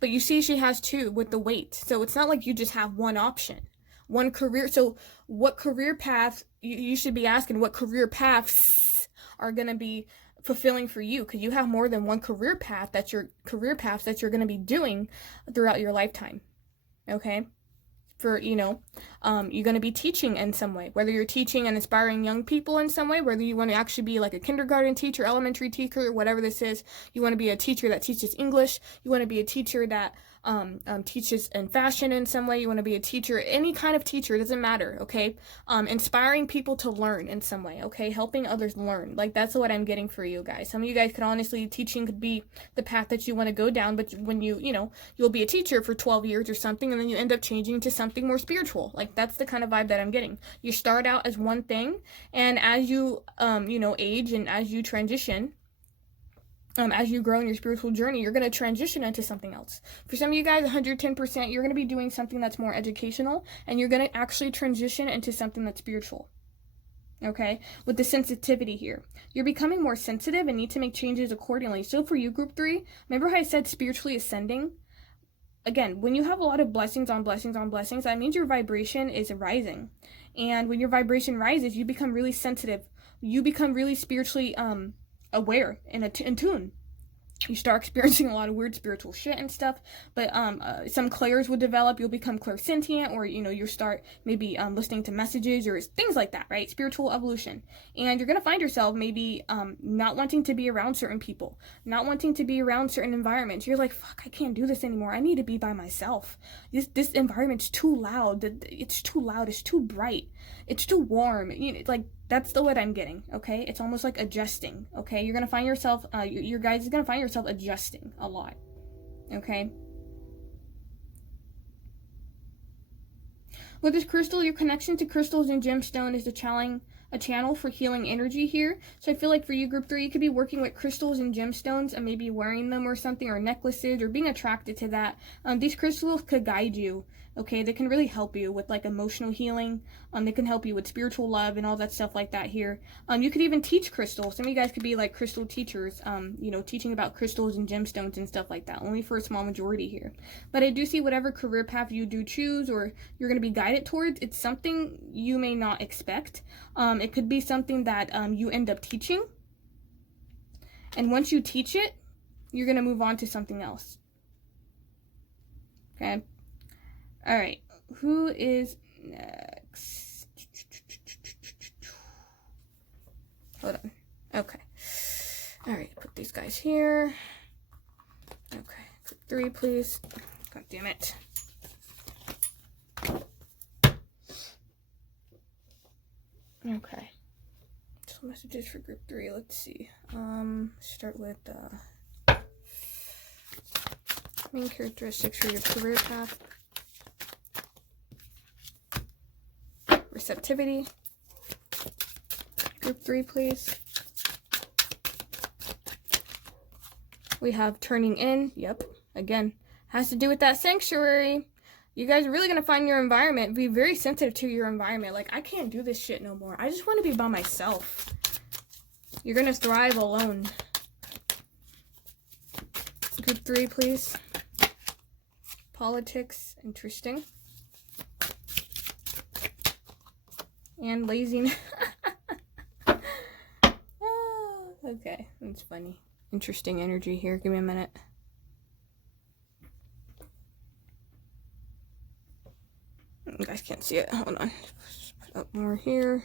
But you see she has 2 with the weight. So it's not like you just have one option. One career. So what career path, you should be asking what career paths are going to be fulfilling for you, because you have more than one career path that you're going to be doing throughout your lifetime. Okay, for, you know, you're going to be teaching in some way, whether you're teaching and inspiring young people in some way, whether you want to actually be like a kindergarten teacher, elementary teacher, whatever this is. You want to be a teacher that teaches English, you want to be a teacher that teaches in fashion in some way, you want to be a teacher, any kind of teacher, doesn't matter, okay? Inspiring people to learn in some way, okay? Helping others learn. Like, that's what I'm getting for you guys. Some of you guys could honestly, teaching could be the path that you want to go down, but when you know, you'll be a teacher for 12 years or something, and then you end up changing to something more spiritual. Like, that's the kind of vibe that I'm getting. You start out as one thing, and as you, you know, age, and as you transition, as you grow in your spiritual journey, you're going to transition into something else. For some of you guys, 110%, you're going to be doing something that's more educational, and you're going to actually transition into something that's spiritual. Okay, with the sensitivity here, you're becoming more sensitive and need to make changes accordingly. So for you, group 3, remember how I said spiritually ascending? Again, when you have a lot of blessings on blessings on blessings, that means your vibration is rising. And when your vibration rises, you become really sensitive. You become really spiritually aware and in tune. You start experiencing a lot of weird spiritual shit and stuff, but some clairs will develop. You'll become clairsentient, or, you know, you start maybe listening to messages or things like that, right? Spiritual evolution. And you're going to find yourself maybe not wanting to be around certain people, not wanting to be around certain environments. You're like, fuck, I can't do this anymore. I need to be by myself. This environment's too loud. It's too loud. It's too bright. It's too warm. You know, like, that's the what I'm getting, okay? It's almost like adjusting, okay? You're going to find yourself, your guys is going to find yourself adjusting a lot, okay? With this crystal, your connection to crystals and gemstone is a channel for healing energy here. So I feel like for you, group 3, you could be working with crystals and gemstones and maybe wearing them or something, or necklaces, or being attracted to that. These crystals could guide you, okay? They can really help you with, like, emotional healing. They can help you with spiritual love and all that stuff like that here. You could even teach crystals. Some of you guys could be like crystal teachers, you know, teaching about crystals and gemstones and stuff like that, only for a small majority here. But I do see whatever career path you do choose, or you're going to be guided towards, it's something you may not expect. It could be something that you end up teaching. And once you teach it, you're going to move on to something else. Okay. All right. Who is next? Hold on. Okay. All right. Put these guys here. Okay. Group 3, please. God damn it. Okay. So messages for group 3. Let's see. Start with main characteristics for your career path. Receptivity. Group 3, please. We have turning in. Yep. Again, has to do with that sanctuary. You guys are really going to find your environment. Be very sensitive to your environment. Like, I can't do this shit no more. I just want to be by myself. You're going to thrive alone. Group 3, please. Politics. Interesting. And laziness. Oh, okay, that's funny. Interesting energy here. Give me a minute. You guys can't see it. Hold on. Put up more here.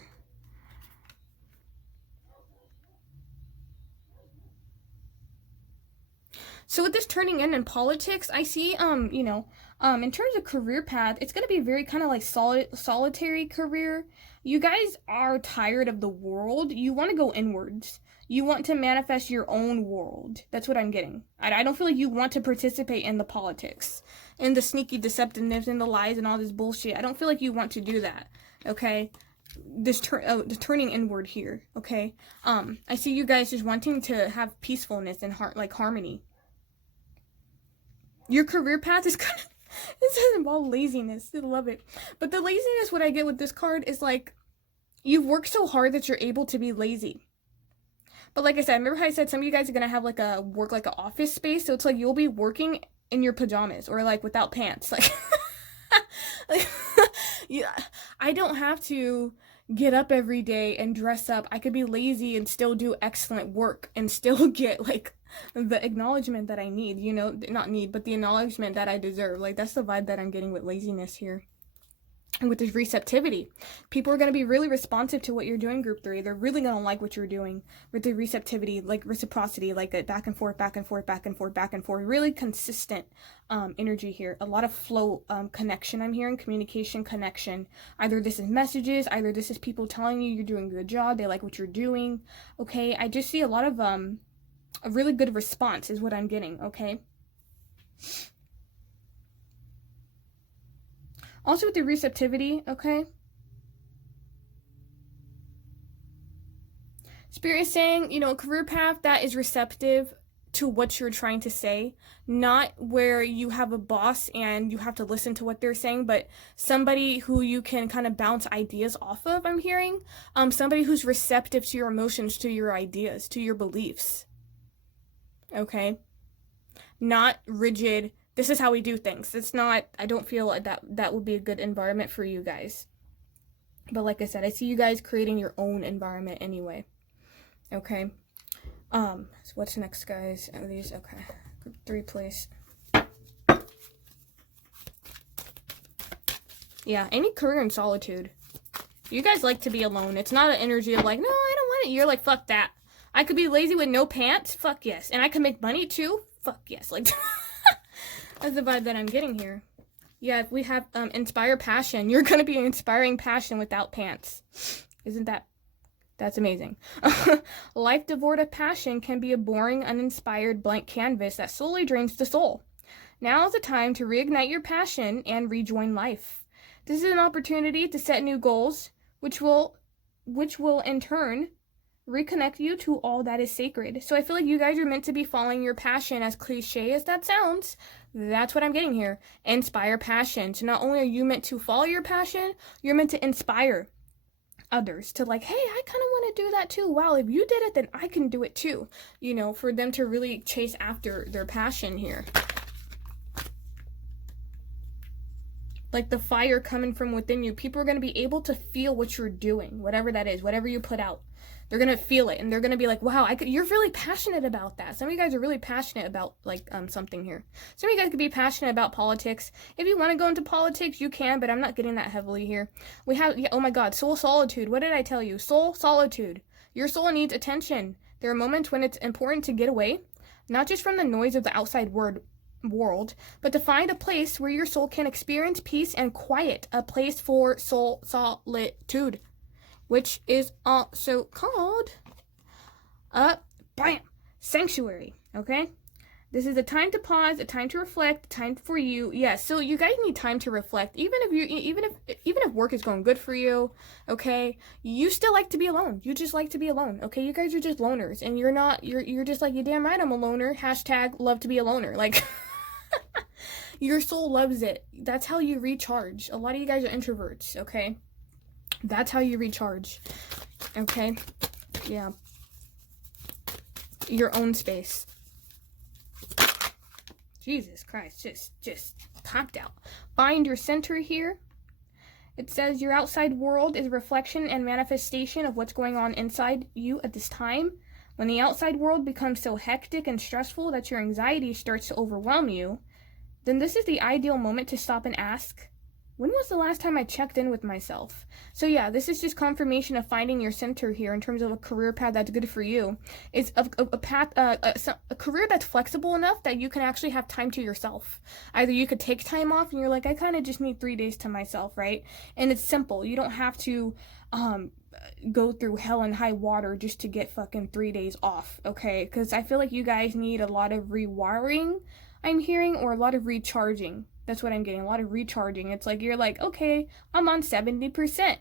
So with this turning in politics, I see, you know, in terms of career path, it's going to be very kind of like solitary career. You guys are tired of the world. You want to go inwards. You want to manifest your own world. That's what I'm getting. I don't feel like you want to participate in the politics, in the sneaky deceptiveness, and the lies and all this bullshit. I don't feel like you want to do that. Okay? The turning inward here. Okay? I see you guys just wanting to have peacefulness and harmony. Your career path is kind of, it doesn't involve laziness. I love it. But the laziness, what I get with this card is like, you've worked so hard that you're able to be lazy. But like I said, remember how I said some of you guys are going to have like a work like an office space? So it's like you'll be working in your pajamas or like without pants. Like, yeah, I don't have to get up every day and dress up. I could be lazy and still do excellent work and still get like the acknowledgement that I need, you know, not need, but the acknowledgement that I deserve. Like, that's the vibe that I'm getting with laziness here. And with this receptivity, people are going to be really responsive to what you're doing, group 3. They're really going to like what you're doing with the receptivity, like reciprocity, like a back and forth, back and forth, back and forth, back and forth. Really consistent energy here. A lot of flow connection I'm hearing, communication connection. Either this is messages, either this is people telling you you're doing a good job, they like what you're doing. Okay, I just see a lot of a really good response is what I'm getting, okay? Also with the receptivity, okay? Spirit is saying, you know, a career path that is receptive to what you're trying to say, not where you have a boss and you have to listen to what they're saying, but somebody who you can kind of bounce ideas off of, I'm hearing. Somebody who's receptive to your emotions, to your ideas, to your beliefs. Okay? Not rigid, this is how we do things. It's not, I don't feel like that would be a good environment for you guys. But like I said, I see you guys creating your own environment anyway. Okay. So what's next, guys? Oh, these, okay. Group 3, please. Yeah, any career in solitude. You guys like to be alone. It's not an energy of like, no, I don't want it. You're like, fuck that. I could be lazy with no pants. Fuck yes. And I can make money too. Fuck yes. Like, that's the vibe that I'm getting here. Yeah, if we have inspire passion, you're going to be inspiring passion without pants. Isn't that? That's amazing. Life devoid of passion can be a boring, uninspired blank canvas that slowly drains the soul. Now is the time to reignite your passion and rejoin life. This is an opportunity to set new goals, which will in turn reconnect you to all that is sacred. So I feel like you guys are meant to be following your passion, as cliche as that sounds. That's what I'm getting here. Inspire passion. So not only are you meant to follow your passion, you're meant to inspire others to like, hey, I kind of want to do that too. Wow, if you did it, then I can do it too. You know, for them to really chase after their passion here. like the fire coming from within you. People are going to be able to feel what you're doing, whatever that is, whatever you put out. They're going to feel it, and they're going to be like, wow, you're really passionate about that. Some of you guys are really passionate about, like, something here. Some of you guys could be passionate about politics. If you want to go into politics, you can, but I'm not getting that heavily here. We have, oh my God, soul solitude. What did I tell you? Soul solitude. Your soul needs attention. There are moments when it's important to get away, not just from the noise of the outside world, but to find a place where your soul can experience peace and quiet, a place for soul solitude, which is also called sanctuary. Okay, this is a time to pause, a time to reflect, time for you. Yes, so you guys need time to reflect. Even if work is going good for you, okay, you still like to be alone. You just like to be alone. Okay, you guys are just loners, and you're just like, you damn right I'm a loner. Hashtag love to be a loner. Like, your soul loves it. That's how you recharge. A lot of you guys are introverts, okay? That's how you recharge, okay? Yeah. Your own space. Jesus Christ, just popped out. Find your center here. It says your outside world is a reflection and manifestation of what's going on inside you at this time. When the outside world becomes so hectic and stressful that your anxiety starts to overwhelm you, then this is the ideal moment to stop and ask, when was the last time I checked in with myself? So yeah, this is just confirmation of finding your center here in terms of a career path that's good for you. It's a career that's flexible enough that you can actually have time to yourself. Either you could take time off and you're like, I kind of just need 3 days to myself, right? And it's simple. You don't have to go through hell and high water just to get fucking 3 days off, okay? Because I feel like you guys need a lot of rewiring, I'm hearing, or a lot of recharging. That's what I'm getting, a lot of recharging. It's like, you're like, okay, I'm on 70%.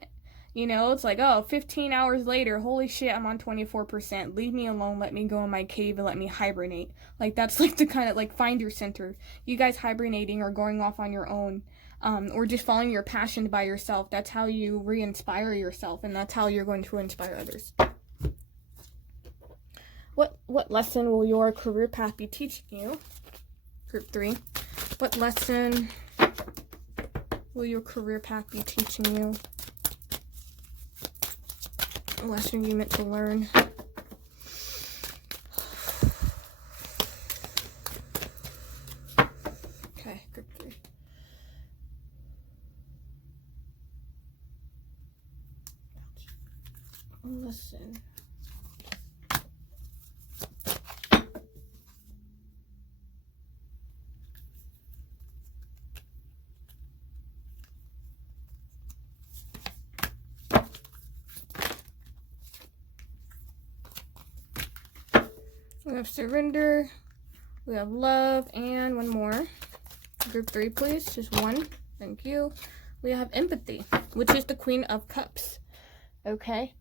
You know, it's like, oh, 15 hours later, holy shit, I'm on 24%. Leave me alone, let me go in my cave and let me hibernate. Like, that's like the kind of, like, find your center. You guys hibernating or going off on your own, or just following your passion by yourself. That's how you re-inspire yourself, and that's how you're going to inspire others. What lesson will your career path be teaching you? Group 3. What lesson will your career path be teaching you? A lesson you meant to learn. Okay, group 3. A lesson. We have surrender, we have love, and one more. Group 3, please. Just one. Thank you. We have empathy, which is the Queen of Cups. Okay.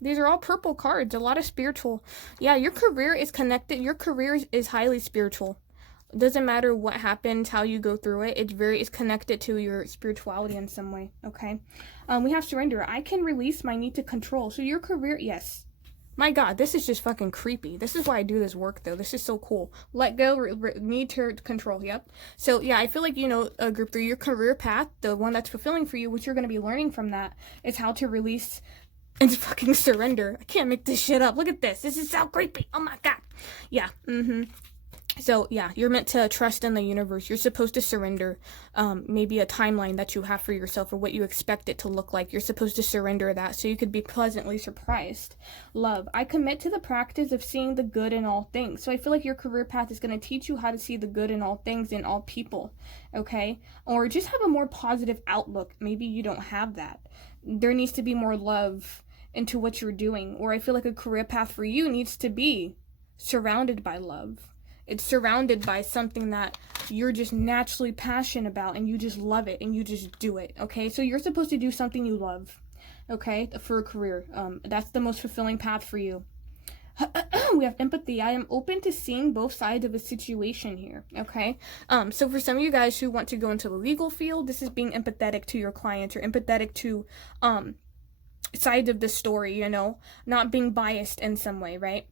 These are all purple cards. A lot of spiritual. Yeah, your career is connected. Your career is highly spiritual. It doesn't matter what happens, how you go through it. It's connected to your spirituality in some way. Okay. We have surrender. I can release my need to control. So your career, yes. My God, this is just fucking creepy. This is why I do this work, though. This is so cool. Let go, need to control. Yep. So, yeah, I feel like, you know, group 3, your career path, the one that's fulfilling for you, what you're going to be learning from that is how to release and fucking surrender. I can't make this shit up. Look at this. This is so creepy. Oh, my God. Yeah. So, yeah, you're meant to trust in the universe. You're supposed to surrender maybe a timeline that you have for yourself or what you expect it to look like. You're supposed to surrender that so you could be pleasantly surprised. Love. I commit to the practice of seeing the good in all things. So I feel like your career path is going to teach you how to see the good in all things, in all people, okay? Or just have a more positive outlook. Maybe you don't have that. There needs to be more love into what you're doing. Or I feel like a career path for you needs to be surrounded by love. It's surrounded by something that you're just naturally passionate about and you just love it and you just do it, okay? So you're supposed to do something you love, okay, for a career. That's the most fulfilling path for you. We have empathy. I am open to seeing both sides of a situation here, okay? So for some of you guys who want to go into the legal field, this is being empathetic to your clients or empathetic to sides of the story, you know, not being biased in some way, right?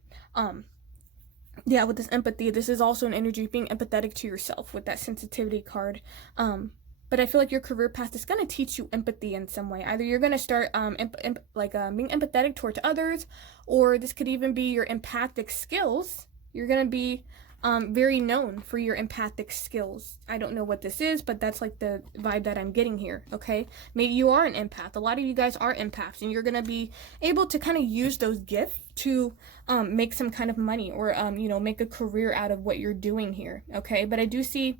Yeah, with this empathy, this is also an energy of being empathetic to yourself with that sensitivity card. But I feel like your career path is going to teach you empathy in some way. Either you're going to start being empathetic towards others, or this could even be your empathic skills. You're going to be very known for your empathic skills. I don't know what this is, but that's like the vibe that I'm getting here, okay? Maybe you are an empath. A lot of you guys are empaths, and you're going to be able to kind of use those gifts to make some kind of money, or make a career out of what you're doing here, okay? But I do see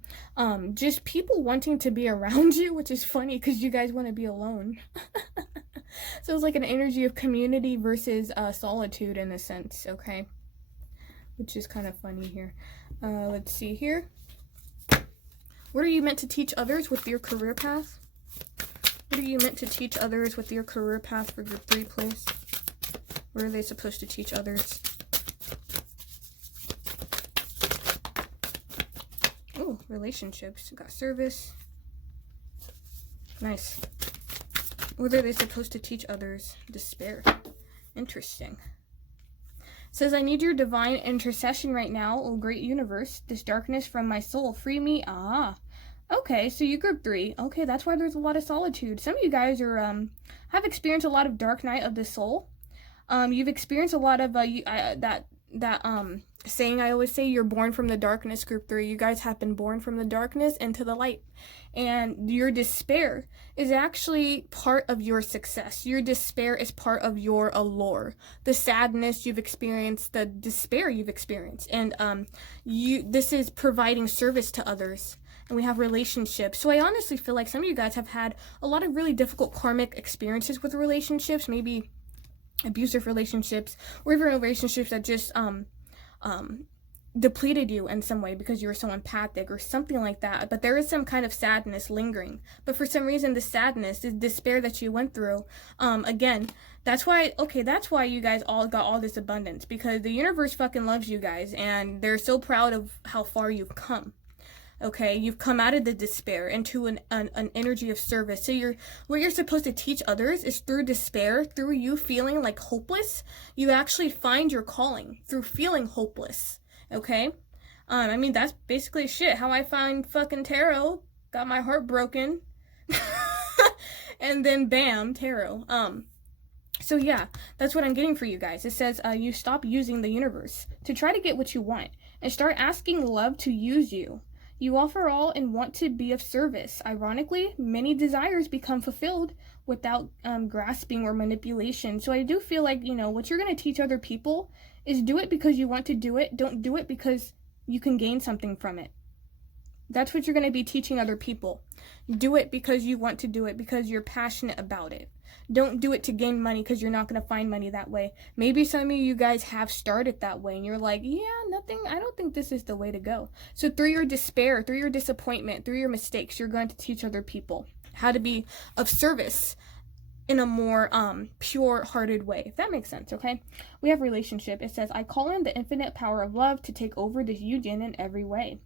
just people wanting to be around you, which is funny because you guys want to be alone. So it's like an energy of community versus solitude in a sense, okay? Which is kind of funny here. Let's see here. What are you meant to teach others with your career path? What are you meant to teach others with your career path for your 3 place? What are they supposed to teach others? Oh, relationships. Got service. Nice. What are they supposed to teach others? Despair. Interesting. Says, I need your divine intercession right now, O great universe. This darkness from my soul. Free me. Ah. Okay, so you group 3. Okay, that's why there's a lot of solitude. Some of you guys are have experienced a lot of dark night of the soul. You've experienced a lot of that saying I always say, you're born from the darkness, group 3. You guys have been born from the darkness into the light. And your despair is actually part of your success. Your despair is part of your allure. The sadness you've experienced, the despair you've experienced. And this is providing service to others. And we have relationships. So I honestly feel like some of you guys have had a lot of really difficult karmic experiences with relationships, maybe abusive relationships, or even relationships that just depleted you in some way because you were so empathic or something like that. But there is some kind of sadness lingering. But for some reason, the sadness, the despair that you went through, again, that's why you guys all got all this abundance, because the universe fucking loves you guys, and they're so proud of how far you've come. Okay, you've come out of the despair into an energy of service. So what you're supposed to teach others is through despair, through you feeling like hopeless, you actually find your calling through feeling hopeless. Okay? I mean, that's basically shit. How I find fucking tarot, got my heart broken, and then bam, tarot. So yeah, that's what I'm getting for you guys. It says you stop using the universe to try to get what you want and start asking love to use you. You offer all and want to be of service. Ironically, many desires become fulfilled without grasping or manipulation. So I do feel like, what you're going to teach other people is do it because you want to do it. Don't do it because you can gain something from it. That's what you're going to be teaching other people. Do it because you want to do it, because you're passionate about it. Don't do it to gain money, because you're not going to find money that way. Maybe some of you guys have started that way and you're like, yeah, I don't think this is the way to go. So through your despair, through your disappointment, through your mistakes, you're going to teach other people how to be of service in a more pure-hearted way, if that makes sense, okay? We have relationship. It says, I call in the infinite power of love to take over this union in every way.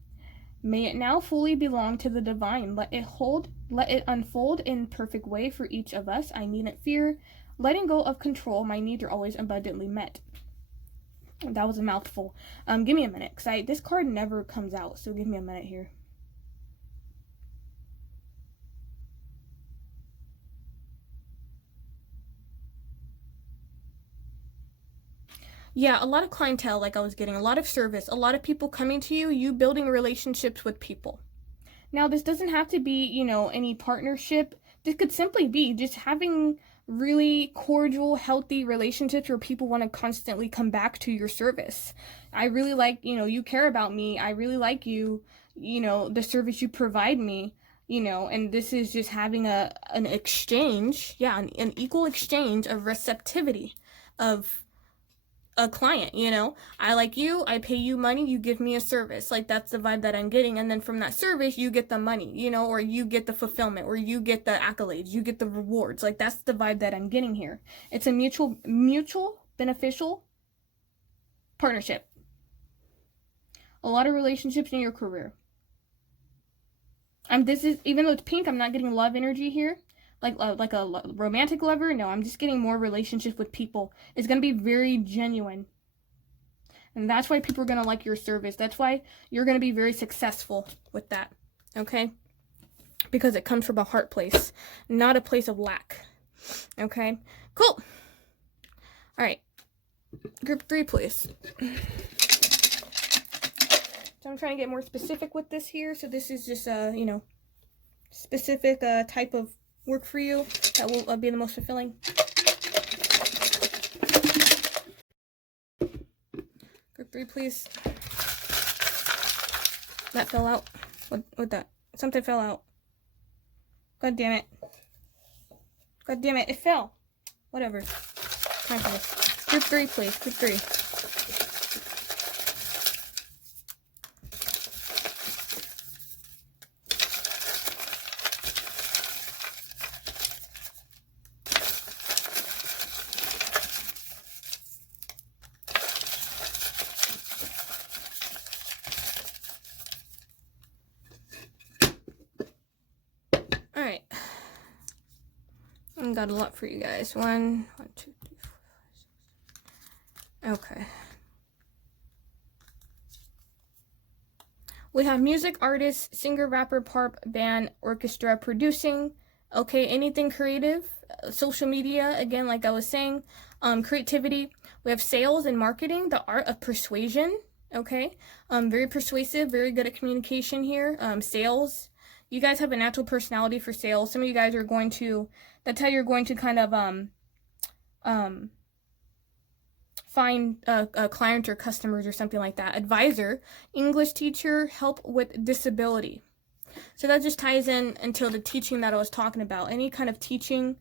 May it now fully belong to the divine. Let it unfold in perfect way for each of us. I needn't fear. Letting go of control, my needs are always abundantly met. That was a mouthful. Give me a minute, because this card never comes out, so give me a minute here. Yeah, a lot of clientele, like I was getting, a lot of service, a lot of people coming to you, you building relationships with people. Now, this doesn't have to be, any partnership. This could simply be just having really cordial, healthy relationships where people want to constantly come back to your service. I really like, you care about me. I really like you, the service you provide me, and this is just having an exchange, an equal exchange of receptivity of a client. I like you, I pay you money, you give me a service. Like, that's the vibe that I'm getting. And then from that service, you get the money, or you get the fulfillment, or you get the accolades, you get the rewards. Like, that's the vibe that I'm getting here. It's a mutual beneficial partnership. A lot of relationships in your career. This is, even though it's pink, I'm not getting love energy here. Like a romantic lover. No, I'm just getting more relationships with people. It's going to be very genuine. And that's why people are going to like your service. That's why you're going to be very successful with that. Okay? Because it comes from a heart place, not a place of lack. Okay? Cool. All right. Group 3, please. So I'm trying to get more specific with this here. So this is just you know, specific type of work for you that will be the most fulfilling. Group 3, please. That fell out. What that? Something fell out. God damn it. God damn it. It fell. Whatever. Time for this. Group 3, please. Group 3. Alright. I got a lot for you guys. 1, 2, 3, 4, 5, 6. Okay. We have music, artist, singer, rapper, pop, band, orchestra, producing. Okay, anything creative. Social media, again, like I was saying. Creativity. We have sales and marketing, the art of persuasion. Okay. Very persuasive, very good at communication here. Sales. You guys have a natural personality for sales. Some of you guys are going to, that's how you're going to kind of find a client or customers or something like that. Advisor, English teacher, help with disability. So that just ties in until the teaching that I was talking about. Any kind of teaching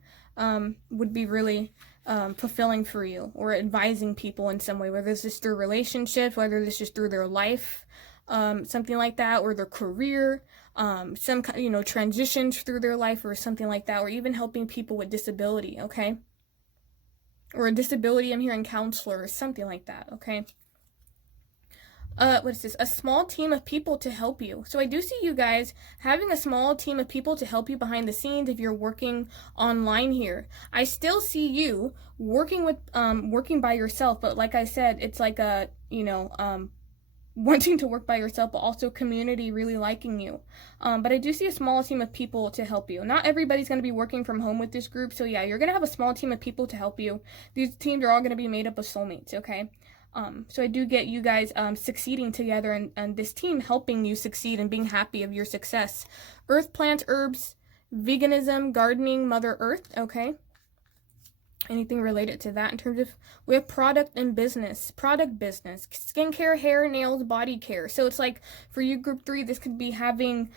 would be really fulfilling for you, or advising people in some way, whether this is through relationships, whether this is through their life, something like that, or their career, some, you know, transitions through their life or something like that, or even helping people with disability, okay? Or a disability, I'm hearing counselor or something like that, okay? What is this? A small team of people to help you. So I do see you guys having a small team of people to help you behind the scenes if you're working online here. I still see you working with, working by yourself, but like I said, it's like a, you know, wanting to work by yourself, but also community really liking you. But I do see a small team of people to help you. Not everybody's going to be working from home with this group, so yeah, you're going to have a small team of people to help you. These teams are all going to be made up of soulmates, okay? So I do get you guys succeeding together, and this team helping you succeed and being happy of your success. Earth, plants, herbs, veganism, gardening, Mother Earth, okay? Anything related to that in terms of, we have product and business, product business, skincare, hair, nails, body care. So it's like for you group 3, this could be having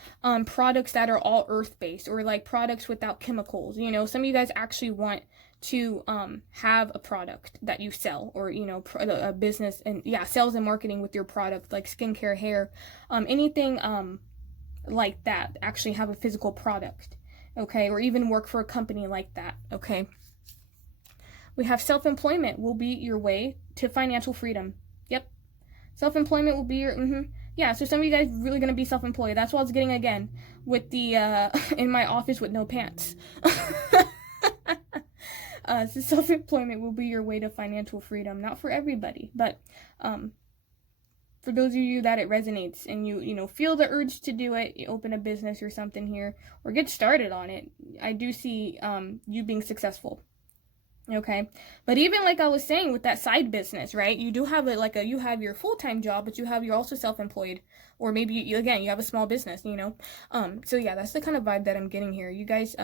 products that are all earth-based, or like products without chemicals. You know, some of you guys actually want to have a product that you sell, or, you know, a business, and yeah, sales and marketing with your product, like skincare, hair, anything like that, actually have a physical product, okay? Or even work for a company like that, okay? We have self-employment will be your way to financial freedom. Yep. Self-employment will be your, yeah, so some of you guys really going to be self-employed. That's what I was getting again with the, in my office with no pants. So self-employment will be your way to financial freedom. Not for everybody, but for those of you that it resonates and you know, feel the urge to do it, you open a business or something here, or get started on it, I do see you being successful. Okay, but even like I was saying with that side business, right? You do have you have your full-time job, but you're also self-employed, or maybe you have a small business, you know. So yeah, that's the kind of vibe that I'm getting here. You guys,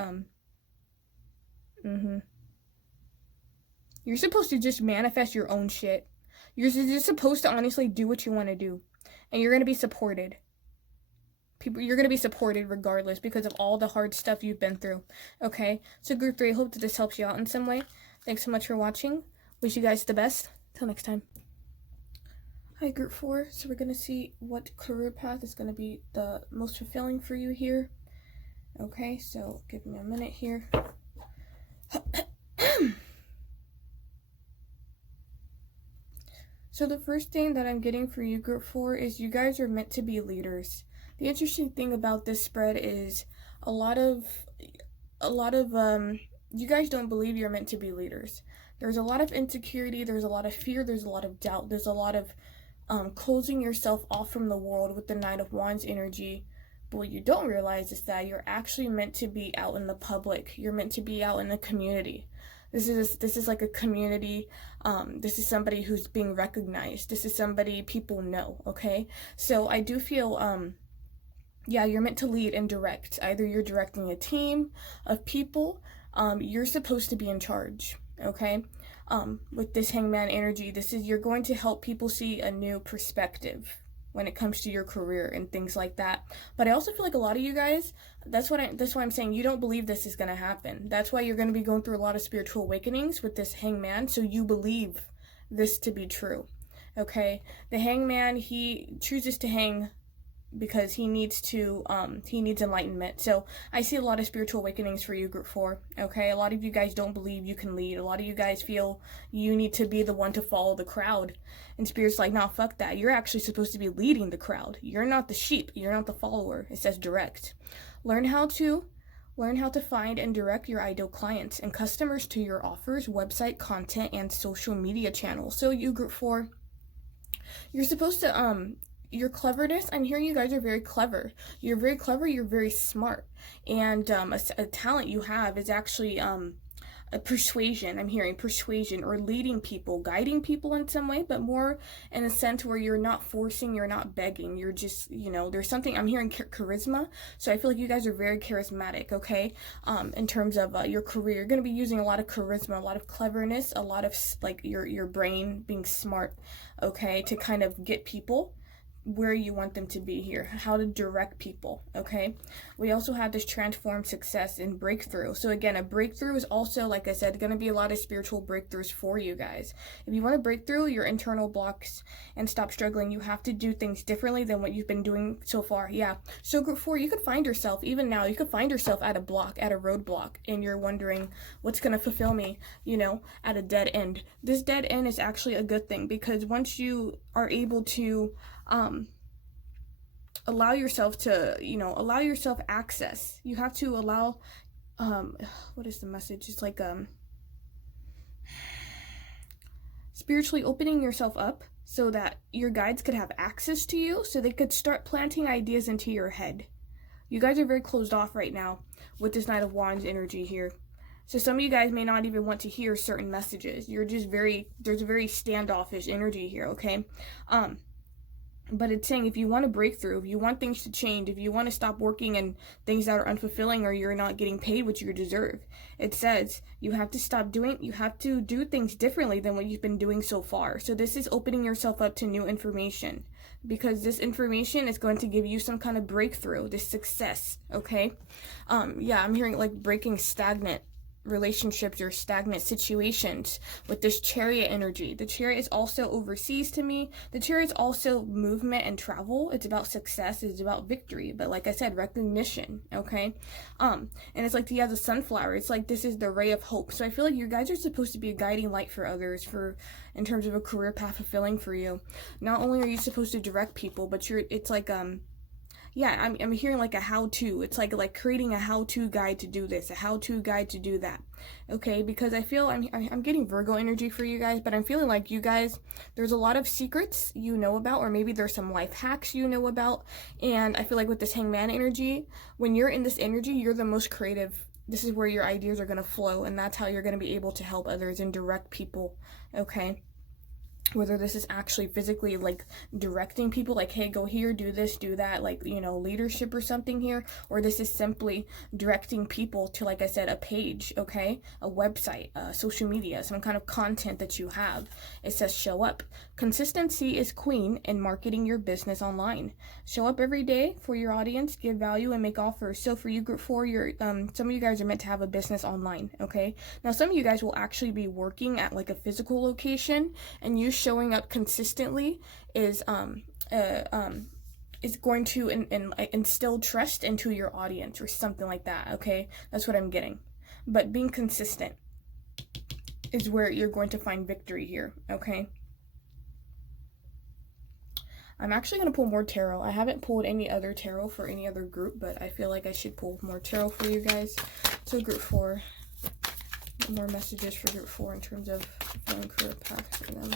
you're supposed to just manifest your own shit. You're just supposed to honestly do what you want to do, and you're gonna be supported. You're going to be supported regardless because of all the hard stuff you've been through. Okay, so group 3, hope that this helps you out in some way. Thanks so much for watching. Wish you guys the best. Till next time. Hi, group 4. So we're going to see what career path is going to be the most fulfilling for you here. Okay, so give me a minute here. So the first thing that I'm getting for you, group 4, is you guys are meant to be leaders. The interesting thing about this spread is a lot of you guys don't believe you're meant to be leaders. There's a lot of insecurity, there's a lot of fear, there's a lot of doubt, there's a lot of closing yourself off from the world with the Knight of Wands energy. But what you don't realize is that you're actually meant to be out in the public. You're meant to be out in the community. This is like a community. This is somebody who's being recognized. This is somebody people know, okay? So I do feel, yeah, you're meant to lead and direct. Either you're directing a team of people, you're supposed to be in charge, okay? With this Hangman energy, you're going to help people see a new perspective when it comes to your career and things like that. But I also feel like a lot of you guys, that's why I'm saying you don't believe this is going to happen. That's why you're going to be going through a lot of spiritual awakenings with this Hangman, so you believe this to be true, okay? The Hangman, he chooses to hang because he needs enlightenment. So I see a lot of spiritual awakenings for you, group 4, okay? A lot of you guys don't believe you can lead. A lot of you guys feel you need to be the one to follow the crowd, and Spirit's like, nah, fuck that. You're actually supposed to be leading the crowd. You're not the sheep. You're not the follower. It says direct. Learn how to find and direct your ideal clients and customers to your offers, website, content, and social media channels. So you, group 4, you're supposed to your cleverness, I'm hearing you guys are very clever. You're very clever, you're very smart. And a talent you have is actually a persuasion. I'm hearing persuasion, or leading people, guiding people in some way, but more in a sense where you're not forcing, you're not begging. You're just, there's something, I'm hearing charisma. So I feel like you guys are very charismatic, okay? In terms of your career, you're going to be using a lot of charisma, a lot of cleverness, a lot of like your brain being smart, okay? To kind of get people where you want them to be here, how to direct people, okay? We also have this transform, success, and breakthrough. So again, a breakthrough is also, like I said, going to be a lot of spiritual breakthroughs for you guys. If you want to break through your internal blocks and stop struggling, you have to do things differently than what you've been doing so far. Yeah. So group 4, you could find yourself, even now, you could find yourself at a roadblock, and you're wondering what's going to fulfill me, at a dead end. This dead end is actually a good thing, because once you are able to allow yourself access. You have to allow, what is the message? It's like, spiritually opening yourself up so that your guides could have access to you, so they could start planting ideas into your head. You guys are very closed off right now with this Knight of Wands energy here. So some of you guys may not even want to hear certain messages. You're just there's a very standoffish energy here, okay? But it's saying if you want a breakthrough, if you want things to change, if you want to stop working in things that are unfulfilling, or you're not getting paid what you deserve, it says you have to do things differently than what you've been doing so far. So this is opening yourself up to new information, because this information is going to give you some kind of breakthrough, this success, okay? Yeah, I'm hearing like breaking stagnant relationships or stagnant situations with this Chariot energy. The Chariot is also overseas to me. The Chariot is also movement and travel. It's about success. It's about victory. But like I said, recognition, okay? And it's like he has a sunflower. It's like this is the ray of hope. So I feel like you guys are supposed to be a guiding light for others, in terms of a career path fulfilling for you. Not only are you supposed to direct people, but it's like yeah, I'm hearing like a how-to. It's like creating a how-to guide to do this, a how-to guide to do that, okay? Because I feel I'm getting Virgo energy for you guys, but I'm feeling like you guys, there's a lot of secrets you know about, or maybe there's some life hacks you know about, and I feel like with this Hangman energy, when you're in this energy, you're the most creative. This is where your ideas are going to flow, and that's how you're going to be able to help others and direct people, okay? Whether this is actually physically like directing people, like, hey, go here, do this, do that, like, leadership or something here, or this is simply directing people to, like I said, a page, okay, a website, social media, some kind of content that you have. It says show up. Consistency is queen in marketing your business online. Show up every day for your audience, give value, and make offers. So for you, group 4, some of you guys are meant to have a business online, okay? Now some of you guys will actually be working at like a physical location, and you showing up consistently is going to instill trust into your audience or something like that, okay? That's what I'm getting. But being consistent is where you're going to find victory here, okay? I'm actually going to pull more tarot. I haven't pulled any other tarot for any other group, but I feel like I should pull more tarot for you guys. So group 4, more messages for group 4 in terms of fulfilling career path for them.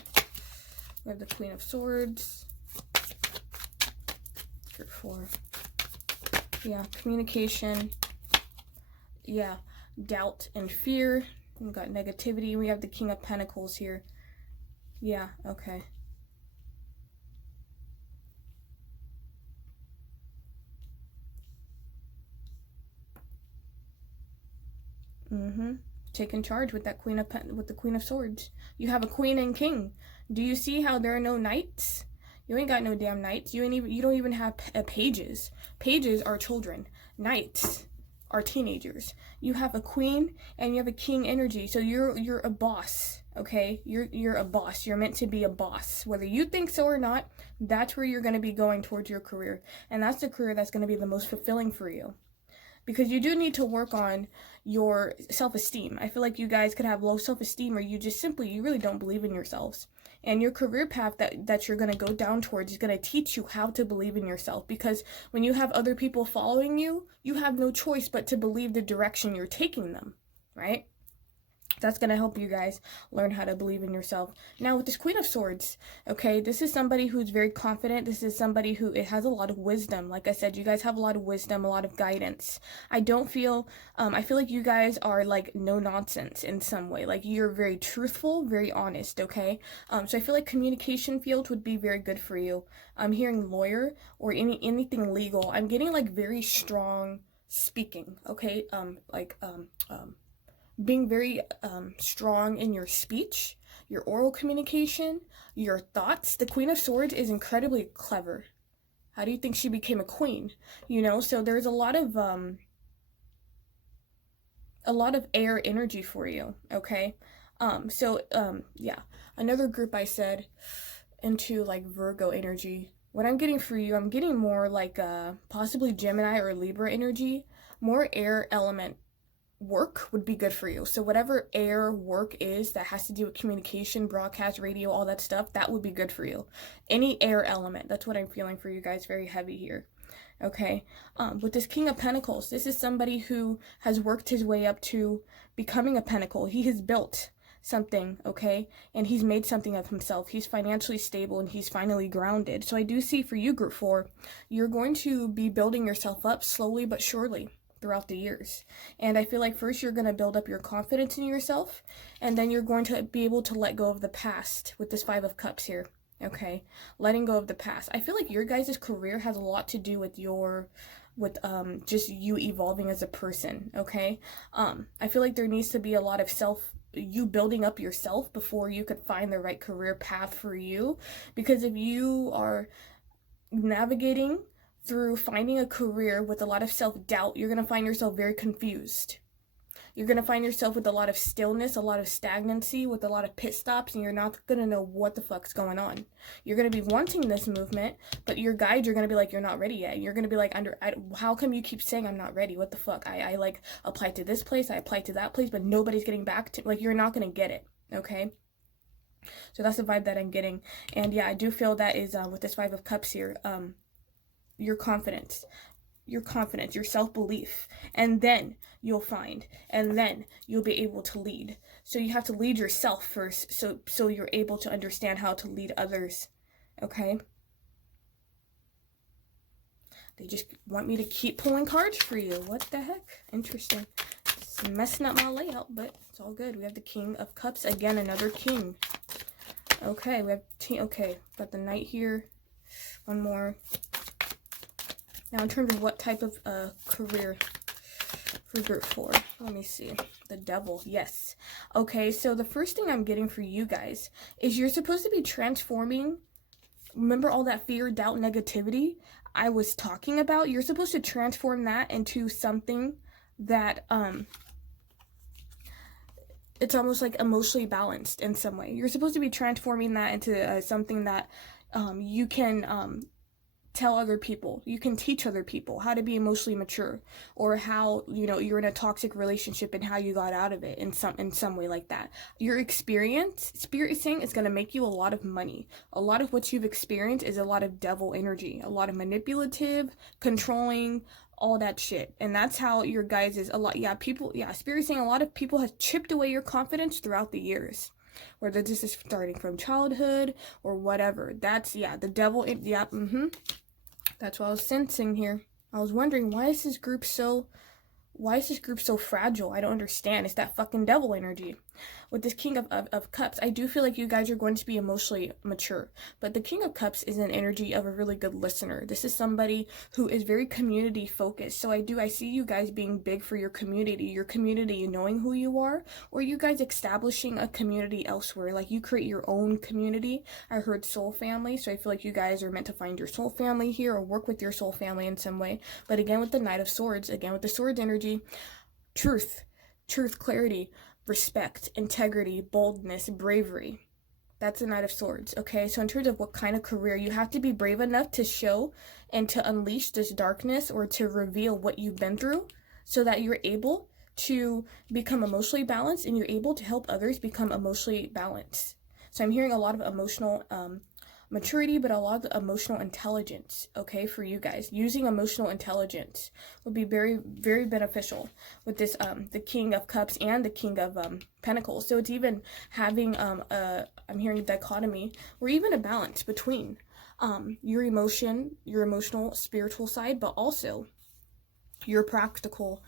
We have the Queen of Swords. Group 4. Yeah, communication. Yeah, doubt and fear. We've got negativity. We have the King of Pentacles here. Yeah, okay. Taking charge with that with the Queen of Swords. You have a Queen and King. Do you see how there are no knights? You ain't got no damn knights. You don't even have pages. Pages are children. Knights are teenagers. You have a queen and you have a king energy. So you're a boss, okay? You're a boss. You're meant to be a boss. Whether you think so or not, that's where you're going to be going towards your career. And that's the career that's going to be the most fulfilling for you. Because you do need to work on your self-esteem. I feel like you guys could have low self-esteem, or you really don't believe in yourselves. And your career path that you're going to go down towards is going to teach you how to believe in yourself. Because when you have other people following you, you have no choice but to believe the direction you're taking them, right? That's going to help you guys learn how to believe in yourself. Now, with this Queen of Swords, okay, this is somebody who's very confident. This is somebody who has a lot of wisdom. Like I said, you guys have a lot of wisdom, a lot of guidance. I feel like you guys are like no nonsense in some way. Like you're very truthful, very honest, okay? So I feel like communication field would be very good for you. I'm hearing lawyer or anything legal. I'm getting like very strong speaking, okay? Being very strong in your speech, your oral communication, your thoughts. The Queen of Swords is incredibly clever. How do you think she became a queen? You know, so there's a lot of air energy for you, okay? Yeah. Another group I said into like Virgo energy. What I'm getting for you, I'm getting more like possibly Gemini or Libra energy, more air element work would be good for you. So whatever air work is that has to do with communication, broadcast, radio, all that stuff, that would be good for you. Any air element, that's what I'm feeling for you guys, very heavy here. Okay, with this King of Pentacles, this is somebody who has worked his way up to becoming a pentacle. He has built something, okay, and he's made something of himself. He's financially stable and he's finally grounded. So I do see for you, Group 4, you're going to be building yourself up slowly but surely throughout the years. And I feel like first you're going to build up your confidence in yourself, and then you're going to be able to let go of the past with this 5 of Cups here. Okay, letting go of the past. I feel like your guys' career has a lot to do with just you evolving as a person, okay? I feel like there needs to be a lot of you building up yourself before you could find the right career path for you. Because if you are navigating through finding a career with a lot of self-doubt, you're going to find yourself very confused. You're going to find yourself with a lot of stillness, a lot of stagnancy, with a lot of pit stops, and you're not going to know what the fuck's going on. You're going to be wanting this movement, but your guides are going to be like, you're not ready yet. You're going to be like, how come you keep saying I'm not ready? What the fuck? I like applied to this place, I applied to that place, but nobody's getting back to, like, you're not going to get it, okay? So that's the vibe that I'm getting. And yeah, I do feel that is, with this 5 of Cups here, your confidence, your self-belief, and then you'll be able to lead. So you have to lead yourself first, so you're able to understand how to lead others, okay? They just want me to keep pulling cards for you. What the heck? Interesting. It's messing up my layout, but it's all good. We have the King of Cups again, another king. Okay, we have got the Knight here. One more. Now, in terms of what type of career for Group 4, let me see. The Devil, yes. Okay, so the first thing I'm getting for you guys is you're supposed to be transforming. Remember all that fear, doubt, negativity I was talking about? You're supposed to transform that into something that, it's almost like emotionally balanced in some way. You're supposed to be transforming that into something that you can tell other people, you can teach other people how to be emotionally mature, or how, you know, you're in a toxic relationship and how you got out of it in some way like that. Your experience, Spirit is saying, is going to make you a lot of money. A lot of what you've experienced is a lot of devil energy, a lot of manipulative, controlling, all that shit. And that's how your guys is a lot. Spirit is saying a lot of people have chipped away your confidence throughout the years. Whether this is starting from childhood or whatever. That's, yeah, the devil, yeah, that's what I was sensing here. I was wondering, why is this group so fragile? I don't understand. It's that fucking devil energy. With this King of Cups, I do feel like you guys are going to be emotionally mature. But the King of Cups is an energy of a really good listener. This is somebody who is very community focused. So I see you guys being big for your community knowing who you are, or you guys establishing a community elsewhere. Like you create your own community. I heard soul family, so I feel like you guys are meant to find your soul family here or work with your soul family in some way. But again, with the Knight of Swords, again with the Swords energy, truth, clarity, respect, integrity, boldness, bravery. That's the Knight of Swords, okay? So in terms of what kind of career, you have to be brave enough to show and to unleash this darkness or to reveal what you've been through so that you're able to become emotionally balanced and you're able to help others become emotionally balanced. So I'm hearing a lot of emotional maturity, but a lot of emotional intelligence, okay, for you guys. Using emotional intelligence would be very, very beneficial with this, the King of Cups and the King of Pentacles. So it's even having, I'm hearing dichotomy, or even a balance between your emotional, spiritual side, but also your practical,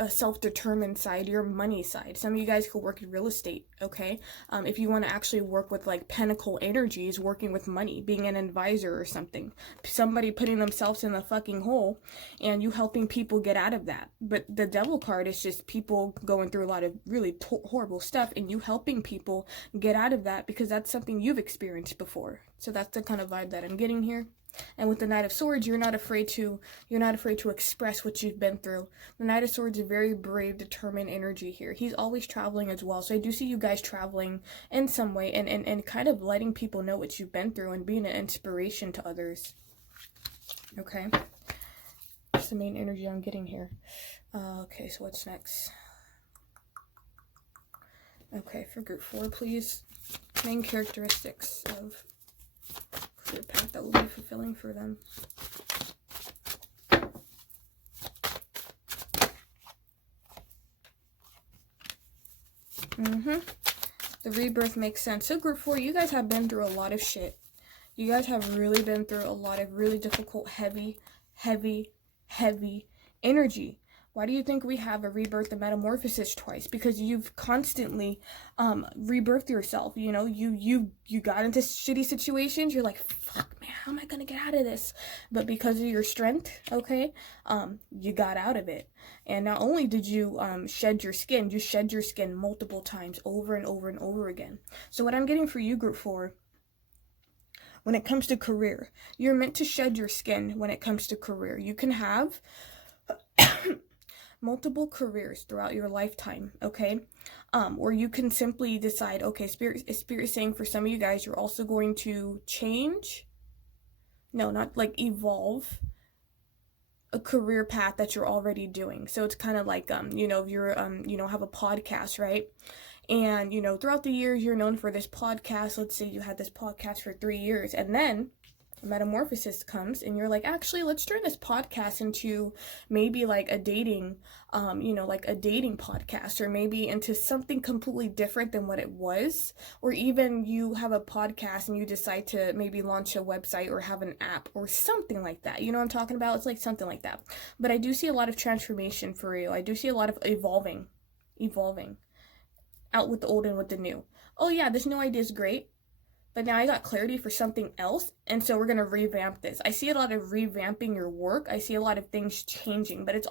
a self-determined side, your money side. Some of you guys could work in real estate, okay? If you want to actually work with like pentacle energies, working with money, being an advisor or something, somebody putting themselves in the fucking hole and you helping people get out of that. But the devil card is just people going through a lot of really horrible stuff and you helping people get out of that because that's something you've experienced before. So that's the kind of vibe that I'm getting here. And with the Knight of Swords, you're not afraid to express what you've been through. The Knight of Swords is a very brave, determined energy here. He's always traveling as well. So I do see you guys traveling in some way and kind of letting people know what you've been through and being an inspiration to others. Okay. That's the main energy I'm getting here. Okay, so what's next? Okay, for group 4, please. Main characteristics of the path that will be fulfilling for them. The rebirth makes sense. So group 4, you guys have been through a lot of shit. You guys have really been through a lot of really difficult, heavy energy. Why do you think we have a rebirth and metamorphosis twice? Because you've constantly rebirthed yourself. You know, you got into shitty situations. You're like, fuck, man, how am I gonna get out of this? But because of your strength, okay, you got out of it. And not only did you shed your skin, you shed your skin multiple times, over and over and over again. So what I'm getting for you, group 4, when it comes to career, you're meant to shed your skin when it comes to career. You can have multiple careers throughout your lifetime, okay? Or you can simply decide, okay, spirit is saying for some of you guys, you're also going to change, no, not like evolve a career path that you're already doing. So it's kind of like, you know, if you're, you know, have a podcast, right? And, you know, throughout the years, you're known for this podcast. Let's say you had this podcast for 3 years, and then metamorphosis comes and you're like, actually, let's turn this podcast into maybe like a dating, you know, like a dating podcast, or maybe into something completely different than what it was. Or even you have a podcast and you decide to maybe launch a website or have an app or something like that. You know what I'm talking about? It's like something like that. But I do see a lot of transformation for you. I do see a lot of evolving out with the old and with the new. Oh yeah, this new idea is great, but now I got clarity for something else, and so we're going to revamp this. I see a lot of revamping your work. I see a lot of things changing, but it's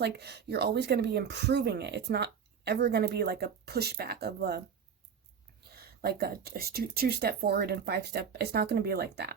like you're always going to be improving it. It's not ever going to be like a pushback of a 2-step forward and 5-step. It's not going to be like that.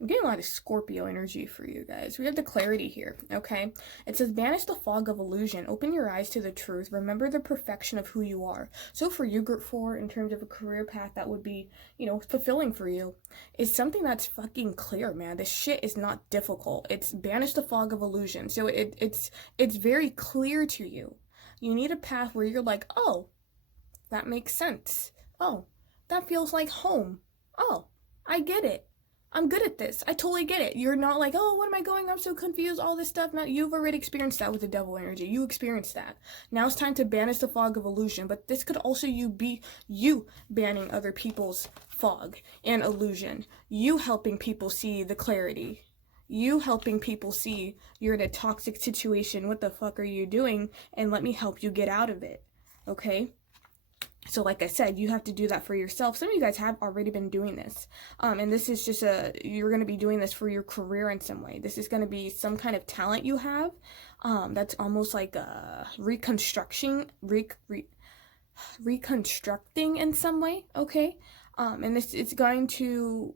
I'm getting a lot of Scorpio energy for you guys. We have the clarity here, okay? It says, banish the fog of illusion. Open your eyes to the truth. Remember the perfection of who you are. So for you, group 4, in terms of a career path that would be, you know, fulfilling for you, is something that's fucking clear, man. This shit is not difficult. It's banish the fog of illusion. So it's very clear to you. You need a path where you're like, oh, that makes sense. Oh, that feels like home. Oh, I get it. I'm good at this. I totally get it. You're not like, oh, what am I going? I'm so confused, all this stuff. Now, you've already experienced that with the devil energy. You experienced that. Now it's time to banish the fog of illusion. But this could also be you banning other people's fog and illusion. You helping people see the clarity. You helping people see you're in a toxic situation. What the fuck are you doing? And let me help you get out of it. Okay? So like I said, you have to do that for yourself. Some of you guys have already been doing this. And this is just you're going to be doing this for your career in some way. This is going to be some kind of talent you have. That's almost like reconstructing in some way. Okay. And it's going to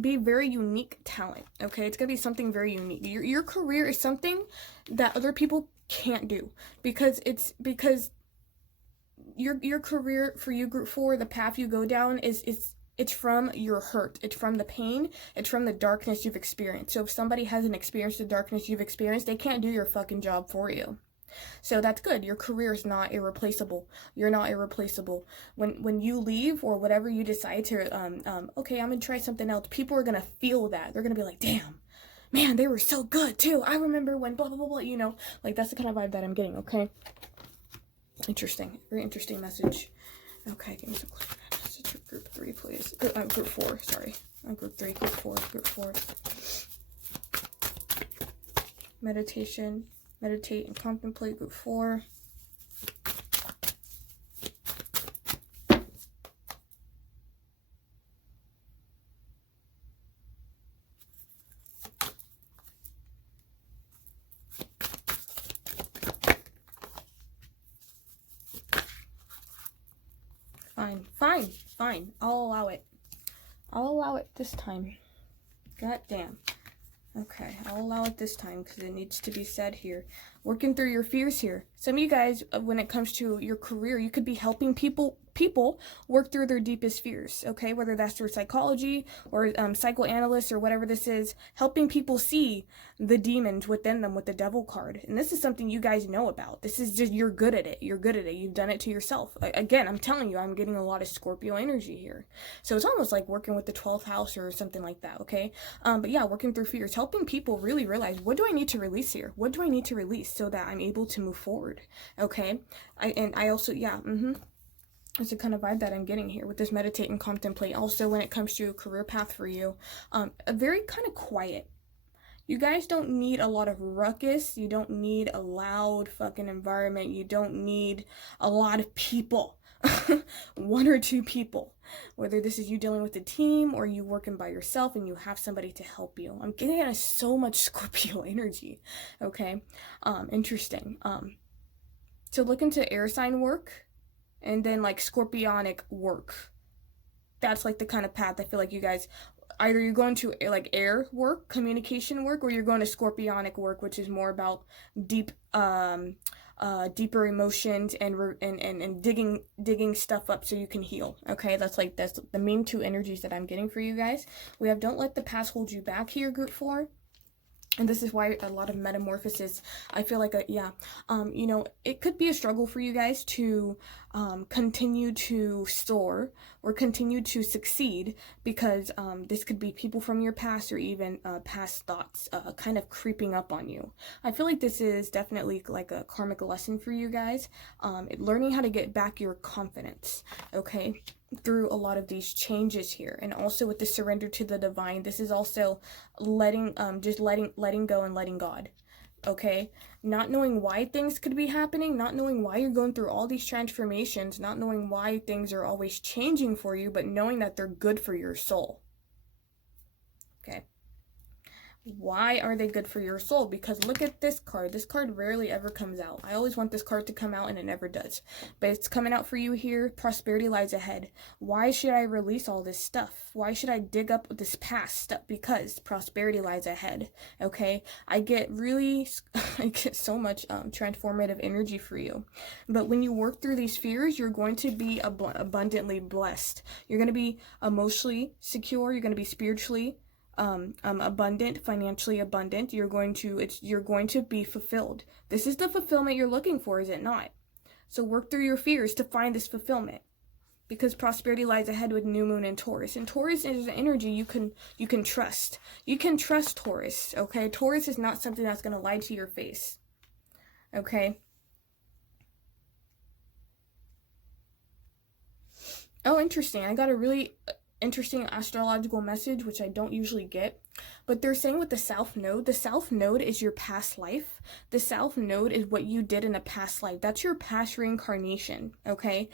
be very unique talent. Okay. It's going to be something very unique. Your career is something that other people can't do because your career for you, group 4, the path you go down it's from your hurt, it's from the pain, it's from the darkness you've experienced. So if somebody hasn't experienced the darkness you've experienced, they can't do your fucking job for you. So that's good. Your career is not irreplaceable. You're not irreplaceable. When you leave or whatever you decide to okay, I'm gonna try something else, people are gonna feel that. They're gonna be like, damn, man, they were so good too. I remember when blah blah blah blah, you know, like that's the kind of vibe that I'm getting. Okay. Interesting. Very interesting message. Okay, give me some clear message for group 3, please. Group 4, sorry. Group 3, group 4, group 4. Meditation. Meditate and contemplate, group 4. Fine. I'll allow it. I'll allow it this time. God damn. Okay, I'll allow it this time because it needs to be said here. Working through your fears here. Some of you guys, when it comes to your career, you could be helping people work through their deepest fears, okay? Whether that's through psychology or psychoanalysts or whatever this is, helping people see the demons within them with the devil card. And this is something you guys know about. This is just, you're good at it. You're good at it. You've done it to yourself. Again, I'm telling you, I'm getting a lot of Scorpio energy here. So it's almost like working with the 12th house or something like that, okay? But yeah, working through fears, helping people really realize, what do I need to release here? What do I need to release so that I'm able to move forward, okay? I also, yeah, It's the kind of vibe that I'm getting here with this meditate and contemplate. Also, when it comes to a career path for you, a very kind of quiet. You guys don't need a lot of ruckus. You don't need a loud fucking environment. You don't need a lot of people. 1 or 2 people. Whether this is you dealing with a team or you working by yourself and you have somebody to help you. I'm getting so much Scorpio energy. Okay? Interesting. So look into air sign work. And then like scorpionic work. That's like the kind of path I feel like you guys, either you're going to like air work, communication work, or you're going to scorpionic work, which is more about deeper emotions and digging stuff up so you can heal. Okay, that's the main 2 energies that I'm getting for you guys. We have don't let the past hold you back here, group 4. And this is why a lot of metamorphosis, I feel like, you know, it could be a struggle for you guys to continue to soar or continue to succeed because this could be people from your past or even past thoughts kind of creeping up on you. I feel like this is definitely like a karmic lesson for you guys, learning how to get back your confidence, okay? Through a lot of these changes here. And also with the surrender to the divine, this is also letting go and letting God, okay? Not knowing why things could be happening, not knowing why you're going through all these transformations, not knowing why things are always changing for you, but knowing that they're good for your soul, okay? Why are they good for your soul? Because look at this card. This card rarely ever comes out. I always want this card to come out and it never does. But it's coming out for you here. Prosperity lies ahead. Why should I release all this stuff? Why should I dig up this past stuff? Because prosperity lies ahead. Okay? I get so much transformative energy for you. But when you work through these fears, you're going to be abundantly blessed. You're going to be emotionally secure. You're going to be spiritually abundant, financially abundant. You're going to be fulfilled. This is the fulfillment you're looking for, is it not? So work through your fears to find this fulfillment, because prosperity lies ahead with new moon in Taurus. And Taurus is an energy you can trust. You can trust Taurus, okay? Taurus is not something that's going to lie to your face, okay? Oh, interesting. I got a really interesting astrological message, which I don't usually get. But they're saying with the South Node is your past life. The South Node is what you did in a past life. That's your past reincarnation, okay?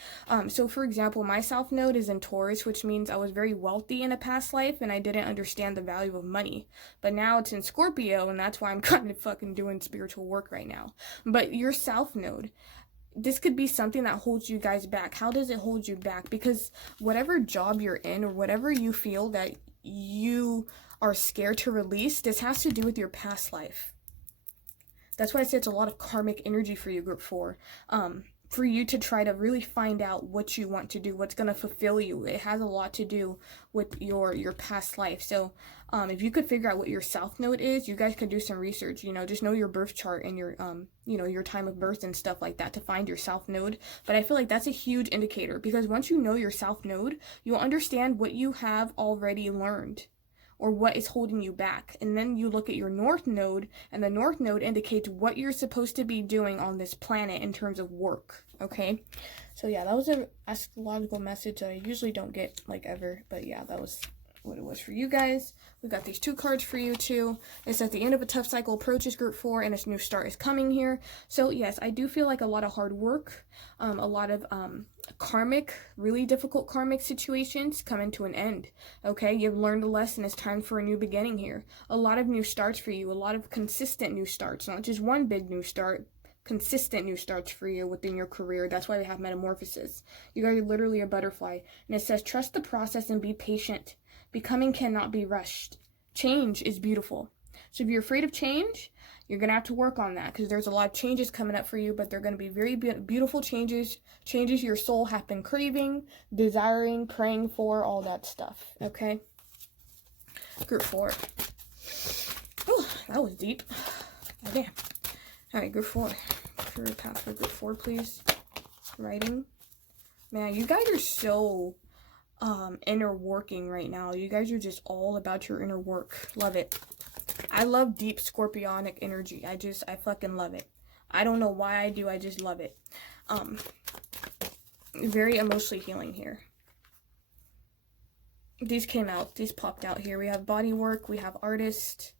So for example, my South Node is in Taurus, which means I was very wealthy in a past life and I didn't understand the value of money. But now it's in Scorpio, and that's why I'm kind of fucking doing spiritual work right now. But your South Node, this could be something that holds you guys back. How does it hold you back? Because whatever job you're in or whatever you feel that you are scared to release, this has to do with your past life. That's why I say it's a lot of karmic energy for you, group 4. For you to try to really find out what you want to do, what's going to fulfill you. It has a lot to do with your past life. So if you could figure out what your South Node is, you guys could do some research, just know your birth chart and your your time of birth and stuff like that to find your South Node. But I feel like that's a huge indicator, because once you know your South Node, you'll understand what you have already learned or what is holding you back. And then you look at your North Node, and the North Node indicates what you're supposed to be doing on this planet in terms of work, okay? So yeah, that was an astrological message that I usually don't get, like, ever, but yeah, that was what it was for you guys. We got these 2 cards for you too. It's at the end of a tough cycle approaches, group 4, and a new start is coming here. So yes, I do feel like a lot of hard work, a lot of karmic, really difficult karmic situations coming to an end. Okay, you've learned a lesson. It's time for a new beginning here. A lot of new starts for you, a lot of consistent new starts, not just one big new start, consistent new starts for you within your career. That's why we have metamorphosis. You guys are literally a butterfly. And it says, trust the process and be patient. Becoming cannot be rushed. Change is beautiful. So if you're afraid of change, you're going to have to work on that, because there's a lot of changes coming up for you, but they're going to be very beautiful changes your soul have been craving, desiring, praying for, all that stuff, okay? Group 4. Oh, that was deep. Oh, damn. All right, group 4. Career path for group 4, please. Writing. Man, you guys are so inner working right now. You guys are just all about your inner work. Love it. I love deep scorpionic energy. I fucking love it. I don't know why I do. I just love it. Very emotionally healing here. These popped out here. We have body work. We have artist.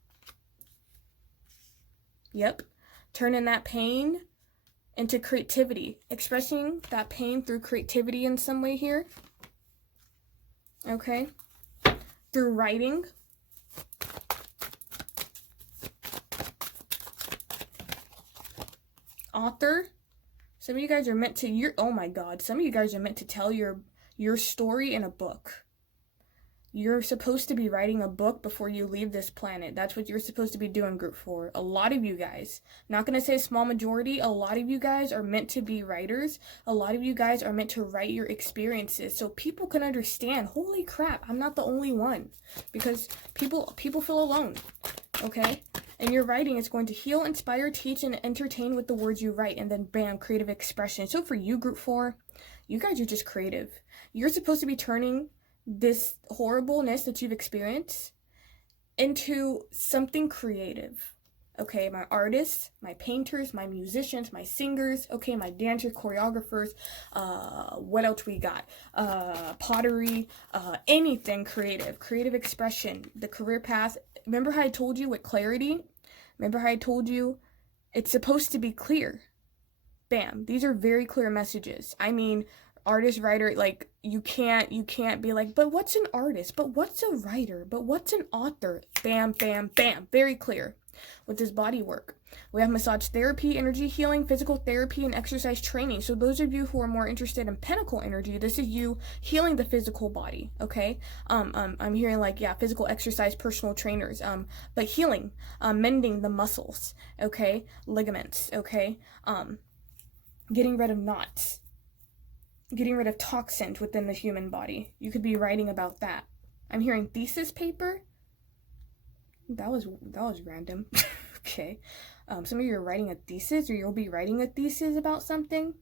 Yep. Turning that pain into creativity. Expressing that pain through creativity in some way here. Okay. Through writing. Author. Some of you guys are meant to, oh my god, some of you guys are meant to tell your story in a book. You're supposed to be writing a book before you leave this planet. That's what you're supposed to be doing, group 4. A lot of you guys, not going to say a small majority, a lot of you guys are meant to be writers. A lot of you guys are meant to write your experiences so people can understand, holy crap, I'm not the only one. Because people feel alone, okay? And your writing is going to heal, inspire, teach, and entertain with the words you write. And then bam, creative expression. So for you, group 4, you guys are just creative. You're supposed to be turning this horribleness that you've experienced into something creative. Okay, my artists, my painters, my musicians, my singers, okay, my dancers, choreographers, what else we got? Pottery, anything creative expression, the career path. Remember how I told you with clarity? Remember how I told you it's supposed to be clear? Bam, these are very clear messages. I mean, artist, writer, like, you can't be like, but what's an artist? But what's a writer? But what's an author? Bam, bam, bam. Very clear with this body work. We have massage therapy, energy healing, physical therapy, and exercise training. So those of you who are more interested in pentacle energy, this is you healing the physical body, okay? I'm hearing like, yeah, physical exercise, personal trainers, but healing, mending the muscles, okay? Ligaments, okay? Getting rid of knots. Getting rid of toxins within the human body. You could be writing about that. I'm hearing thesis paper. That was random. Okay. Some of you are writing a thesis, or you'll be writing a thesis about something.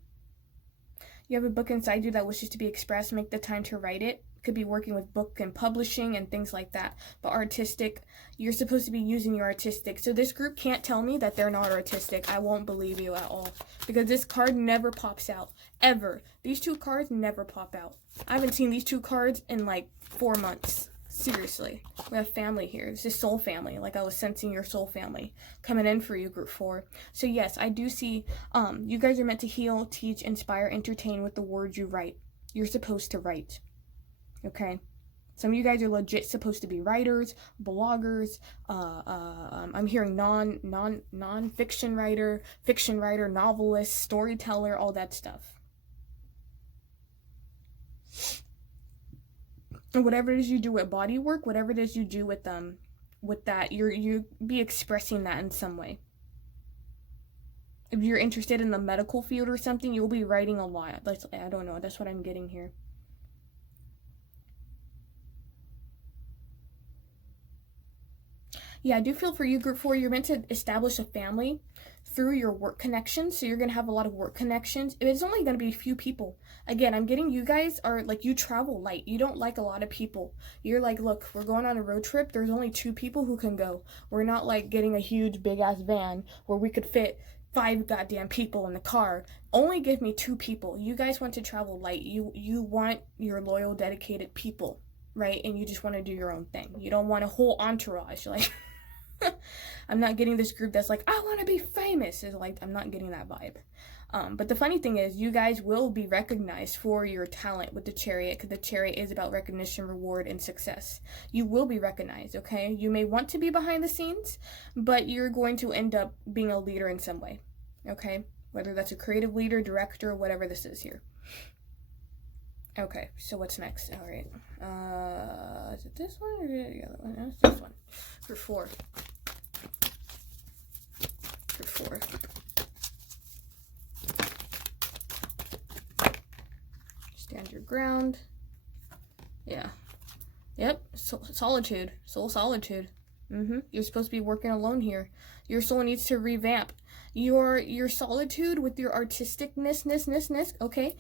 You have a book inside you that wishes to be expressed. Make the time to write it. Could be working with book and publishing and things like that. But artistic, you're supposed to be using your artistic. So this group can't tell me that they're not artistic. I won't believe you at all. Because this card never pops out. Ever. These two cards never pop out. I haven't seen these two cards in like 4 months. Seriously. We have family here. This is soul family. Like I was sensing your soul family coming in for you, group 4. So yes, I do see you guys are meant to heal, teach, inspire, entertain with the words you write. You're supposed to write. Okay? Some of you guys are legit supposed to be writers, bloggers. I'm hearing non-fiction writer, fiction writer, novelist, storyteller, all that stuff. And whatever it is you do with body work, whatever it is you do with that, you be expressing that in some way. If you're interested in the medical field or something, you'll be writing a lot. I don't know. That's what I'm getting here. Yeah, I do feel for you, group 4, you're meant to establish a family through your work connections. So you're going to have a lot of work connections. It's only going to be a few people. Again, I'm getting you guys are like, you travel light. You don't like a lot of people. You're like, look, we're going on a road trip. There's only 2 people who can go. We're not like getting a huge big ass van where we could fit 5 goddamn people in the car. Only give me 2 people. You guys want to travel light. You want your loyal, dedicated people, right? And you just want to do your own thing. You don't want a whole entourage. Like, I'm not getting this group that's like, I want to be famous. It's like, I'm not getting that vibe. But the funny thing is, you guys will be recognized for your talent with the Chariot, because the Chariot is about recognition, reward, and success. You will be recognized, okay? You may want to be behind the scenes, but you're going to end up being a leader in some way, okay? Whether that's a creative leader, director, whatever this is here. Okay, so what's next? All right. Is it this one or the other one? No, it's this one. For 4. For 4. Stand your ground. Yeah. Yep. Solitude. Soul solitude. You're supposed to be working alone here. Your soul needs to revamp your solitude with your artisticness, okay?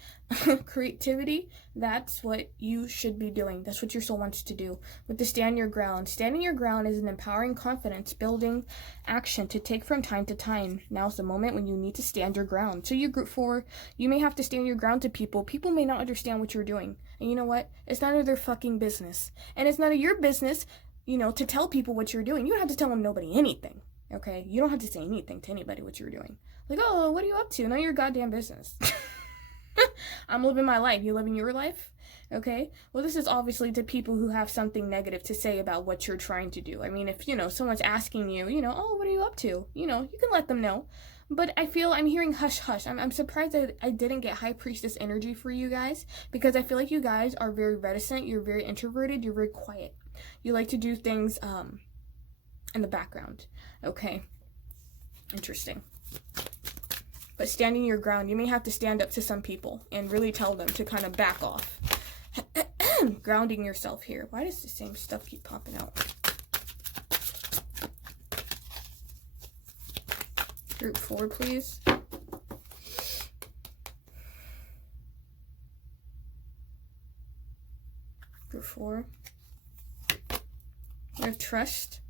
Creativity, that's what you should be doing. That's what your soul wants to do. With the stand your ground. Standing your ground is an empowering confidence building action to take from time to time. Now's the moment when you need to stand your ground. So you, group 4, you may have to stand your ground to people. People may not understand what you're doing. And you know what? It's none of their fucking business. And it's none of your business, you know, to tell people what you're doing. You don't have to tell nobody anything. Okay, you don't have to say anything to anybody what you're doing. Like, oh, what are you up to? None of your goddamn business. I'm living my life. You living your life? Okay? Well, this is obviously to people who have something negative to say about what you're trying to do. I mean, if, you know, someone's asking you, you know, oh, what are you up to? You know, you can let them know. But I feel I'm hearing hush hush. I'm surprised that I didn't get High Priestess energy for you guys, because I feel like you guys are very reticent. You're very introverted. You're very quiet. You like to do things, in the background. Okay, interesting. But standing your ground, you may have to stand up to some people and really tell them to kind of back off. Grounding yourself here. Why does the same stuff keep popping out? Group 4, please. Group 4. You have trust.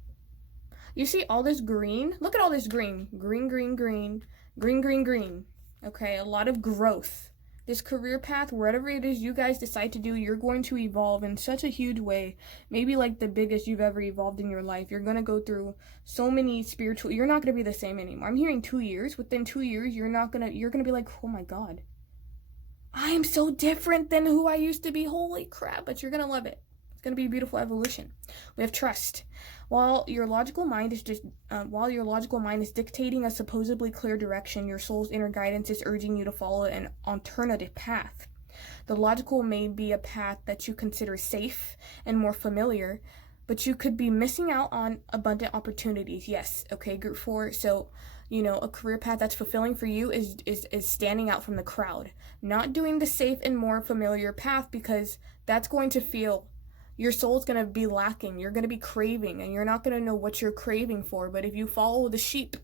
You see all this green? Look at all this green. Green, green, green. Green, green, green. Okay, a lot of growth. This career path, whatever it is you guys decide to do, you're going to evolve in such a huge way. Maybe like the biggest you've ever evolved in your life. You're going to go through so many spiritual... You're not going to be the same anymore. I'm hearing 2 years. Within 2 years, you're going to be like, oh my God. I am so different than who I used to be. Holy crap. But you're going to love it. It's going to be a beautiful evolution. We have trust. While your logical mind is dictating a supposedly clear direction, your soul's inner guidance is urging you to follow an alternative path. The logical may be a path that you consider safe and more familiar, but you could be missing out on abundant opportunities. Yes, okay, group 4. So, you know, a career path that's fulfilling for you is standing out from the crowd, not doing the safe and more familiar path, because that's going to feel... Your soul's going to be lacking. You're going to be craving, and you're not going to know what you're craving for. But if you follow the sheep,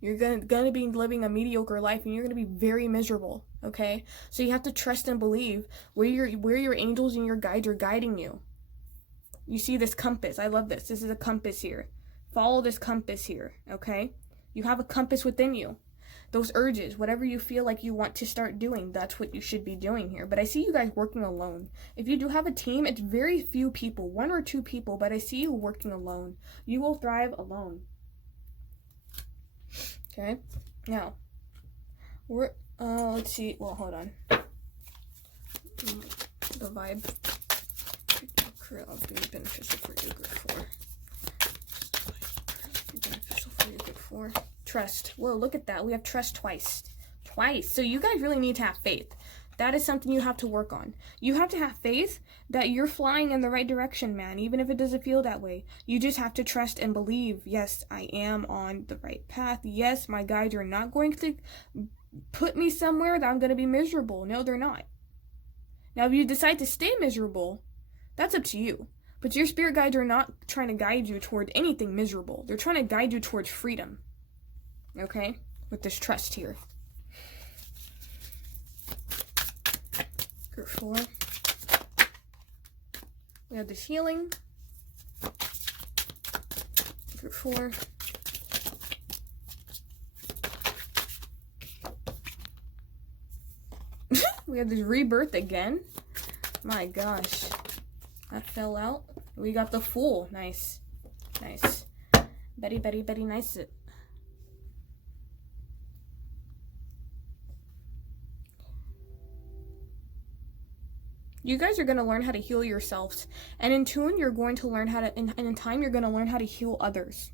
you're going to be living a mediocre life, and you're going to be very miserable. okay? So you have to trust and believe where your angels and your guides are guiding you. You see this compass. I love this. This is a compass here. Follow this compass here, okay? You have a compass within you. Those urges, whatever you feel like you want to start doing, that's what you should be doing here. But I see you guys working alone. If you do have a team, it's very few people, 1 or 2 people, but I see you working alone. You will thrive alone. Okay? Now, let's see. Well, hold on. The vibe. I'll be beneficial for you, group 4. Beneficial for you, group 4. Trust. Whoa, look at that. We have trust twice. So you guys really need to have faith. That is something you have to work on. You have to have faith that you're flying in the right direction, man, even if it doesn't feel that way. You just have to trust and believe, yes, I am on the right path. Yes, my guides are not going to put me somewhere that I'm going to be miserable. No, they're not. Now, if you decide to stay miserable, that's up to you. But your spirit guides are not trying to guide you toward anything miserable. They're trying to guide you towards freedom. Okay? With this trust here. Group 4. We have this healing. Group 4. We have this rebirth again. My gosh. That fell out. We got the Fool. Nice. Nice. Betty, nice. You guys are going to learn how to heal yourselves. And in tune, you're going to learn how to, and in time, you're going to learn how to heal others.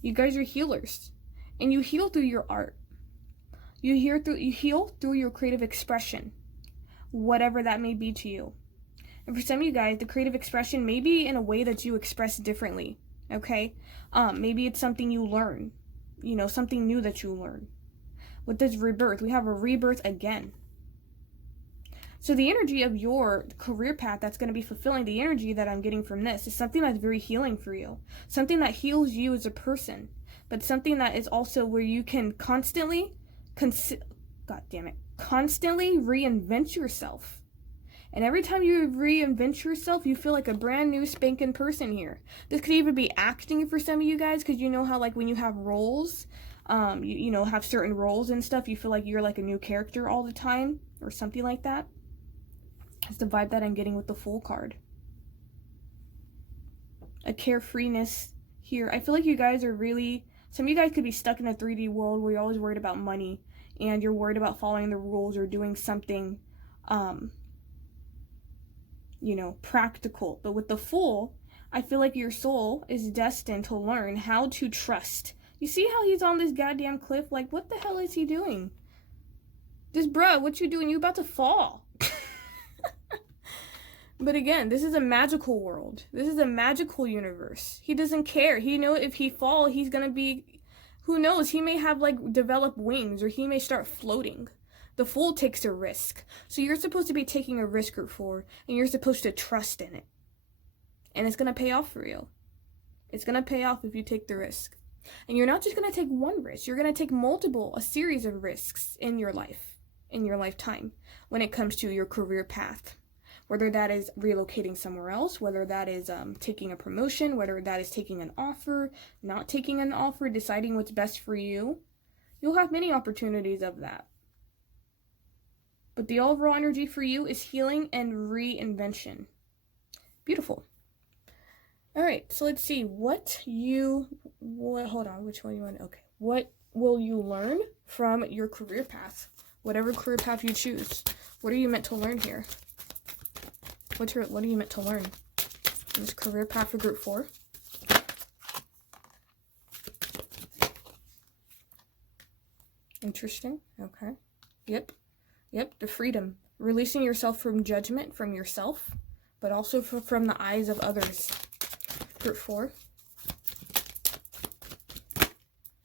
You guys are healers. And you heal through your art. You heal through your creative expression. Whatever that may be to you. And for some of you guys, the creative expression may be in a way that you express differently. Okay? Maybe it's something you learn. You know, something new that you learn. With this rebirth, we have a rebirth again. So the energy of your career path that's going to be fulfilling, the energy that I'm getting from this is something that's very healing for you. Something that heals you as a person. But something that is also where you can constantly reinvent yourself. And every time you reinvent yourself, you feel like a brand new spanking person here. This could even be acting for some of you guys, because you know how like when you have roles, you know, have certain roles and stuff, you feel like you're like a new character all the time or something like that. That's the vibe that I'm getting with the Fool card. A carefreeness here. I feel like you guys are really, some of you guys could be stuck in a 3D world where you're always worried about money and you're worried about following the rules or doing something, you know, practical. But with the Fool, I feel like your soul is destined to learn how to trust. You see how he's on this goddamn cliff? Like, what the hell is he doing? This bruh, what you doing? You about to fall. But again, this is a magical world. This is a magical universe. He doesn't care. He knows if he falls, he's gonna be, who knows? He may have like developed wings or he may start floating. The Fool takes a risk. So you're supposed to be taking a risk, Group 4, and you're supposed to trust in it. And it's gonna pay off for you. It's gonna pay off if you take the risk. And you're not just gonna take one risk. You're gonna take a series of risks in your life, in your lifetime, when it comes to your career path. Whether that is relocating somewhere else, whether that is taking a promotion, whether that is taking an offer, not taking an offer, deciding what's best for you. You'll have many opportunities of that. But the overall energy for you is healing and reinvention. Beautiful. All right, so let's see hold on, which one you want? Okay. What will you learn from your career path? Whatever career path you choose. What are you meant to learn here? What are you meant to learn in this career path for Group 4? Interesting. Okay. Yep. The freedom. Releasing yourself from judgment from yourself, but also from the eyes of others. Group 4.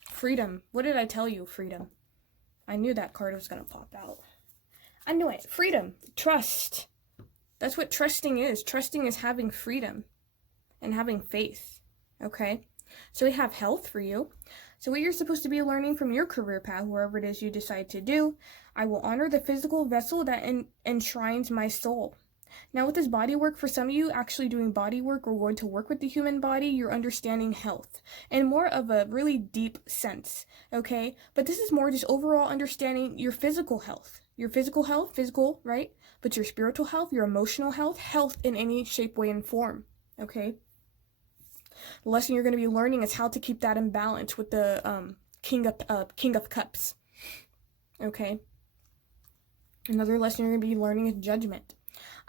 Freedom. What did I tell you? Freedom. I knew that card was going to pop out. I knew it. Freedom. Trust. That's what trusting is. Trusting is having freedom and having faith. Okay? So we have health for you. So what you're supposed to be learning from your career path, wherever it is you decide to do, I will honor the physical vessel that enshrines my soul. Now with this body work, for some of you actually doing body work or going to work with the human body, you're understanding health in more of a really deep sense, okay? But this is more just overall understanding your physical health. Your physical health, physical, right? But your spiritual health, your emotional health, health in any shape, way, and form, okay? The lesson you're going to be learning is how to keep that in balance with the King of Cups, okay? Another lesson you're going to be learning is judgment.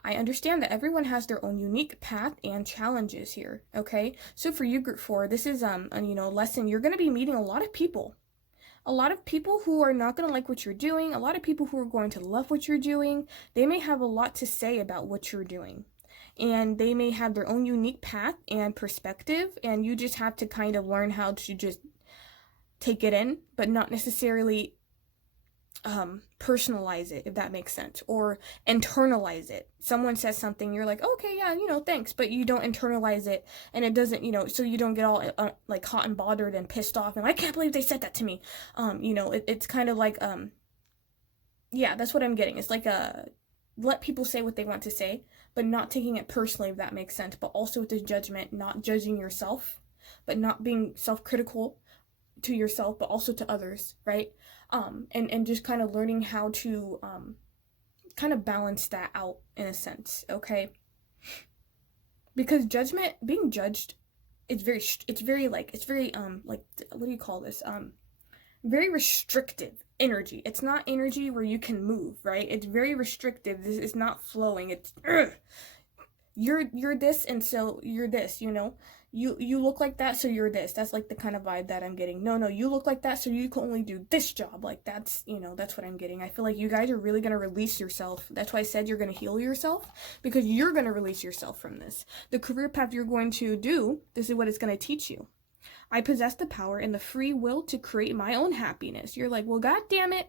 I understand that everyone has their own unique path and challenges here, okay? So for you, group 4, this is a lesson. You're going to be meeting a lot of people. A lot of people who are not going to like what you're doing, a lot of people who are going to love what you're doing. They may have a lot to say about what you're doing. And they may have their own unique path and perspective, and you just have to kind of learn how to just take it in, but not necessarily personalize it, if that makes sense, or internalize it. Someone says something, you're like, okay, yeah, thanks, but you don't internalize it, and it doesn't, so you don't get all like hot and bothered and pissed off, and I can't believe they said that to me. It's kind of like, yeah, that's what I'm getting. It's like let people say what they want to say, but not taking it personally, if that makes sense, but also with the judgment, not judging yourself, but not being self-critical to yourself, but also to others, right? And just kind of learning how to kind of balance that out in a sense, okay? Because judgment, being judged, it's very what do you call this? Very restrictive energy. It's not energy where you can move, right? It's very restrictive. This is not flowing. It's you're this, and so you're this, you look like that, so you're this. That's like the kind of vibe that I'm getting. No, you look like that, so you can only do this job. Like that's what I'm getting. I feel like you guys are really going to release yourself. That's why I said you're going to heal yourself, because you're going to release yourself from this. The career path you're going to do, this is what it's going to teach you. I possess the power and the free will to create my own happiness. You're like, well, God damn it,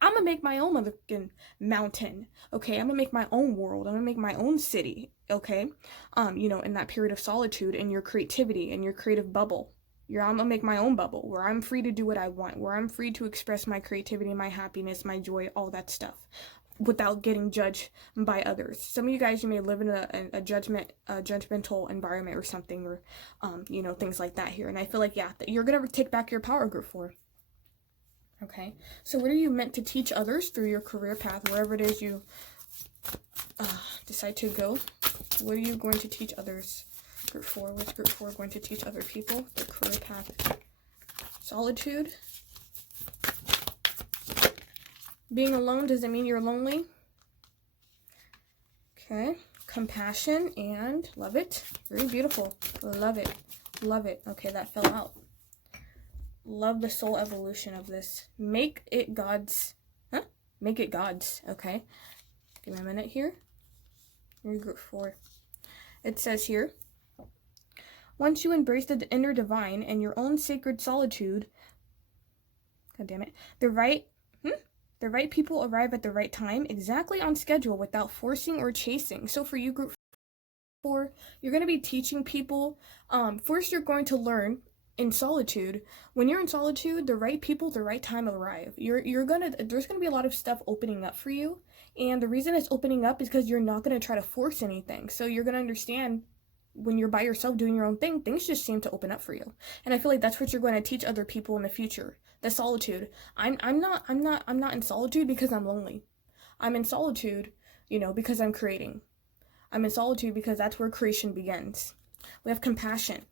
I'm gonna make my own motherfucking mountain, okay? I'm gonna make my own world. I'm gonna make my own city, okay? In that period of solitude and your creativity and your creative bubble. I'm gonna make my own bubble where I'm free to do what I want, where I'm free to express my creativity, my happiness, my joy, all that stuff, without getting judged by others. Some of you guys, you may live in a judgmental environment or something, or things like that here. And I feel like, yeah, that you're gonna take back your power, group 4. Okay, so what are you meant to teach others through your career path, wherever it is you decide to go? What are you going to teach others? Group 4, what's group 4 going to teach other people? The career path. Solitude. Being alone doesn't mean you're lonely. Okay, compassion and love it. Very beautiful. Love it. Love it. Okay, that fell out. Love the soul evolution of this. Make it God's. Make it God's. Okay. Give me a minute here. Here's group 4. It says here, once you embrace the inner divine and your own sacred solitude, God damn it, the right people arrive at the right time, exactly on schedule, without forcing or chasing. So for you, group 4, you're going to be teaching people. First, you're going to learn in solitude. When you're in solitude, the right people, the right time arrive. There's gonna be a lot of stuff opening up for you, and the reason it's opening up is because you're not gonna try to force anything. So you're gonna understand when you're by yourself doing your own thing, things just seem to open up for you. And I feel like that's what you're going to teach other people in the future. The solitude. I'm not in solitude because I'm lonely. I'm in solitude, because I'm creating. I'm in solitude because that's where creation begins. We have compassion.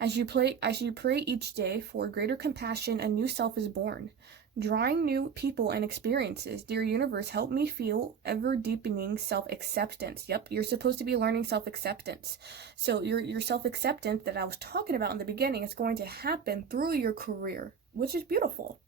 As you pray each day for greater compassion, a new self is born. Drawing new people and experiences, dear universe, help me feel ever-deepening self-acceptance. Yep, you're supposed to be learning self-acceptance. So your self-acceptance that I was talking about in the beginning is going to happen through your career, which is beautiful.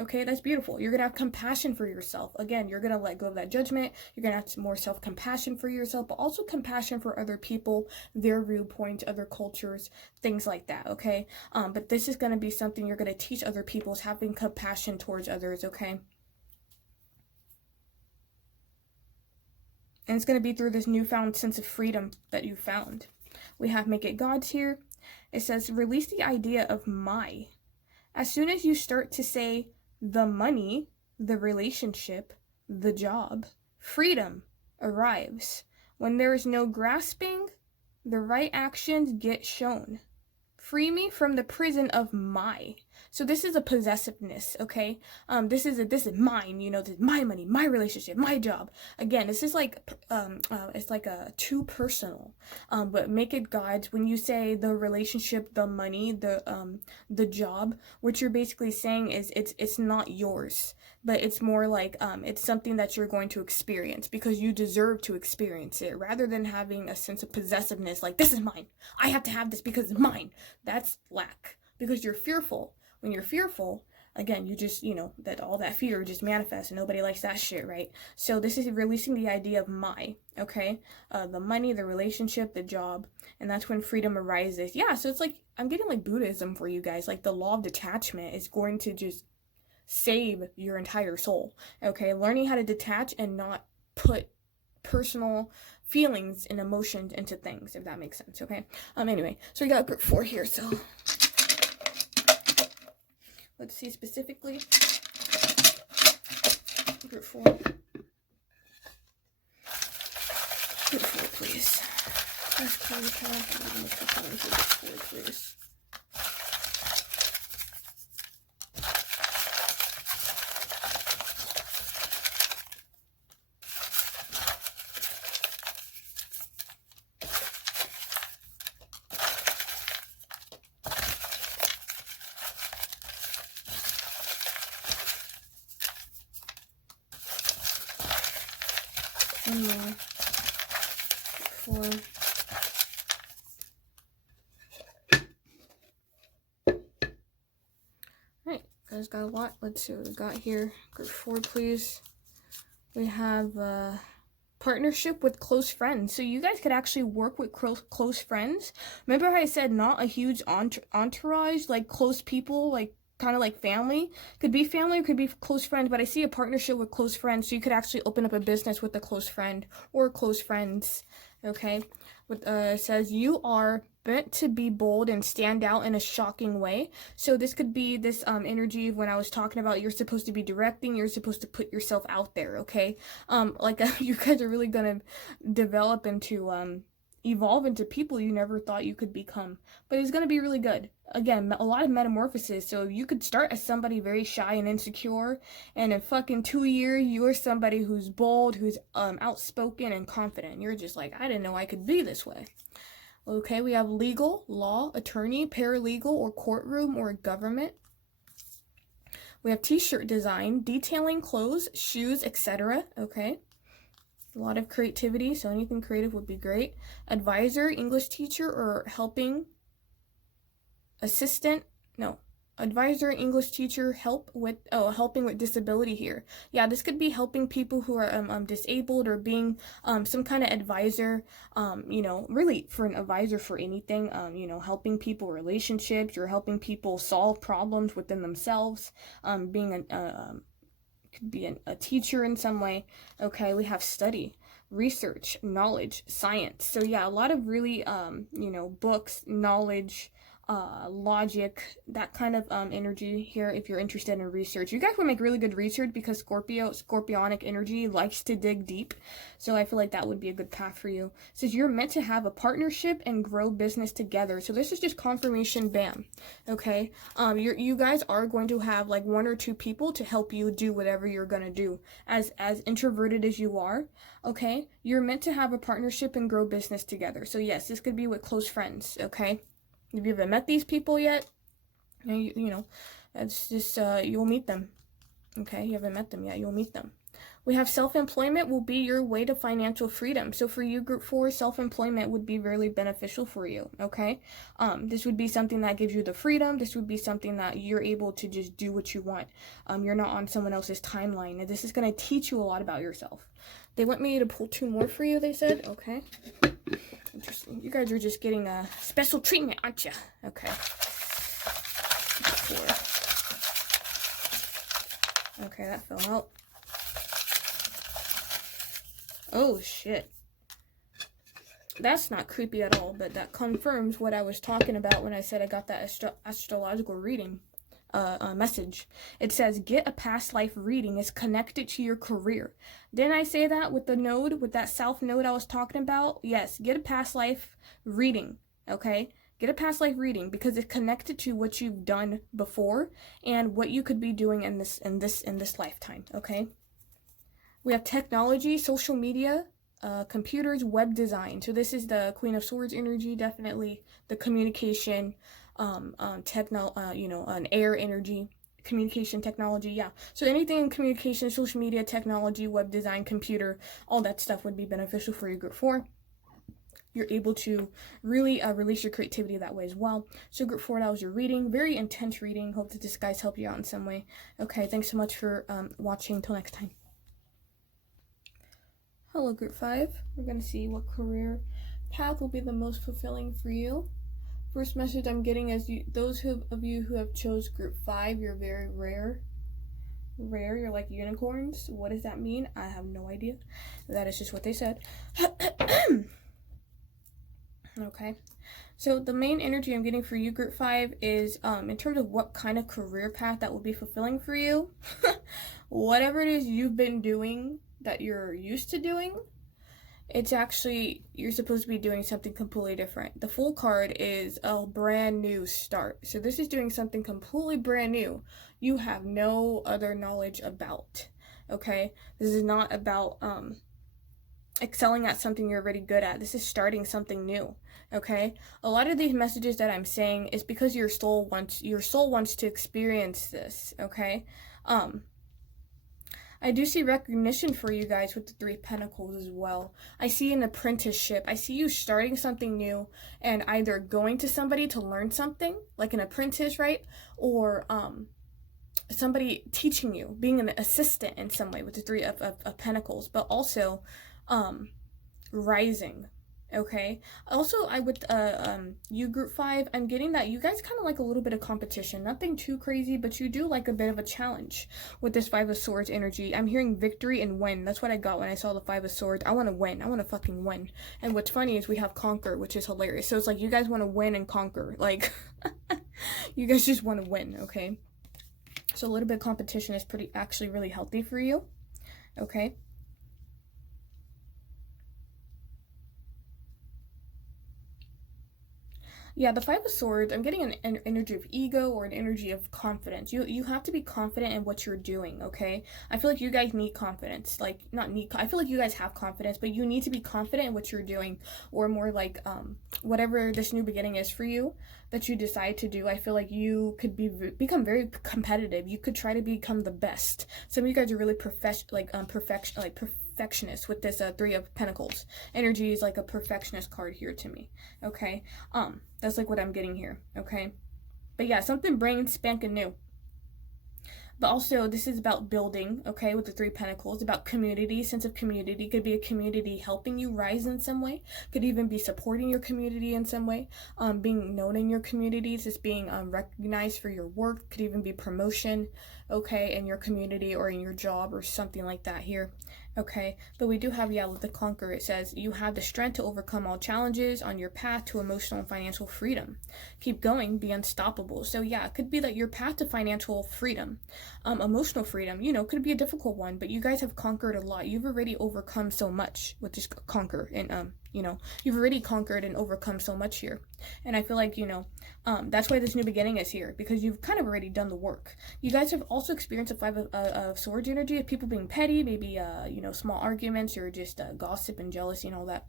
Okay, that's beautiful. You're going to have compassion for yourself. Again, you're going to let go of that judgment. You're going to have more self-compassion for yourself, but also compassion for other people, their viewpoints, other cultures, things like that, okay? But this is going to be something you're going to teach other people, is having compassion towards others, okay? And it's going to be through this newfound sense of freedom that you found. We have Make It God's here. It says, release the idea of my. As soon as you start to say the money, the relationship, the job, freedom arrives. When there is no grasping, the right actions get shown. Free me from the prison of my. So this is a possessiveness, okay? This is mine, you know, this is my money, my relationship, my job. Again, this is like it's like a too personal. But make it God's. When you say the relationship, the money, the job, what you're basically saying is it's not yours, but it's more like it's something that you're going to experience because you deserve to experience it, rather than having a sense of possessiveness, like this is mine. I have to have this because it's mine. That's lack, because you're fearful. When you're fearful, again, you just, you know, that all that fear just manifests, and nobody likes that shit, right? So this is releasing the idea of my, okay? The money, the relationship, the job, and that's when freedom arises. Yeah, so it's like, I'm getting like Buddhism for you guys. Like the law of detachment is going to just save your entire soul, okay? Learning how to detach and not put personal feelings and emotions into things, if that makes sense, okay? Anyway, so we got group 4 here, so let's see specifically. Group 4. Group 4, please. Let's call the count. I'm going to put that into group 4, please. One more. 4. Alright, guys got a lot. Let's see what we got here. Group 4, please. We have partnership with close friends. So you guys could actually work with close friends. Remember how I said not a huge entourage, like close people, like kind of like family? Could be family or could be close friends, but I see a partnership with close friends, so you could actually open up a business with a close friend or close friends, okay? It says you are meant to be bold and stand out in a shocking way. So this could be this energy of when I was talking about you're supposed to be directing, you're supposed to put yourself out there, okay? You guys are really gonna develop into evolve into people you never thought you could become, but it's going to be really good. Again, a lot of metamorphosis, so you could start as somebody very shy and insecure, and in fucking 2 years you're somebody who's bold, who's outspoken and confident. You're just like, I didn't know I could be this way. Okay, we have legal, law, attorney, paralegal, or courtroom, or government. We have t-shirt design, detailing clothes, shoes, etc. Okay, a lot of creativity, so anything creative would be great. Advisor, English teacher, or helping assistant. No, advisor, English teacher, helping with disability here. Yeah, this could be helping people who are disabled, or being some kind of advisor. You know, really for an advisor for anything. You know, helping people relationships. You're helping people solve problems within themselves. Being could be a teacher in some way. Okay, we have study, research, knowledge, science. So yeah, a lot of really you know, books, knowledge, logic, that kind of energy here. If you're interested in research, you guys would make really good research, because scorpionic energy likes to dig deep, so I feel like that would be a good path for you. It says you're meant to have a partnership and grow business together. So this is just confirmation, bam. Okay, you guys are going to have like 1 or 2 people to help you do whatever you're gonna do. As introverted as you are, okay, you're meant to have a partnership and grow business together. So yes, this could be with close friends. Okay, if you haven't met these people yet, you know, it's just, you'll meet them, okay? You haven't met them yet, you'll meet them. We have self-employment will be your way to financial freedom. So for you, group 4, self-employment would be really beneficial for you, okay? This would be something that gives you the freedom. This would be something that you're able to just do what you want. You're not on someone else's timeline. And this is going to teach you a lot about yourself. They want me to pull 2 more for you, they said, okay? Interesting. You guys are just getting a special treatment, aren't you? Okay. 4. Okay, that fell out. Oh, shit. That's not creepy at all, but that confirms what I was talking about when I said I got that astrological reading message. It says, get a past life reading is connected to your career. Didn't I say that with the node, with that south node I was talking about? Yes, get a past life reading, okay? Get a past life reading because it's connected to what you've done before and what you could be doing in this lifetime, okay? We have technology, social media, computers, web design. So this is the Queen of Swords energy, definitely the communication, an air energy, communication technology. Yeah. So anything in communication, social media, technology, web design, computer, all that stuff would be beneficial for your group 4. You're able to really release your creativity that way as well. So group 4, that was your reading. Very intense reading. Hope that this guys help you out in some way. Okay, thanks so much for watching. Until next time. Hello group 5. We're going to see what career path will be the most fulfilling for you. First message I'm getting is those of you who have chose group 5, you're very rare. You're like unicorns. What does that mean? I have no idea. That is just what they said. Okay. So the main energy I'm getting for you, group 5, is in terms of what kind of career path that will be fulfilling for you. Whatever it is you've been doing that you're used to doing, it's actually, you're supposed to be doing something completely different. The Fool card is a brand new start. So this is doing something completely brand new you have no other knowledge about, okay? This is not about excelling at something you're already good at. This is starting something new, okay? A lot of these messages that I'm saying is because your soul wants to experience this, okay? I do see recognition for you guys with the 3 of Pentacles as well. I see an apprenticeship. I see you starting something new and either going to somebody to learn something, like an apprentice, right? Or somebody teaching you, being an assistant in some way with the 3 of Pentacles, but also rising. Okay. Also, you group 5, I'm getting that you guys kind of like a little bit of competition. Nothing too crazy, but you do like a bit of a challenge with this 5 of Swords energy. I'm hearing victory and win. That's what I got when I saw the 5 of Swords. I want to win. I want to fucking win. And what's funny is we have conquer, which is hilarious. So it's like you guys want to win and conquer. Like, you guys just want to win, okay? So a little bit of competition is actually really healthy for you, okay? Yeah, the 5 of Swords, I'm getting an energy of ego or an energy of confidence. You have to be confident in what you're doing, okay? I feel like you guys need confidence. Like, I feel like you guys have confidence, but you need to be confident in what you're doing. Or more like, whatever this new beginning is for you that you decide to do, I feel like you could become very competitive. You could try to become the best. Some of you guys are really perfectionist with this 3 of Pentacles. Energy is like a perfectionist card here to me, okay? That's like what I'm getting here, okay? But yeah, something brand spanking new. But also, this is about building, okay, with the 3 Pentacles, about community, sense of community. Could be a community helping you rise in some way. Could even be supporting your community in some way. Being known in your communities, just being recognized for your work. Could even be promotion, okay, in your community or in your job or something like that here. Okay, but we do have, yeah, with the Conqueror, it says, you have the strength to overcome all challenges on your path to emotional and financial freedom. Keep going, be unstoppable. So yeah, it could be that your path to financial freedom, emotional freedom, could be a difficult one, but you guys have conquered a lot. You've already overcome so much with this conquer, and you've already conquered and overcome so much here. And I feel like, that's why this new beginning is here, because you've kind of already done the work. You guys have also experienced a 5 of Swords energy of people being petty, maybe, small arguments or just gossip and jealousy and all that,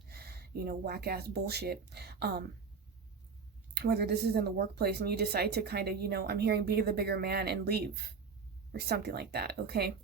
whack-ass bullshit. Whether this is in the workplace and you decide to kind of, I'm hearing be the bigger man and leave or something like that, okay?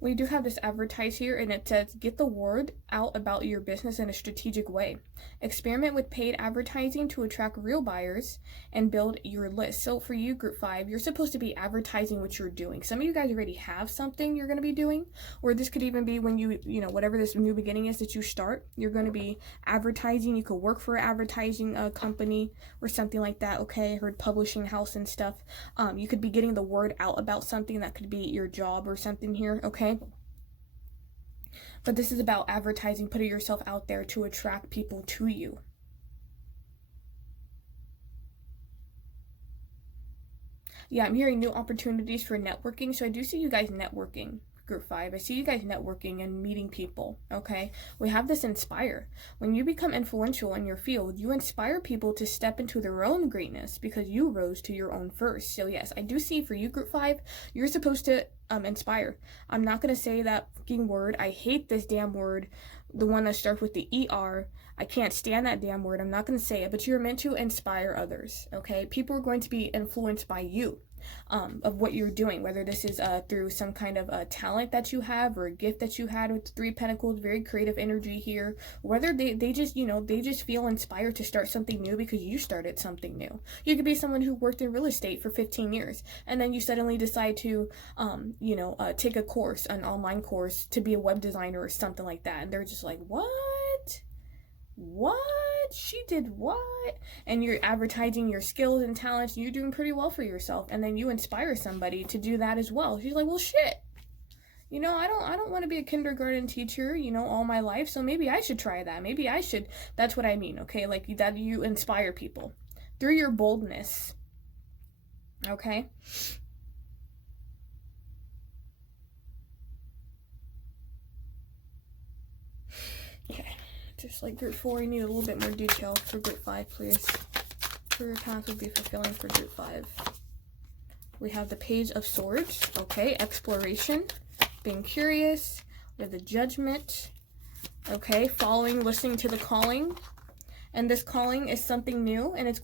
We do have this advertise here, and it says get the word out about your business in a strategic way. Experiment with paid advertising to attract real buyers and build your list. So for you, group 5, you're supposed to be advertising what you're doing. Some of you guys already have something you're going to be doing, or this could even be when you know, whatever this new beginning is that you start, you're going to be advertising. You could work for an advertising company or something like that. Okay, I heard publishing house and stuff. You could be getting the word out about something. That could be your job or something here. Okay, but this is about advertising, putting yourself out there to attract people to you. Yeah, I'm hearing new opportunities for networking. So I do see you guys networking, group 5. I see you guys networking and meeting people. Okay, we have this inspire. When you become influential in your field, you inspire people to step into their own greatness because you rose to your own first. So yes, I do see for you, group 5, you're supposed to inspire. I'm not gonna say that fucking word. I hate this damn word, the one that starts with the ER. I can't stand that damn word. I'm not going to say it, but you're meant to inspire others, okay? People are going to be influenced by you, of what you're doing, whether this is through some kind of talent that you have or a gift that you had with the 3 Pentacles, very creative energy here, whether they just, you know, they just feel inspired to start something new because you started something new. You could be someone who worked in real estate for 15 years, and then you suddenly decide to, you know, take a course, an online course to be a web designer or something like that, and they're just like, what? She did what? And you're advertising your skills and talents, and you're doing pretty well for yourself, and then you inspire somebody to do that as well. She's like, well, shit, you know, I don't want to be a kindergarten teacher, you know, all my life, so maybe I should try that. Maybe I should. That's what I mean, okay? Like, that you inspire people through your boldness, okay? Okay. Just like group 4, you need a little bit more detail for group 5, please. Career path would be fulfilling for group 5. We have the Page of Swords, okay, exploration, being curious. We have the Judgment, okay, following, listening to the calling. And this calling is something new, and it's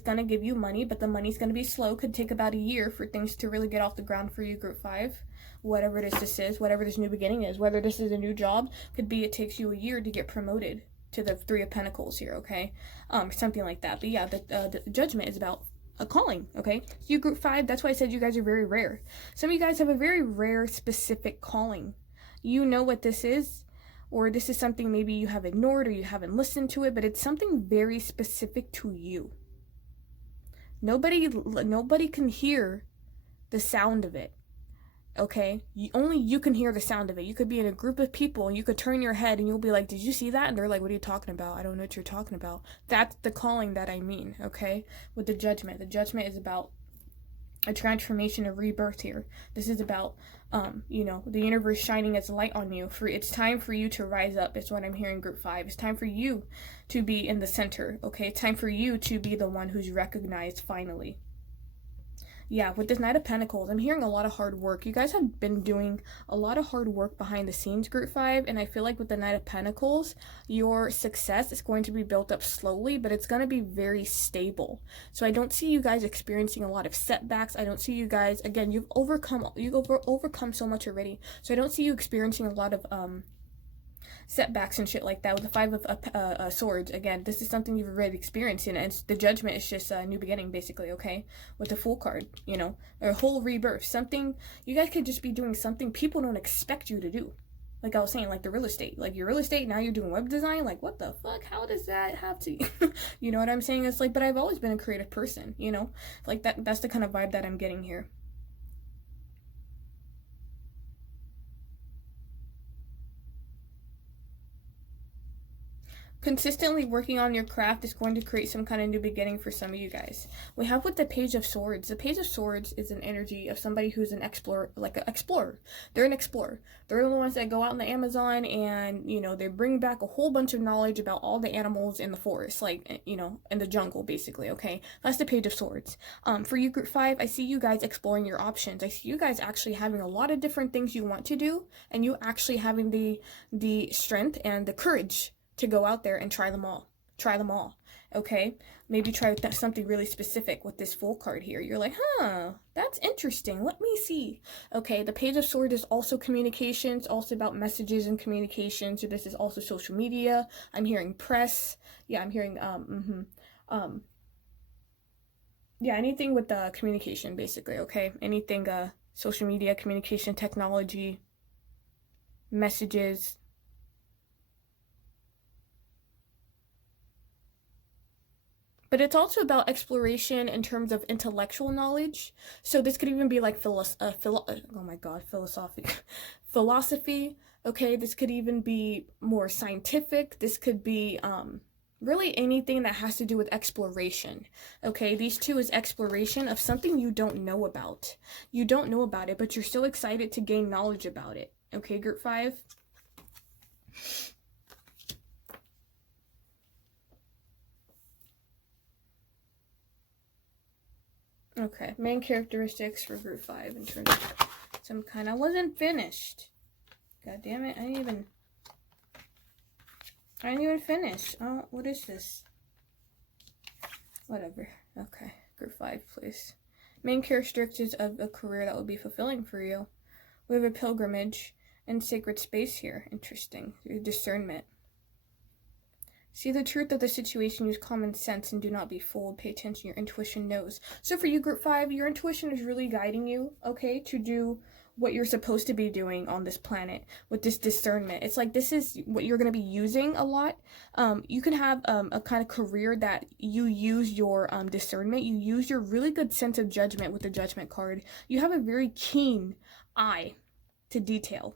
gonna give you money, but the money's gonna be slow. Could take about a year for things to really get off the ground for you, group 5. Whatever this is, whatever this new beginning is, whether this is a new job, could be it takes you a year to get promoted to the 3 of Pentacles here, okay? Something like that. But yeah, the Judgment is about a calling, okay? So you, group 5, that's why I said you guys are very rare. Some of you guys have a very rare, specific calling. You know what this is, or this is something maybe you have ignored or you haven't listened to it, but it's something very specific to you. Nobody can hear the sound of it. Okay, only you can hear the sound of it. You could be in a group of people and you could turn your head and you'll be like, did you see that? And they're like, what are you talking about? I don't know what you're talking about. That's the calling that I mean, okay? With the Judgment. The Judgment is about a transformation, a rebirth here. This is about, you know, the universe shining its light on you. It's time for you to rise up. It's what I'm hearing, group 5. It's time for you to be in the center, okay? It's time for you to be the one who's recognized finally. Yeah, with this Knight of Pentacles, I'm hearing a lot of hard work. You guys have been doing a lot of hard work behind the scenes, group 5, and I feel like with the Knight of Pentacles, your success is going to be built up slowly, but it's going to be very stable. So I don't see you guys experiencing a lot of setbacks. I don't see you guys, again, you've overcome so much already. So I don't see you experiencing a lot of setbacks and shit like that. With the 5 of Swords, again, this is something you've already experienced, and the Judgment is just a new beginning, basically, okay? With the Fool card, you know, a whole rebirth, something, you guys could just be doing something people don't expect you to do. Like I was saying, like the real estate, like your real estate, now you're doing web design, like what the fuck, how does that have to, you know what I'm saying? It's like, but I've always been a creative person, you know, like that's the kind of vibe that I'm getting here. Consistently working on your craft is going to create some kind of new beginning for some of you guys. We have with the Page of Swords. The Page of Swords is an energy of somebody who's an explorer, like an explorer. They're an explorer. They're the ones that go out in the Amazon and, you know, they bring back a whole bunch of knowledge about all the animals in the forest, like, you know, in the jungle, basically, okay? That's the Page of Swords. For you, group 5, I see you guys exploring your options. I see you guys actually having a lot of different things you want to do, and you actually having the strength and the courage to go out there and try them all. Try them all, okay? Maybe try something really specific with this Fool card here. You're like, huh, that's interesting. Let me see. Okay, the Page of Swords is also communications, also about messages and communication. So this is also social media. I'm hearing press. Yeah, I'm hearing, yeah, anything with communication, basically, okay? Anything, social media, communication, technology, messages. But it's also about exploration in terms of intellectual knowledge. So this could even be like oh my god, philosophy. Okay, this could even be more scientific. This could be really anything that has to do with exploration. Okay, these two is exploration of something you don't know about. You don't know about it, but you're so excited to gain knowledge about it. Okay, group 5. Okay, main characteristics for group 5 in terms of some kind. I wasn't finished. God damn it, I didn't even finish. Oh, what is this? Whatever. Okay, group 5, please. Main characteristics of a career that would be fulfilling for you. We have a pilgrimage and sacred space here. Interesting. Discernment. See the truth of the situation, use common sense, and do not be fooled. Pay attention, your intuition knows. So for you, group 5, your intuition is really guiding you, okay, to do what you're supposed to be doing on this planet with this discernment. It's like this is what you're going to be using a lot. You can have a kind of career that you use your discernment. You use your really good sense of judgment with the judgment card. You have a very keen eye to detail,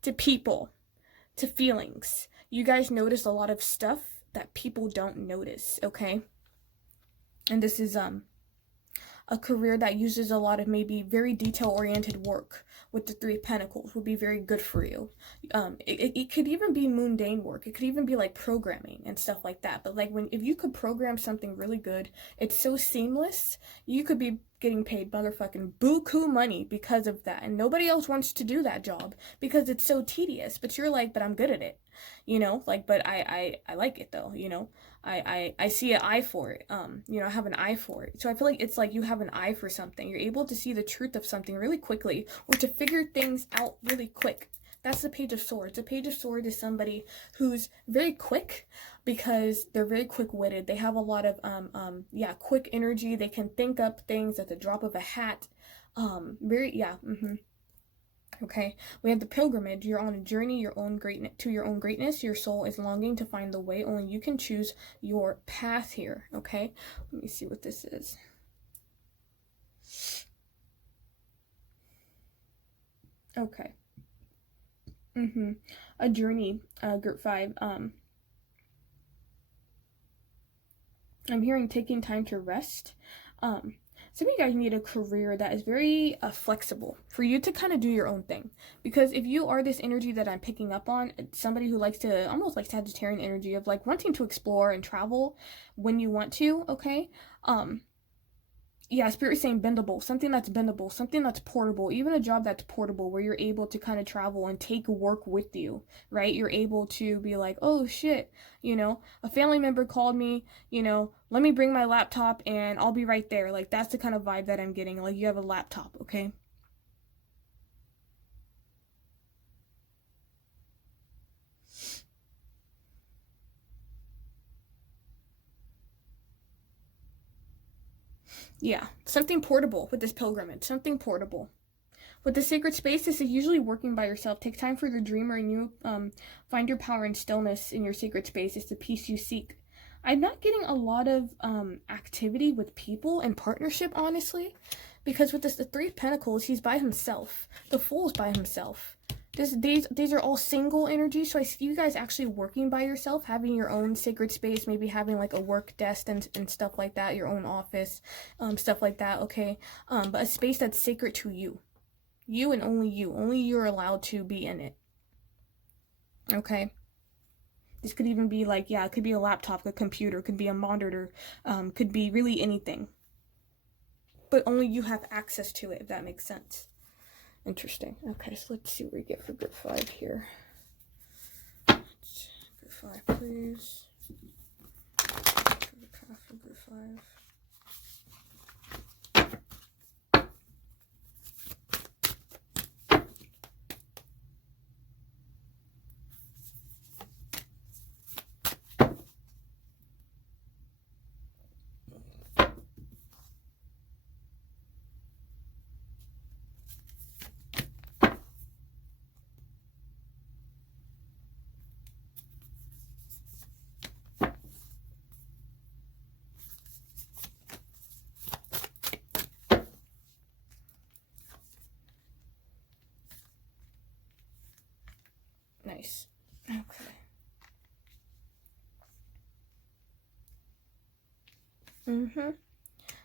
to people, to feelings. You guys notice a lot of stuff that people don't notice, okay? And this is a career that uses a lot of maybe very detail-oriented work with the 3 of Pentacles would be very good for you. It could even be mundane work. It could even be like programming and stuff like that. But like if you could program something really good, it's so seamless, you could be getting paid motherfucking buku money because of that. And nobody else wants to do that job because it's so tedious. But you're like, but I'm good at it. You know, like, but I like it though, you know. I see an eye for it. You know, I have an eye for it. So I feel like it's like you have an eye for something. You're able to see the truth of something really quickly or to figure things out really quick. That's the Page of Swords. The Page of Swords is somebody who's very quick because they're very quick-witted. They have a lot of, quick energy. They can think up things at the drop of a hat. Okay, we have the pilgrimage. You're on a journey, to your own greatness. Your soul is longing to find the way. Only you can choose your path here. Okay, let me see what this is. Okay. A journey, group 5. I'm hearing taking time to rest. Some of you guys need a career that is very flexible for you to kind of do your own thing. Because if you are this energy that I'm picking up on, somebody who likes to, almost like Sagittarian energy of like wanting to explore and travel when you want to, okay? Yeah, Spirit is saying bendable, something that's bendable, something that's portable, even a job that's portable where you're able to kind of travel and take work with you, right? You're able to be like, oh shit, you know, a family member called me, you know, let me bring my laptop and I'll be right there. Like, that's the kind of vibe that I'm getting. Like, you have a laptop, okay? Yeah, something portable with this pilgrimage, something portable. With the sacred space, this is usually working by yourself. Take time for the dreamer and you find your power and stillness in your sacred space. It's the peace you seek. I'm not getting a lot of activity with people and partnership, honestly, because with the 3 of Pentacles, he's by himself. The Fool's by himself. These are all single energies, so I see you guys actually working by yourself, having your own sacred space, maybe having like a work desk and stuff like that, your own office, stuff like that, okay? But a space that's sacred to you. You and only you. Only you're allowed to be in it. Okay? This could even be like, yeah, it could be a laptop, a computer, could be a monitor, could be really anything. But only you have access to it, if that makes sense. Interesting. Okay, so let's see what we get for group 5 here. Group 5, please. 5. Nice. Okay.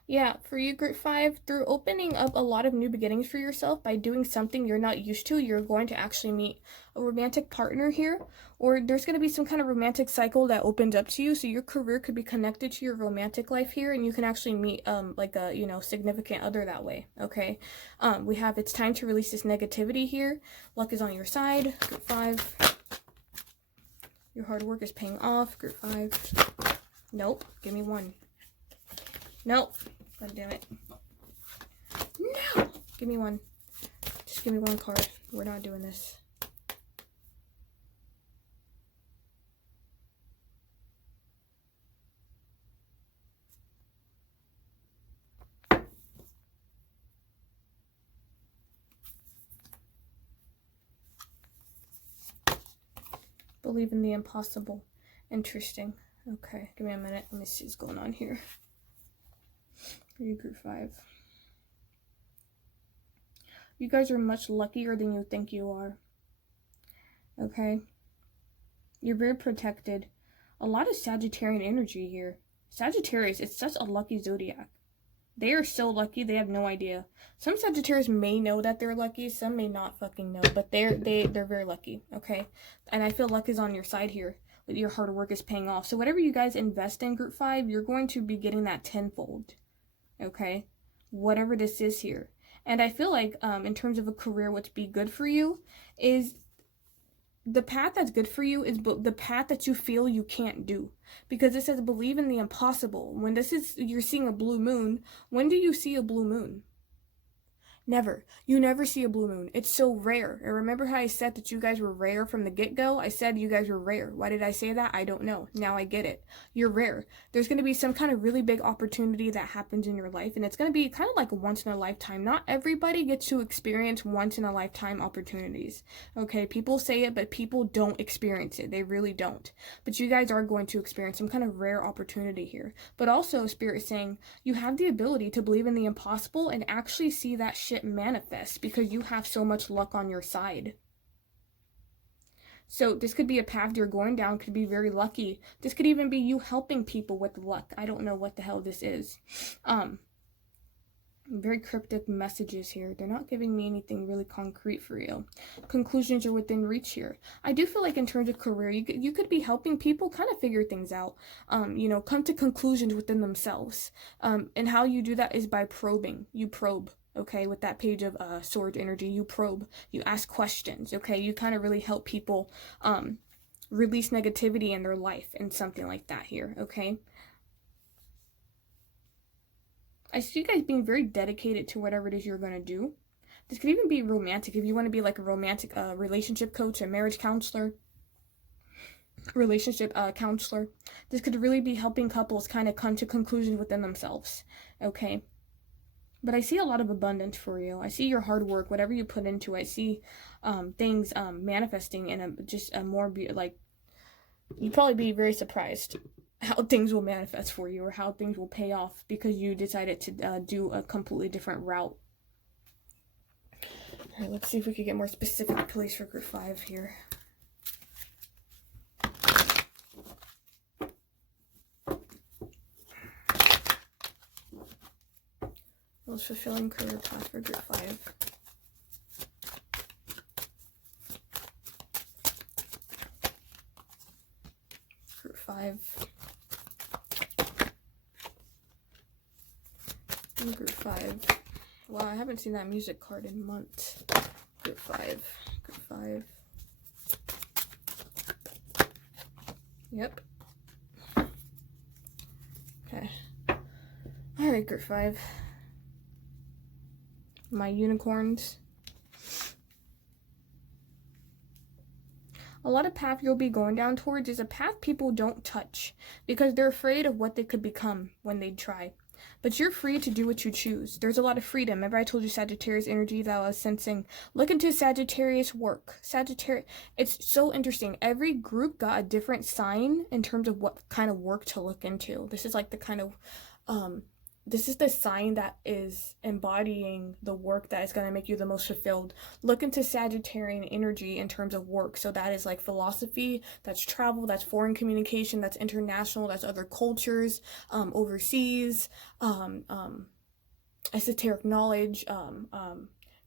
Yeah, for you, group 5, through opening up a lot of new beginnings for yourself by doing something you're not used to, you're going to actually meet a romantic partner here, or there's going to be some kind of romantic cycle that opens up to you, so your career could be connected to your romantic life here, and you can actually meet, like a, significant other that way, okay? We have it's time to release this negativity here. Luck is on your side, group 5. Your hard work is paying off, group 5. Nope, give me 1. Nope. God damn it. No! Give me 1. Just give me 1 card. We're not doing this. Believe in the impossible. Interesting. Okay, give me a minute. Let me see what's going on here. You, group 5. You guys are much luckier than you think you are. Okay? You're very protected. A lot of Sagittarian energy here. Sagittarius, it's such a lucky zodiac. They are so lucky, they have no idea. Some Sagittarius may know that they're lucky, some may not fucking know, but they're very lucky, okay? And I feel luck is on your side here. Your hard work is paying off. So whatever you guys invest in, group 5, you're going to be getting that tenfold. Okay, whatever this is here. And I feel like in terms of a career, what's be good for you is the path that's good for you is the path that you feel you can't do, because it says believe in the impossible. When you're seeing a blue moon, when do you see a blue moon? Never. You never see a blue moon. It's so rare. And remember how I said that you guys were rare from the get-go? I said you guys were rare. Why did I say that? I don't know. Now I get it. You're rare. There's going to be some kind of really big opportunity that happens in your life, and it's going to be kind of like a once-in-a-lifetime. Not everybody gets to experience once-in-a-lifetime opportunities. Okay, people say it, but people don't experience it. They really don't. But you guys are going to experience some kind of rare opportunity here. But also, Spirit is saying you have the ability to believe in the impossible and actually see that shit manifest because you have so much luck on your side. So this could be a path you're going down, could be very lucky. This could even be you helping people with luck. I don't know what the hell this is. Very cryptic messages here. They're not giving me anything really concrete for you. Conclusions are within reach here. I do feel like in terms of career, you could be helping people kind of figure things out. Come to conclusions within themselves. And how you do that is by probing. You probe. Okay, with that page of sword energy, you probe, you ask questions, okay? You kind of really help people release negativity in their life and something like that here, okay? I see you guys being very dedicated to whatever it is you're going to do. This could even be romantic. If you want to be like a romantic relationship coach, a marriage counselor, relationship counselor, this could really be helping couples kind of come to conclusions within themselves, okay? But I see a lot of abundance for you. I see your hard work, whatever you put into it. I see things manifesting in a more, like, you'd probably be very surprised how things will manifest for you or how things will pay off because you decided to do a completely different route. All right, let's see if we can get more specific, please, for group 5 here. Most fulfilling career path for group 5. Group 5. And group 5. Wow, I haven't seen that music card in months. Group 5. Group 5. Yep. Okay. Alright, group 5. My unicorns. A lot of path you'll be going down towards is a path people don't touch because they're afraid of what they could become when they try. But you're free to do what you choose. There's a lot of freedom. Remember I told you Sagittarius energy that I was sensing? Look into Sagittarius work. Sagittarius, it's so interesting. Every group got a different sign in terms of what kind of work to look into. This is like the kind of, this is the sign that is embodying the work that is going to make you the most fulfilled. Look into Sagittarian energy in terms of work. So that is like philosophy, that's travel, that's foreign communication, that's international, that's other cultures, overseas, esoteric knowledge,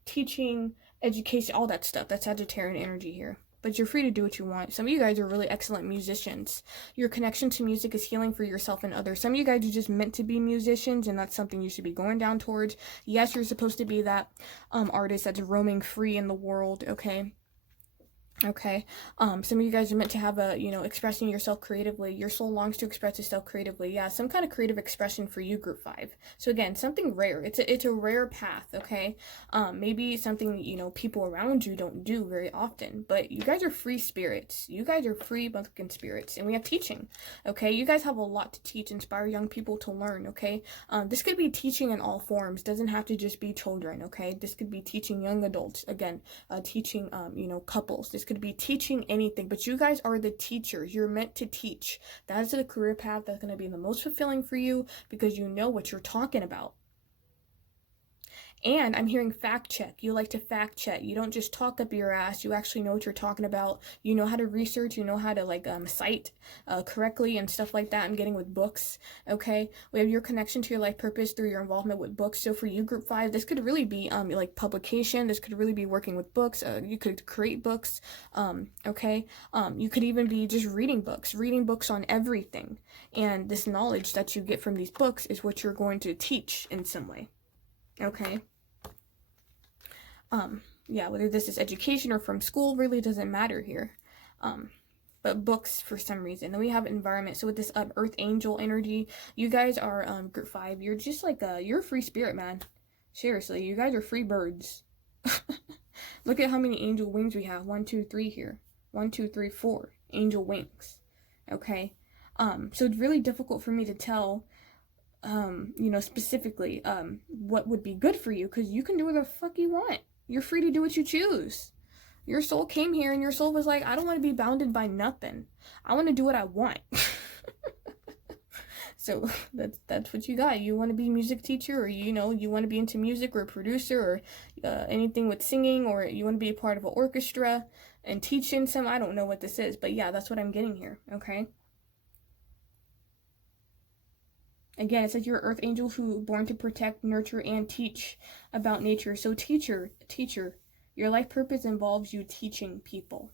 teaching, education, all that stuff. That's Sagittarian energy here. But you're free to do what you want. Some of you guys are really excellent musicians. Your connection to music is healing for yourself and others. Some of you guys are just meant to be musicians, and that's something you should be going down towards. Yes, you're supposed to be that artist that's roaming free in the world, okay? Okay, some of you guys are meant to have a, expressing yourself creatively. Your soul longs to express itself creatively. Yeah, some kind of creative expression for you, group 5. So again, something rare. It's a rare path, okay? Maybe something, people around you don't do very often, but you guys are free spirits. You guys are free pumpkin spirits, and we have teaching, okay? You guys have a lot to teach, inspire young people to learn, okay? This could be teaching in all forms. Doesn't have to just be children, okay? This could be teaching young adults, again, teaching, couples. This could be teaching anything, but you guys are the teachers. You're meant to teach. That is the career path that's going to be the most fulfilling for you because you know what you're talking about. And I'm hearing fact check. You like to fact check. You don't just talk up your ass. You actually know what you're talking about. You know how to research. You know how to cite correctly and stuff like that. I'm getting with books. Okay, we have your connection to your life purpose through your involvement with books. So for you, group 5, this could really be publication. This could really be working with books. You could create books. Okay. You could even be just reading books on everything. And this knowledge that you get from these books is what you're going to teach in some way. Okay. Yeah, whether this is education or from school really doesn't matter here. But books for some reason. Then we have environment. So with this earth angel energy, you guys are group 5. You're just like you're a free spirit, man. Seriously, you guys are free birds. Look at how many angel wings we have. 1, 2, 3 here. 1, 2, 3, 4 angel wings. Okay. So it's really difficult for me to tell specifically what would be good for you, because you can do what the fuck you want. You're free to do what you choose. Your soul came here and your soul was like, I don't want to be bounded by nothing. I want to do what I want. So that's what you got. You want to be a music teacher, or you want to be into music, or a producer, or anything with singing, or you want to be a part of an orchestra and teaching some. I don't know what this is, but yeah, that's what I'm getting here. Okay. Again, it says you're an earth angel who born to protect, nurture, and teach about nature. So teacher, your life purpose involves you teaching people.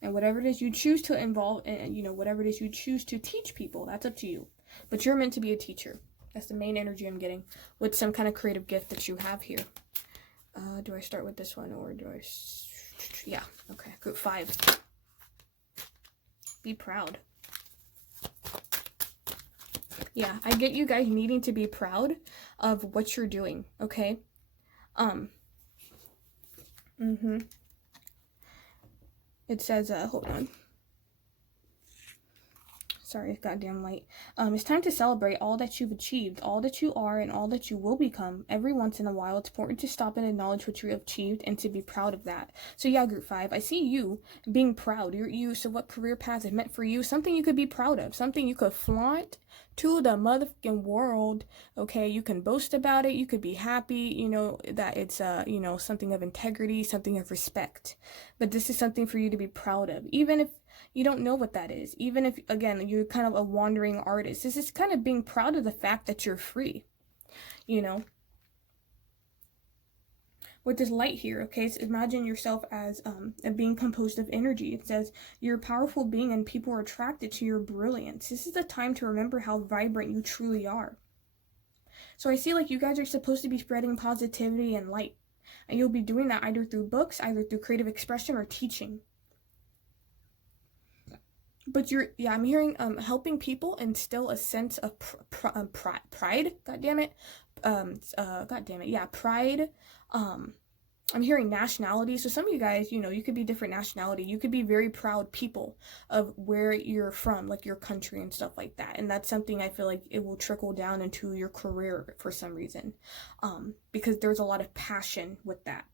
And whatever it is you choose to involve, and whatever it is you choose to teach people, that's up to you. But you're meant to be a teacher. That's the main energy I'm getting with some kind of creative gift that you have here. Do I start with this one, or do I? Yeah, okay, group 5. Be proud. Yeah, I get you guys needing to be proud of what you're doing, okay? It says, hold on. Sorry, goddamn light. It's time to celebrate all that you've achieved, all that you are, and all that you will become. Every once in a while, it's important to stop and acknowledge what you have achieved and to be proud of that. So yeah, group 5, I see you being proud. So what career path is meant for you? Something you could be proud of. Something you could flaunt to the motherfucking world. Okay, you can boast about it. You could be happy, that it's, something of integrity, something of respect. But this is something for you to be proud of. Even if you don't know what that is. Even if, again, you're kind of a wandering artist. This is kind of being proud of the fact that you're free, With this light here, okay, so imagine yourself as a being composed of energy. It says, you're a powerful being and people are attracted to your brilliance. This is the time to remember how vibrant you truly are. So I see like you guys are supposed to be spreading positivity and light. And you'll be doing that either through books, either through creative expression or teaching. but I'm hearing helping people instill a sense of pride. God damn it. God damn it. Yeah, pride. I'm hearing nationality. So some of you guys, you could be different nationality. You could be very proud people of where you're from, like your country and stuff like that. And that's something I feel like it will trickle down into your career for some reason, because there's a lot of passion with that.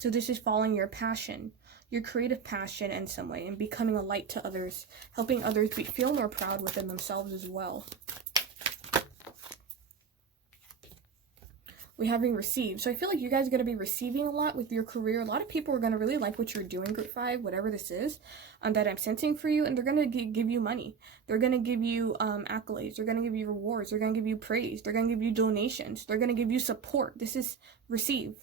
So this is following your passion, your creative passion in some way, and becoming a light to others, helping others feel more proud within themselves as well. We having received. So I feel like you guys are going to be receiving a lot with your career. A lot of people are going to really like what you're doing, Group 5, whatever this is, that I'm sensing for you. And they're going to give you money. They're going to give you accolades. They're going to give you rewards. They're going to give you praise. They're going to give you donations. They're going to give you support. This is receive.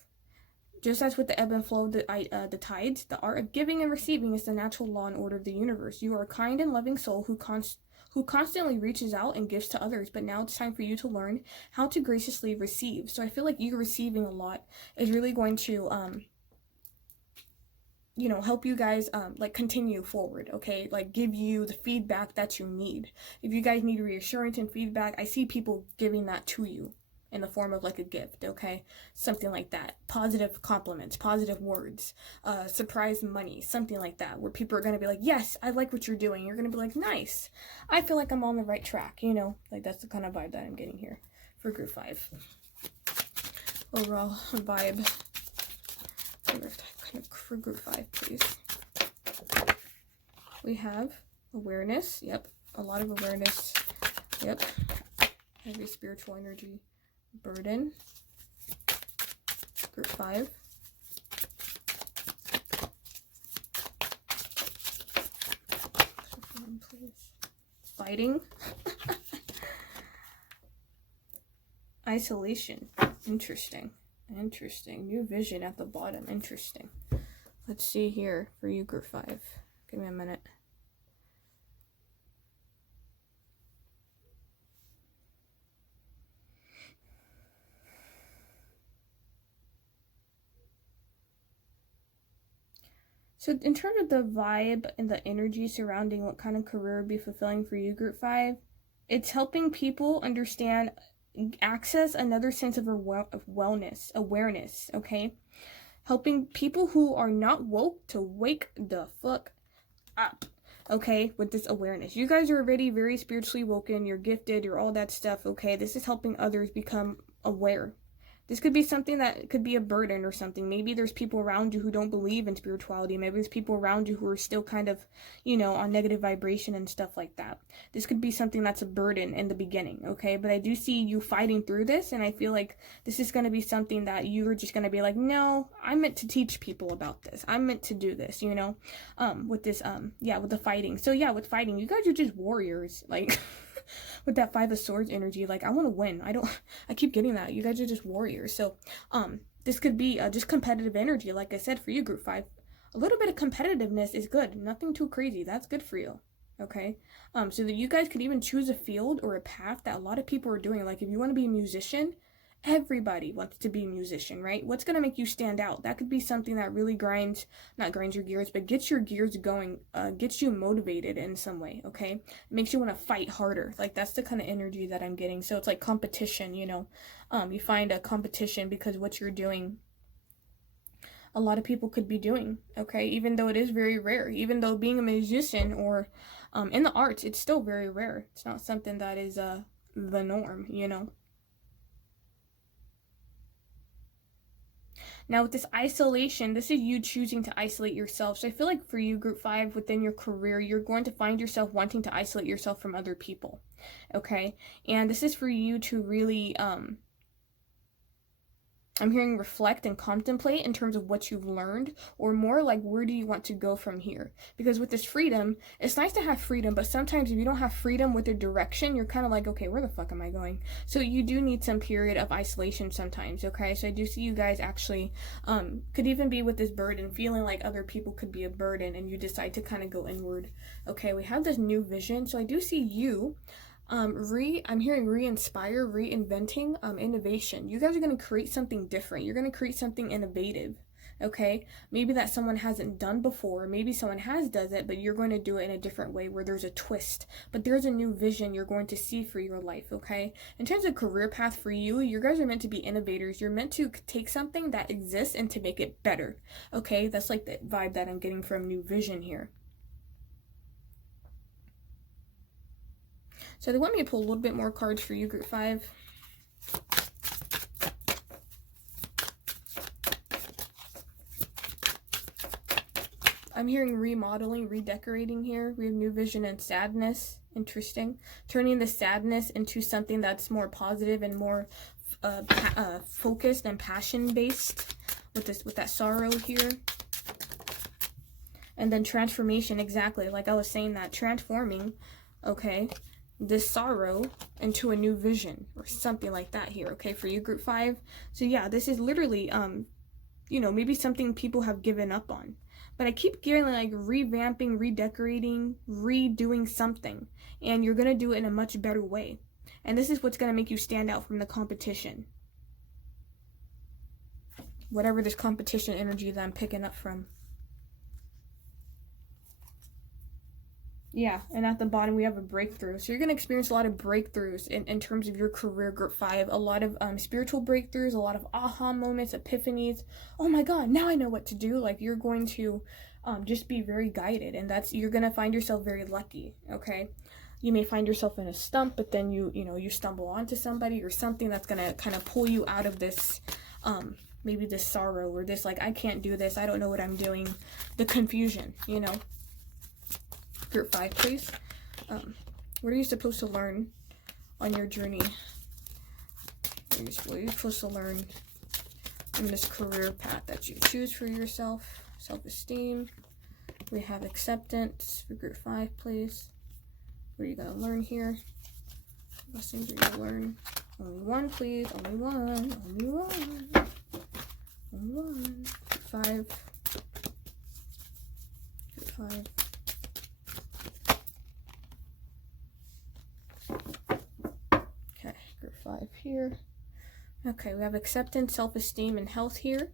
Just as with the ebb and flow of the tides, the art of giving and receiving is the natural law and order of the universe. You are a kind and loving soul who constantly reaches out and gives to others, but now it's time for you to learn how to graciously receive. So I feel like you receiving a lot is really going to, help you guys, like, continue forward, okay? Like, give you the feedback that you need. If you guys need reassurance and feedback, I see people giving that to you in the form of like a gift, okay? Something like that. Positive compliments, positive words, surprise money, something like that, where people are going to be like, yes, I like what you're doing. You're going to be like, nice. I feel like I'm on the right track, Like, that's the kind of vibe that I'm getting here for Group 5. Overall vibe for Group 5, please. We have awareness. Yep. A lot of awareness. Yep. Heavy spiritual energy. Burden. Group 5. Fighting. Isolation. Interesting. New vision at the bottom. Interesting. Let's see here for you, Group 5. Give me a minute. So in terms of the vibe and the energy surrounding what kind of career would be fulfilling for you, Group 5, it's helping people understand, access another sense of wellness, awareness, okay? Helping people who are not woke to wake the fuck up, okay, with this awareness. You guys are already very spiritually woken, you're gifted, you're all that stuff, okay? This is helping others become aware. This could be something that could be a burden or something. Maybe there's people around you who don't believe in spirituality. Maybe there's people around you who are still kind of, on negative vibration and stuff like that. This could be something that's a burden in the beginning, okay? But I do see you fighting through this, and I feel like this is going to be something that you're just going to be like, no, I'm meant to teach people about this. I'm meant to do this, with this, with the fighting. So yeah, with fighting, you guys are just warriors, like... with that 5 of Swords energy, like, I want to win. I keep getting that. You guys are just warriors. So, this could be just competitive energy. Like I said, for you, Group 5, a little bit of competitiveness is good. Nothing too crazy. That's good for you. Okay? So that you guys could even choose a field or a path that a lot of people are doing. Like, if you want to be a musician, everybody wants to be a musician, right? What's going to make you stand out? That could be something that really not grinds your gears, but gets your gears going, gets you motivated in some way, okay? Makes you want to fight harder. Like, that's the kind of energy that I'm getting. So it's like competition, you find a competition because what you're doing, a lot of people could be doing, okay? Even though it is very rare, even though being a musician or in the arts, it's still very rare. It's not something that is the norm, Now, with this isolation, this is you choosing to isolate yourself. So I feel like for you, Group 5, within your career, you're going to find yourself wanting to isolate yourself from other people, okay? And this is for you to really, I'm hearing reflect and contemplate in terms of what you've learned, or more like, where do you want to go from here? Because with this freedom, it's nice to have freedom, but sometimes if you don't have freedom with a direction, you're kind of like, okay, where the fuck am I going? So you do need some period of isolation sometimes, okay? So I do see you guys actually, could even be with this burden, feeling like other people could be a burden, and you decide to kind of go inward. Okay, we have this new vision, so I do see you, I'm hearing re-inspire, reinventing, innovation. You guys are going to create something different. You're going to create something innovative, okay? Maybe that someone hasn't done before, maybe someone has does it, but you're going to do it in a different way where there's a twist, but there's a new vision you're going to see for your life, okay? In terms of career path for you, you guys are meant to be innovators. You're meant to take something that exists and to make it better, okay? That's like the vibe that I'm getting from new vision here. So they want me to pull a little bit more cards for you, Group 5. I'm hearing remodeling, redecorating here. We have new vision and sadness. Interesting. Turning the sadness into something that's more positive and more focused and passion-based with that sorrow here. And then transformation, exactly. Like I was saying, that transforming, okay, this sorrow into a new vision or something like that here, okay, for you, Group 5. So yeah, this is literally, you know, maybe something people have given up on. But I keep getting like revamping, redecorating, redoing something. And you're going to do it in a much better way. And this is what's going to make you stand out from the competition. Whatever this competition energy that I'm picking up from. Yeah, and at the bottom we have a breakthrough. So you're going to experience a lot of breakthroughs in terms of your career, Group 5. A lot of spiritual breakthroughs, a lot of aha moments, epiphanies. Oh my God, now I know what to do. Like you're going to just be very guided, and you're going to find yourself very lucky, okay? You may find yourself in a stump, but then you stumble onto somebody or something that's going to kind of pull you out of this, maybe this sorrow or this like, I can't do this, I don't know what I'm doing, the confusion, you know? Group 5, please. What are you supposed to learn on your journey? What are you supposed to learn in this career path that you choose for yourself? Self-esteem. We have acceptance for Group 5, please. What are you going to learn here? Lessons are you going to learn? Only one, please. Only one. Only one. Only one. Group 5. Group 5. Okay, Group 5 here. Okay, we have acceptance, self-esteem, and health here.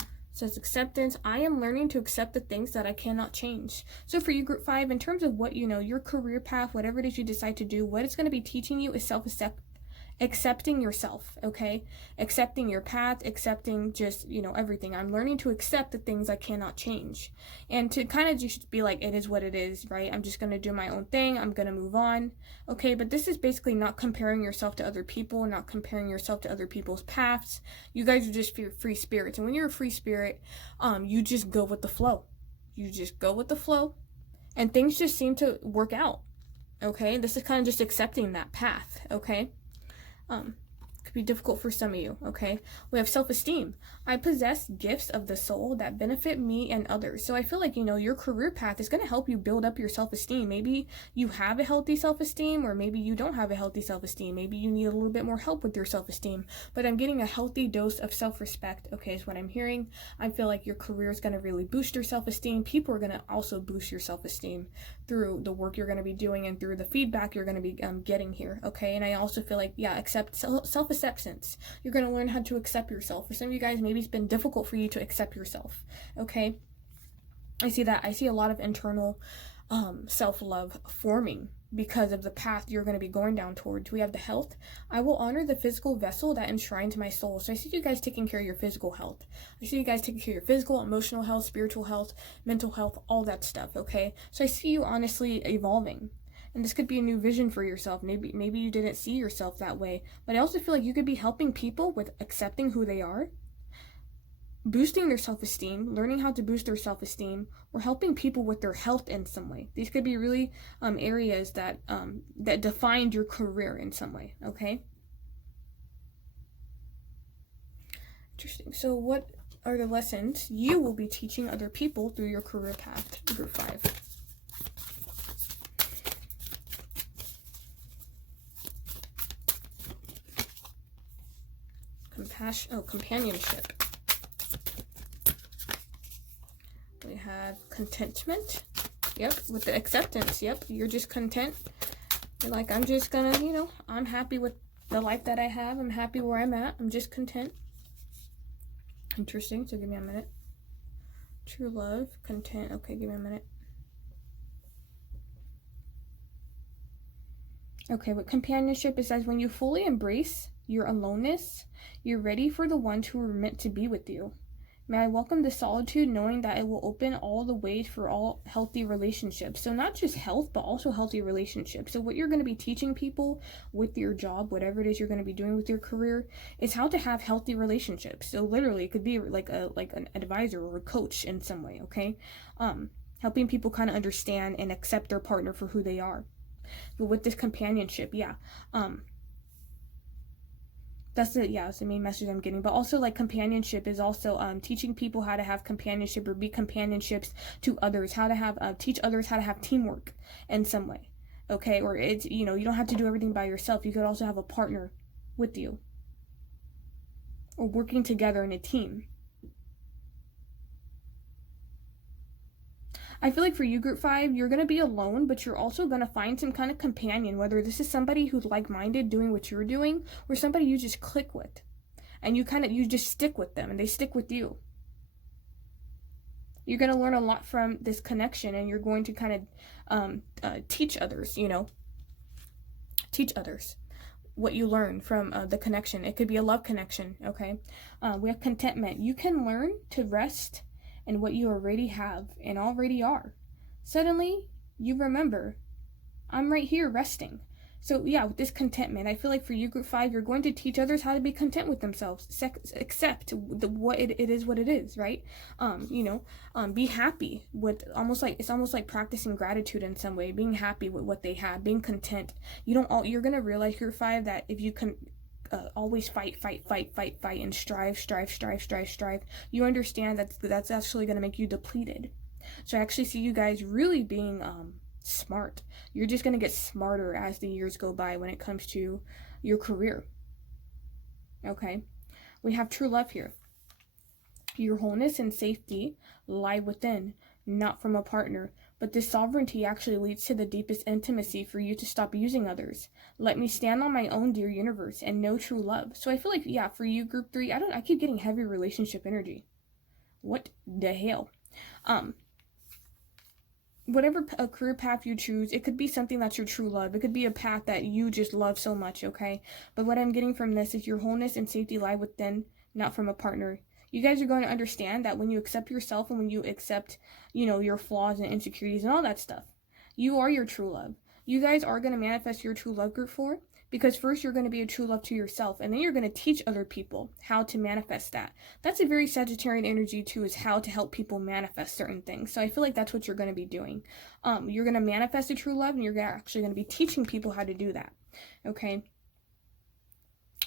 It says acceptance. I am learning to accept the things that I cannot change. So for you, Group 5, in terms of what, your career path, whatever it is you decide to do, what it's going to be teaching you is accepting yourself, okay? Accepting your path, accepting just, everything. I'm learning to accept the things I cannot change. And to kind of just be like, it is what it is, right? I'm just going to do my own thing. I'm going to move on, okay? But this is basically not comparing yourself to other people, not comparing yourself to other people's paths. You guys are just free spirits. And when you're a free spirit, you just go with the flow. You just go with the flow. And things just seem to work out, okay? This is kind of just accepting that path, okay? Could be difficult for some of you, okay? We have self-esteem. I possess gifts of the soul that benefit me and others. So I feel like, your career path is going to help you build up your self-esteem. Maybe you have a healthy self-esteem, or maybe you don't have a healthy self-esteem. Maybe you need a little bit more help with your self-esteem. But I'm getting a healthy dose of self-respect, okay, is what I'm hearing. I feel like your career is going to really boost your self-esteem. People are going to also boost your self-esteem through the work you're going to be doing and through the feedback you're going to be getting here, okay? And I also feel like, accept self-acceptance. You're going to learn how to accept yourself. For some of you guys, maybe it's been difficult for you to accept yourself, okay? I see that. I see a lot of internal self-love forming because of the path you're going to be going down towards. We have the health. I will honor the physical vessel that enshrines my soul. So I see you guys taking care of your physical health. I see you guys taking care of your physical, emotional health, spiritual health, mental health, all that stuff, okay? So I see you honestly evolving. And this could be a new vision for yourself. Maybe you didn't see yourself that way. But I also feel like you could be helping people with accepting who they are, boosting their self-esteem, learning how to boost their self-esteem, or helping people with their health in some way. These could be really areas that defined your career in some way, okay? Interesting. So what are the lessons you will be teaching other people through your career path, Group 5? Companionship. We have contentment. Yep, with the acceptance. Yep, you're just content. You're like, I'm just gonna, I'm happy with the life that I have. I'm happy where I'm at. I'm just content. Interesting. So give me a minute. True love, content. Okay, give me a minute. Okay, with companionship, it says when you fully embrace your aloneness, you're ready for the ones who are meant to be with you. May I welcome the solitude, knowing that it will open all the ways for all healthy relationships. So not just health, but also healthy relationships. So what you're going to be teaching people with your job, whatever it is you're going to be doing with your career, is how to have healthy relationships. So literally, it could be like an advisor or a coach in some way. Okay, helping people kind of understand and accept their partner for who they are. But with this companionship, that's the main message I'm getting. But also, like, companionship is also teaching people how to have companionship or be companionships to others, how to have teach others how to have teamwork in some way. Okay, or it's, you don't have to do everything by yourself. You could also have a partner with you, or working together in a team. I feel like for you, Group 5, you're going to be alone, but you're also going to find some kind of companion, whether this is somebody who's like-minded doing what you're doing, or somebody you just click with. And you just stick with them, and they stick with you. You're going to learn a lot from this connection, and you're going to kind of teach others, teach others what you learn from the connection. It could be a love connection, okay? We have contentment. You can learn to rest in what you already have and already are. Suddenly, you remember, I'm right here resting. So yeah, with this contentment, I feel like for you, Group 5, you're going to teach others how to be content with themselves, accept what it is, right? Be happy with it's almost like practicing gratitude in some way, being happy with what they have, being content. You're gonna realize, Group 5, that if you can always fight, and strive, you understand that's actually gonna make you depleted. So I actually see you guys really being smart. You're just going to get smarter as the years go by when it comes to your career. Okay, we have true love here. Your wholeness and safety lie within, not from a partner. But this sovereignty actually leads to the deepest intimacy for you to stop using others. Let me stand on my own dear universe and know true love. So I feel like, yeah, for you, Group 3, I keep getting heavy relationship energy. What the hell? Whatever a career path you choose, it could be something that's your true love. It could be a path that you just love so much, okay? But what I'm getting from this is your wholeness and safety lie within, not from a partner. You guys are going to understand that when you accept yourself and when you accept, your flaws and insecurities and all that stuff, you are your true love. You guys are going to manifest your true love, Group 4, because first you're going to be a true love to yourself, and then you're going to teach other people how to manifest that. That's a very Sagittarian energy too, is how to help people manifest certain things. So I feel like that's what you're going to be doing. You're going to manifest a true love, and you're actually going to be teaching people how to do that. Okay.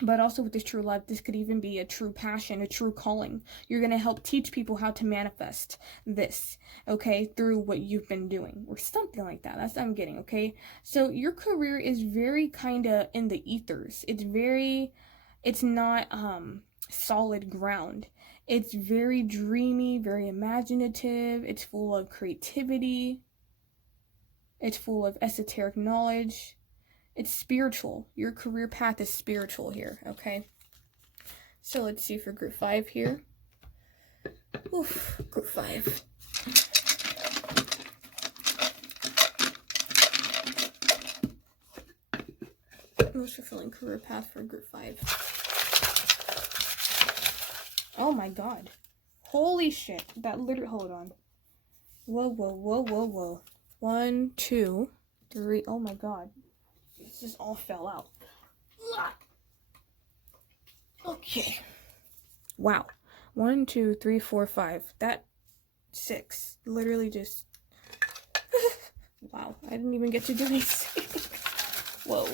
But also with this true love, this could even be a true passion, a true calling. You're going to help teach people how to manifest this, okay, through what you've been doing, or something like that. That's what I'm getting, okay? So your career is very kind of in the ethers. It's not solid ground. It's very dreamy, very imaginative. It's full of creativity. It's full of esoteric knowledge. It's spiritual. Your career path is spiritual here, okay? So let's see for Group 5 here. Oof, Group 5. Most fulfilling career path for Group 5. Oh my god. Holy shit. That literally, hold on. Whoa. 1, 2, 3. Oh my god. This just all fell out. Okay. Wow. 1, 2, 3, 4, 5. That 6. Literally just. Wow. I didn't even get to do anything. Whoa.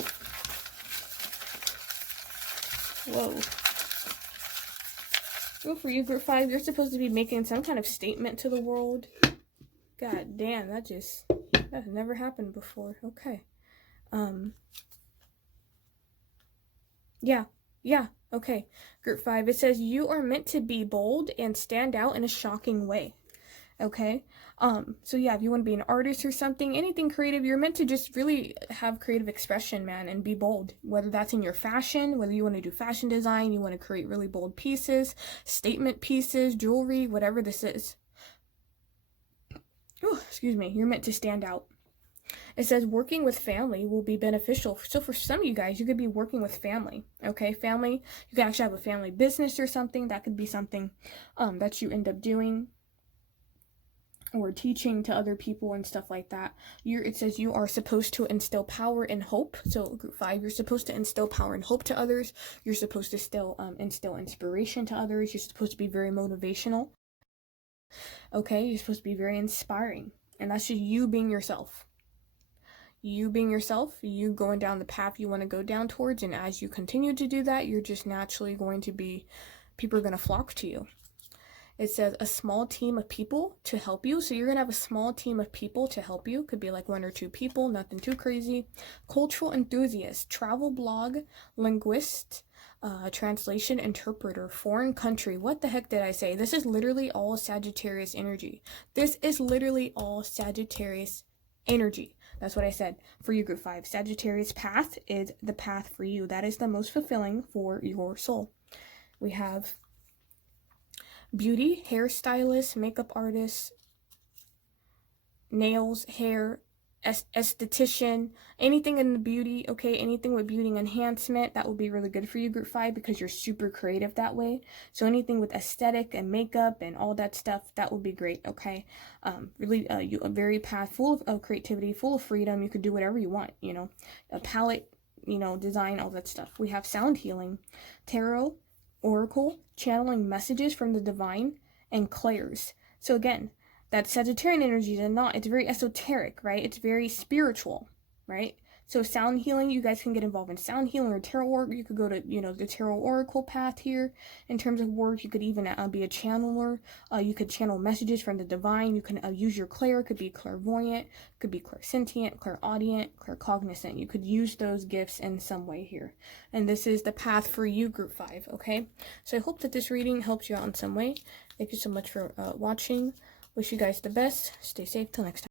Well, for you, Group 5, you're supposed to be making some kind of statement to the world. God damn, that has never happened before. Okay. Yeah, okay. Group 5, it says, you are meant to be bold and stand out in a shocking way. Okay. So yeah, if you want to be an artist or something, anything creative, you're meant to just really have creative expression, man, and be bold. Whether that's in your fashion, whether you want to do fashion design, you want to create really bold pieces, statement pieces, jewelry, whatever this is. Oh, excuse me. You're meant to stand out. It says working with family will be beneficial. So for some of you guys, you could be working with family. Okay, family. You could actually have a family business or something. That could be something that you end up doing, or teaching to other people and stuff like that. It says you are supposed to instill power and hope. So group 5, you're supposed to instill power and hope to others. You're supposed to instill inspiration to others. You're supposed to be very motivational. Okay, you're supposed to be very inspiring. And that's just you being yourself. You being yourself, you going down the path you want to go down towards. And as you continue to do that, you're just naturally going to be, people are going to flock to you. It says a small team of people to help you. So you're going to have a small team of people to help you. Could be like 1 or 2 people, nothing too crazy. Cultural enthusiast, travel blog, linguist, translation interpreter, foreign country. What the heck did I say? This is literally all Sagittarius energy. This is literally all Sagittarius energy. That's what I said for you, group 5. Sagittarius path is the path for you. That is the most fulfilling for your soul. We have beauty, hairstylist, makeup artist, nails, hair, esthetician, anything in the beauty, okay, anything with beauty enhancement, that will be really good for you, group 5, because you're super creative that way. So anything with aesthetic and makeup and all that stuff, that would be great, okay. Really, you a very path full of creativity, full of freedom. You could do whatever you want, you know, a palette, you know, design, all that stuff. We have sound healing, tarot, oracle, channeling messages from the divine, and clairs. So again, that Sagittarian energy is not, it's very esoteric, right? It's very spiritual, right? So sound healing, you guys can get involved in sound healing or tarot work. You could go to, you know, the tarot oracle path here in terms of work. You could even be a channeler. You could channel messages from the divine. You can use your clair. It could be clairvoyant, could be clairsentient, clairaudient, claircognizant. You could use those gifts in some way here. And this is the path for you, group 5, okay? So I hope that this reading helps you out in some way. Thank you so much for watching. Wish you guys the best. Stay safe till next time.